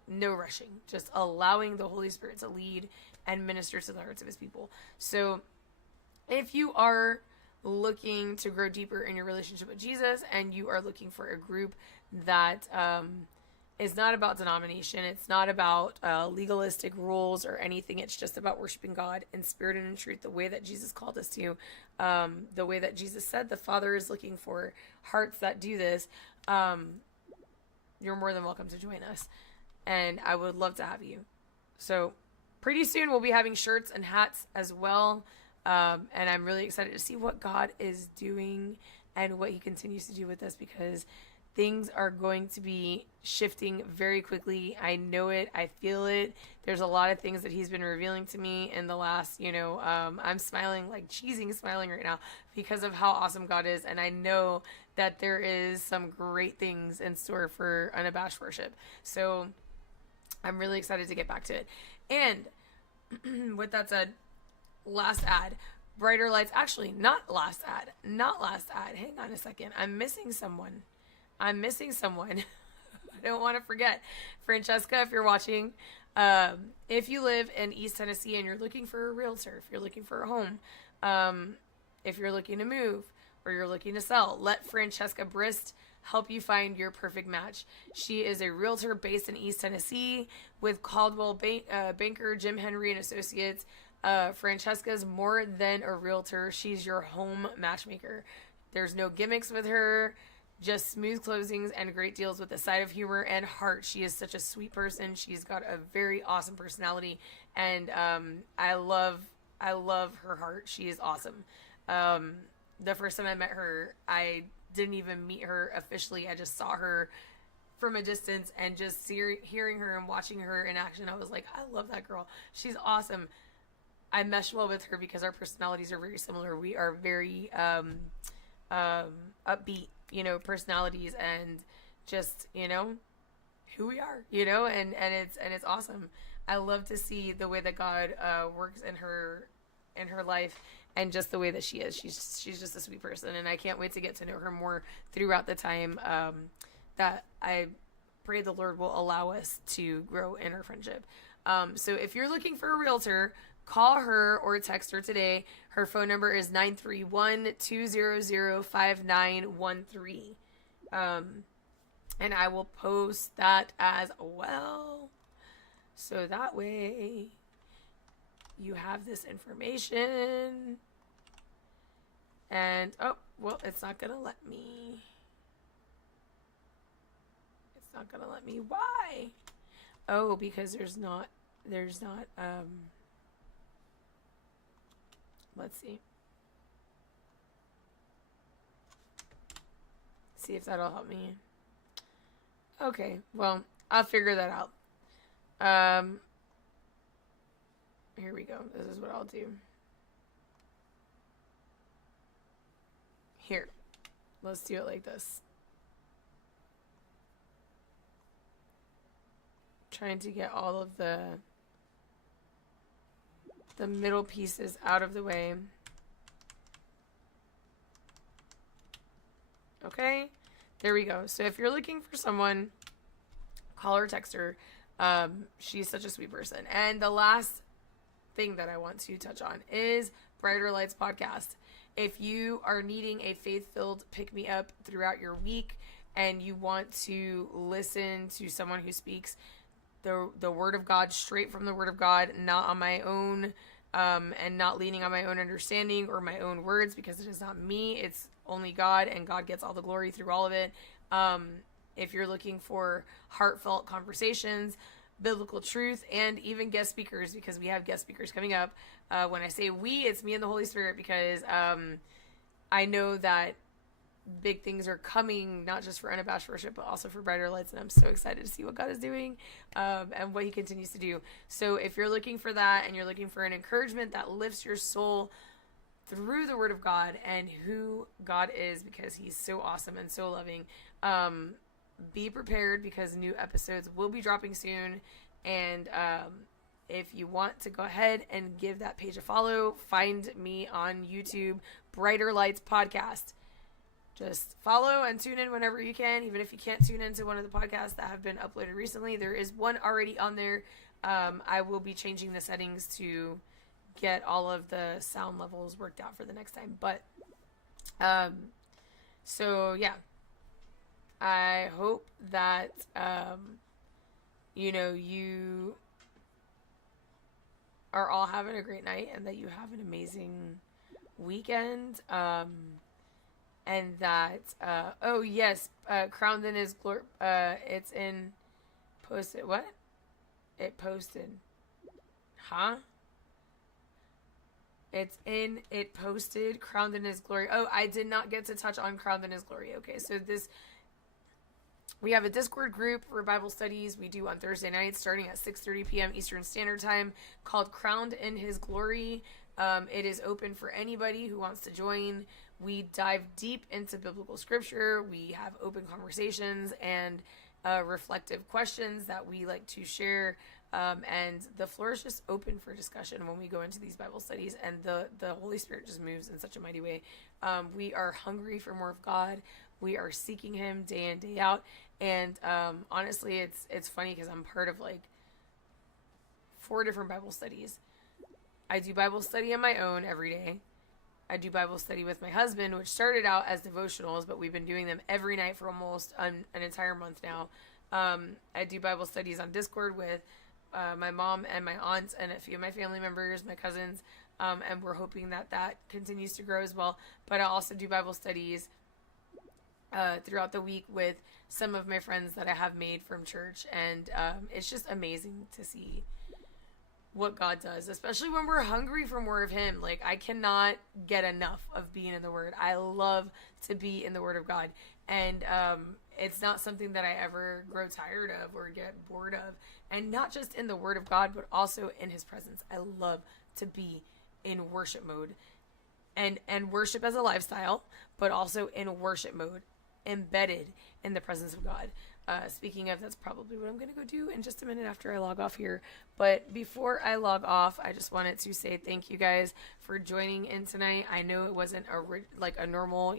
no rushing, just allowing the Holy Spirit to lead and minister to the hearts of his people. So if you are looking to grow deeper in your relationship with Jesus, and you are looking for a group that is not about denomination, it's not about legalistic rules or anything, it's just about worshiping God in spirit and in truth, the way that Jesus called us to, the way that Jesus said the Father is looking for hearts that do this, you're more than welcome to join us, and I would love to have you. So pretty soon we'll be having shirts and hats as well. And I'm really excited to see what God is doing and what he continues to do with us, because things are going to be shifting very quickly. I know it. I feel it. There's a lot of things that he's been revealing to me in the last, I'm smiling, like cheesing smiling right now because of how awesome God is. And I know that there is some great things in store for Unabashed Worship. So I'm really excited to get back to it. And with that said, last ad, Brighter Lights, actually not last ad, hang on a second, I'm missing someone. I don't want to forget. Francesca, if you're watching, if you live in East Tennessee and you're looking for a realtor, if you're looking for a home, if you're looking to move or you're looking to sell, let Francesca Brist help you find your perfect match. She is a realtor based in East Tennessee with Caldwell banker Jim Henry and Associates. Francesca's more than a realtor. She's your home matchmaker. There's no gimmicks with her, just smooth closings and great deals with a side of humor and heart. She is such a sweet person. She's got a very awesome personality, and I love her heart. She is awesome. The first time I met her, I didn't even meet her officially. I just saw her from a distance, and just hearing her and watching her in action, I was like, I love that girl. She's awesome. I mesh well with her because our personalities are very similar. We are very upbeat, personalities, and just, who we are, and it's awesome. I love to see the way that God works in her life, and just the way that she is. She's just a sweet person, and I can't wait to get to know her more throughout the time that I pray the Lord will allow us to grow in our friendship. So if you're looking for a realtor, call her or text her today. Her phone number is 931-200-5913. And I will post that as well. So that way you have this information. And, it's not going to let me. It's not going to let me. Why? Oh, because there's not, let's see. See if that'll help me. Okay, well, I'll figure that out. Here we go. This is what I'll do. Here. Let's do it like this. Trying to get all of the middle pieces out of the way. Okay, there we go. So if you're looking for someone, call her, text her. She's such a sweet person. And the last thing that I want to touch on is Brighter Lights podcast. If you are needing a faith-filled pick-me-up throughout your week, and you want to listen to someone who speaks the word of God, straight from the word of God, not on my own, and not leaning on my own understanding or my own words, because it is not me, it's only God, and God gets all the glory through all of it. If you're looking for heartfelt conversations, biblical truth, and even guest speakers, because we have guest speakers coming up. When I say we, it's me and the Holy Spirit, because I know that big things are coming, not just for Unabashed Worship, but also for Brighter Lights, and I'm so excited to see what God is doing and what he continues to do. So if you're looking for that, and you're looking for an encouragement that lifts your soul through the Word of God and who God is, because he's so awesome and so loving, be prepared, because new episodes will be dropping soon. And if you want to go ahead and give that page a follow, find me on YouTube, Brighter Lights Podcast. Just follow and tune in whenever you can, even if you can't tune into one of the podcasts that have been uploaded recently. There is one already on there. I will be changing the settings to get all of the sound levels worked out for the next time. But, so yeah, I hope that, you are all having a great night, and that you have an amazing weekend. And that, oh yes, Crowned in His Glory, it's in, posted, what? It posted, huh? It posted Crowned in His Glory. Oh, I did not get to touch on Crowned in His Glory. Okay, so we have a Discord group for Bible studies we do on Thursday nights starting at 6:30 p.m. Eastern Standard Time, called Crowned in His Glory. It is open for anybody who wants to join. We dive deep into biblical scripture. We have open conversations and reflective questions that we like to share. And the floor is just open for discussion when we go into these Bible studies, and the Holy Spirit just moves in such a mighty way. We are hungry for more of God. We are seeking him day in, day out. And honestly, it's funny, because I'm part of like 4 different Bible studies. I do Bible study on my own every day. I do Bible study with my husband, which started out as devotionals, but we've been doing them every night for almost an entire month now. I do Bible studies on Discord with my mom and my aunts and a few of my family members, my cousins, and we're hoping that continues to grow as well. But I also do Bible studies throughout the week with some of my friends that I have made from church, and it's just amazing to see what God does, especially when we're hungry for more of him. Like, I cannot get enough of being in the Word. I love to be in the Word of God, and it's not something that I ever grow tired of or get bored of. And not just in the Word of God, but also in his presence. I love to be in worship mode, and worship as a lifestyle, but also in worship mode, embedded in the presence of God. Speaking of, that's probably what I'm going to go do in just a minute after I log off here. But before I log off, I just wanted to say thank you guys for joining in tonight. I know it wasn't a normal,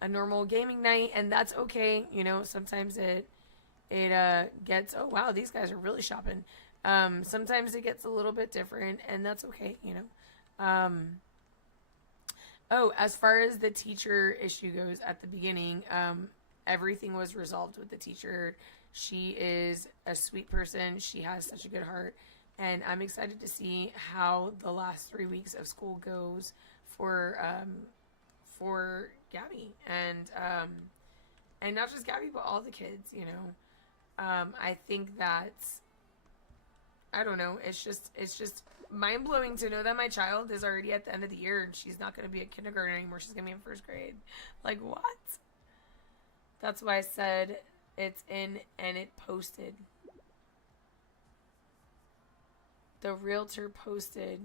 a normal gaming night, and that's okay. Sometimes it gets, oh wow, these guys are really shopping. Sometimes it gets a little bit different, and that's okay. Oh, as far as the teacher issue goes at the beginning, everything was resolved with the teacher. She is a sweet person. She has such a good heart. And I'm excited to see how the last 3 weeks of school goes for Gabby. And not just Gabby, but all the kids, I think that, I don't know, it's just mind-blowing to know that my child is already at the end of the year and she's not going to be at kindergarten anymore. She's going to be in first grade. Like, what? That's why I said it's in and it posted. The realtor posted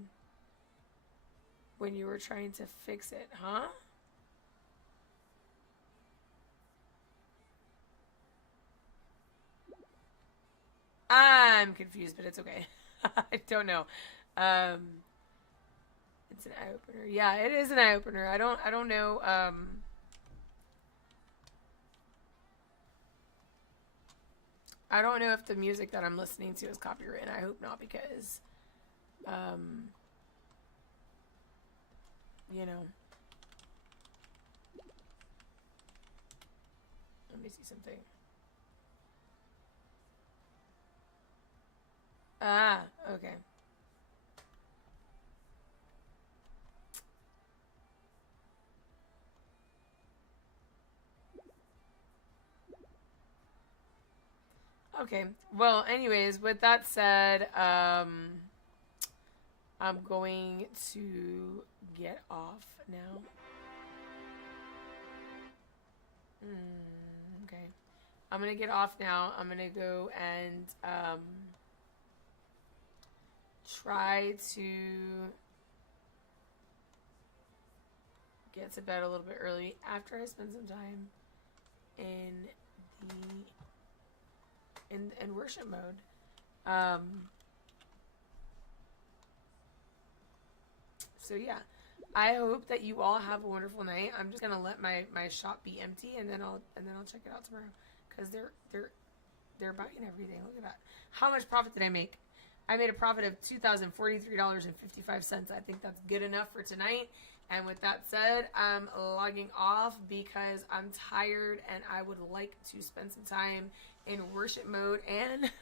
when you were trying to fix it, huh? I'm confused, but it's okay. I don't know. It's an eye-opener. Yeah, it is an eye-opener. I don't know. I don't know if the music that I'm listening to is copyrighted. I hope not, because, let me see something. Ah, okay. Okay. Well, anyways, with that said, I'm going to get off now. Okay. I'm going to get off now. I'm going to go and try to get to bed a little bit early after I spend some time in worship mode. So yeah, I hope that you all have a wonderful night. I'm just gonna let my shop be empty, and then I'll check it out tomorrow, because they're buying everything. Look at that. How much profit did I make? I made a profit of $2,043.55. I think that's good enough for tonight. And with that said, I'm logging off because I'm tired and I would like to spend some time in worship mode and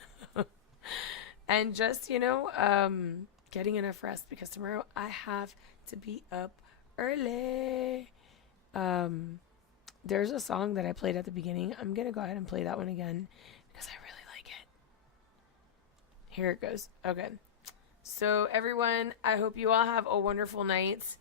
and just, you know, getting enough rest, because tomorrow I have to be up early. There's a song that I played at the beginning. I'm going to go ahead and play that one again because I really like it. Here it goes. Okay. So everyone, I hope you all have a wonderful night.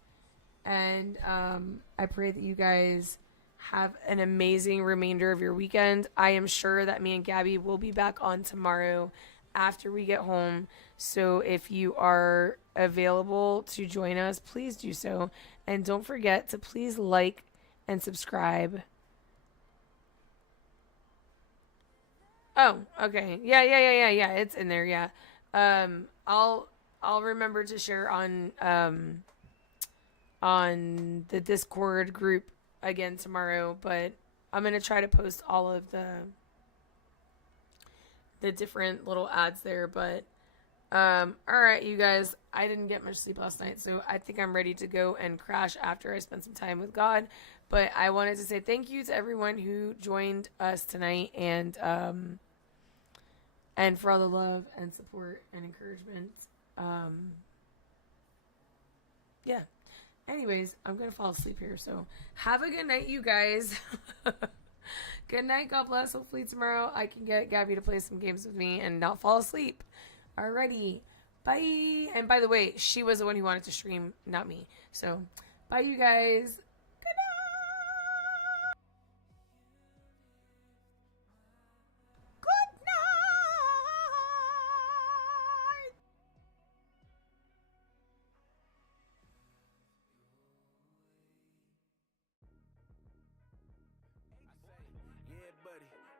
And I pray that you guys have an amazing remainder of your weekend. I am sure that me and Gabby will be back on tomorrow after we get home. So if you are available to join us, please do so. And don't forget to please like and subscribe. Oh, okay. Yeah. It's in there, yeah. I'll remember to share on the Discord group again tomorrow, but I'm going to try to post all of the different little ads there. But all right, you guys, I didn't get much sleep last night, so I think I'm ready to go and crash after I spend some time with God. But I wanted to say thank you to everyone who joined us tonight, and for all the love and support and encouragement. Yeah. Anyways, I'm going to fall asleep here. So have a good night, you guys. Good night. God bless. Hopefully tomorrow I can get Gabby to play some games with me and not fall asleep. Alrighty. Bye. And by the way, she was the one who wanted to stream, not me. So bye, you guys. Good night. Good night.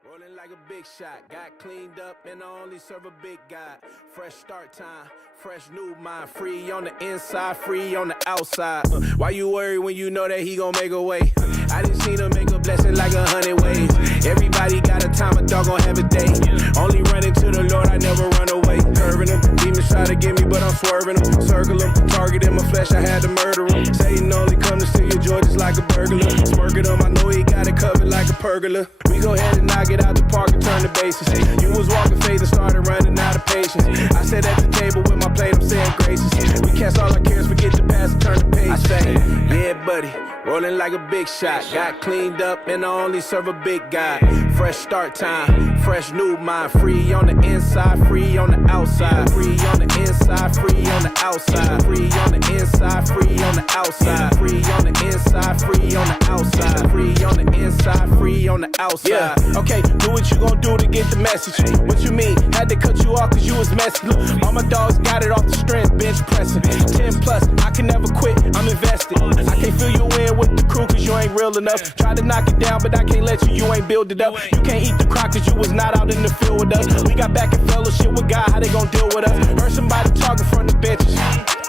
Rolling like a big shot, got cleaned up and I only serve a big God. Fresh start time, fresh new mind, free on the inside, free on the outside. Why you worry when you know that he gon' make a way? I done seen him make a blessing like 100 ways. Everybody got a time, a dog gon' have a day. Only running to the Lord, I never run away. Curving him, demons try to get me, but I'm swerving them. Circle him, target in my flesh, I had to murder him. Satan only come to steal your joy just like a burglar. Smirking him, I know he got it covered like a pergola. We go ahead and knock it out the park and turn the bases. You was walking faith and started running out of patience. I sat at the table with my plate, I'm saying graces. We cast all our cares, forget the past and turn the page. I say, yeah, buddy, rolling like a big shot. Got cleaned up and I only serve a big God. Fresh start time, fresh new mind, free on the inside, free on the outside. Free on the inside, free on the outside. Free on the inside, free on the outside. Free on the inside, free on the outside. Free on the inside, free on the outside. Yeah, okay, do what you gon' do to get the message. What you mean? Had to cut you off cause you was messy. Look, all my dogs got it off the strength, bench pressing. 10 plus, I can never quit, I'm invested. I can't fill you in with the crew cause you ain't real enough. Try to knock it down, but I can't let you ain't build it up. You can't eat the crock cause you was not out in the field with us. We got back in fellowship with God, how they gon' deal with us? Heard somebody talking from the benches.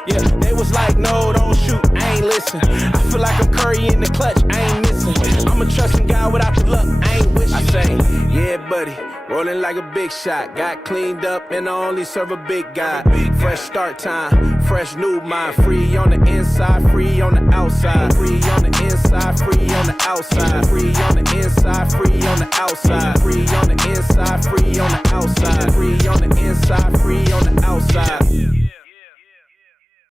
Yeah, they was like, no, don't shoot, I ain't listen. I feel like I'm Curry in the clutch, I ain't missing. I'ma trust in God without the luck, I ain't wishing. I say, yeah, buddy, rolling like a big shot. Got cleaned up and I only serve a big God. Fresh start time, fresh new mind, free on the inside, free on the outside. Free on the inside, free on the outside. Free on the inside, free on the outside. Free on the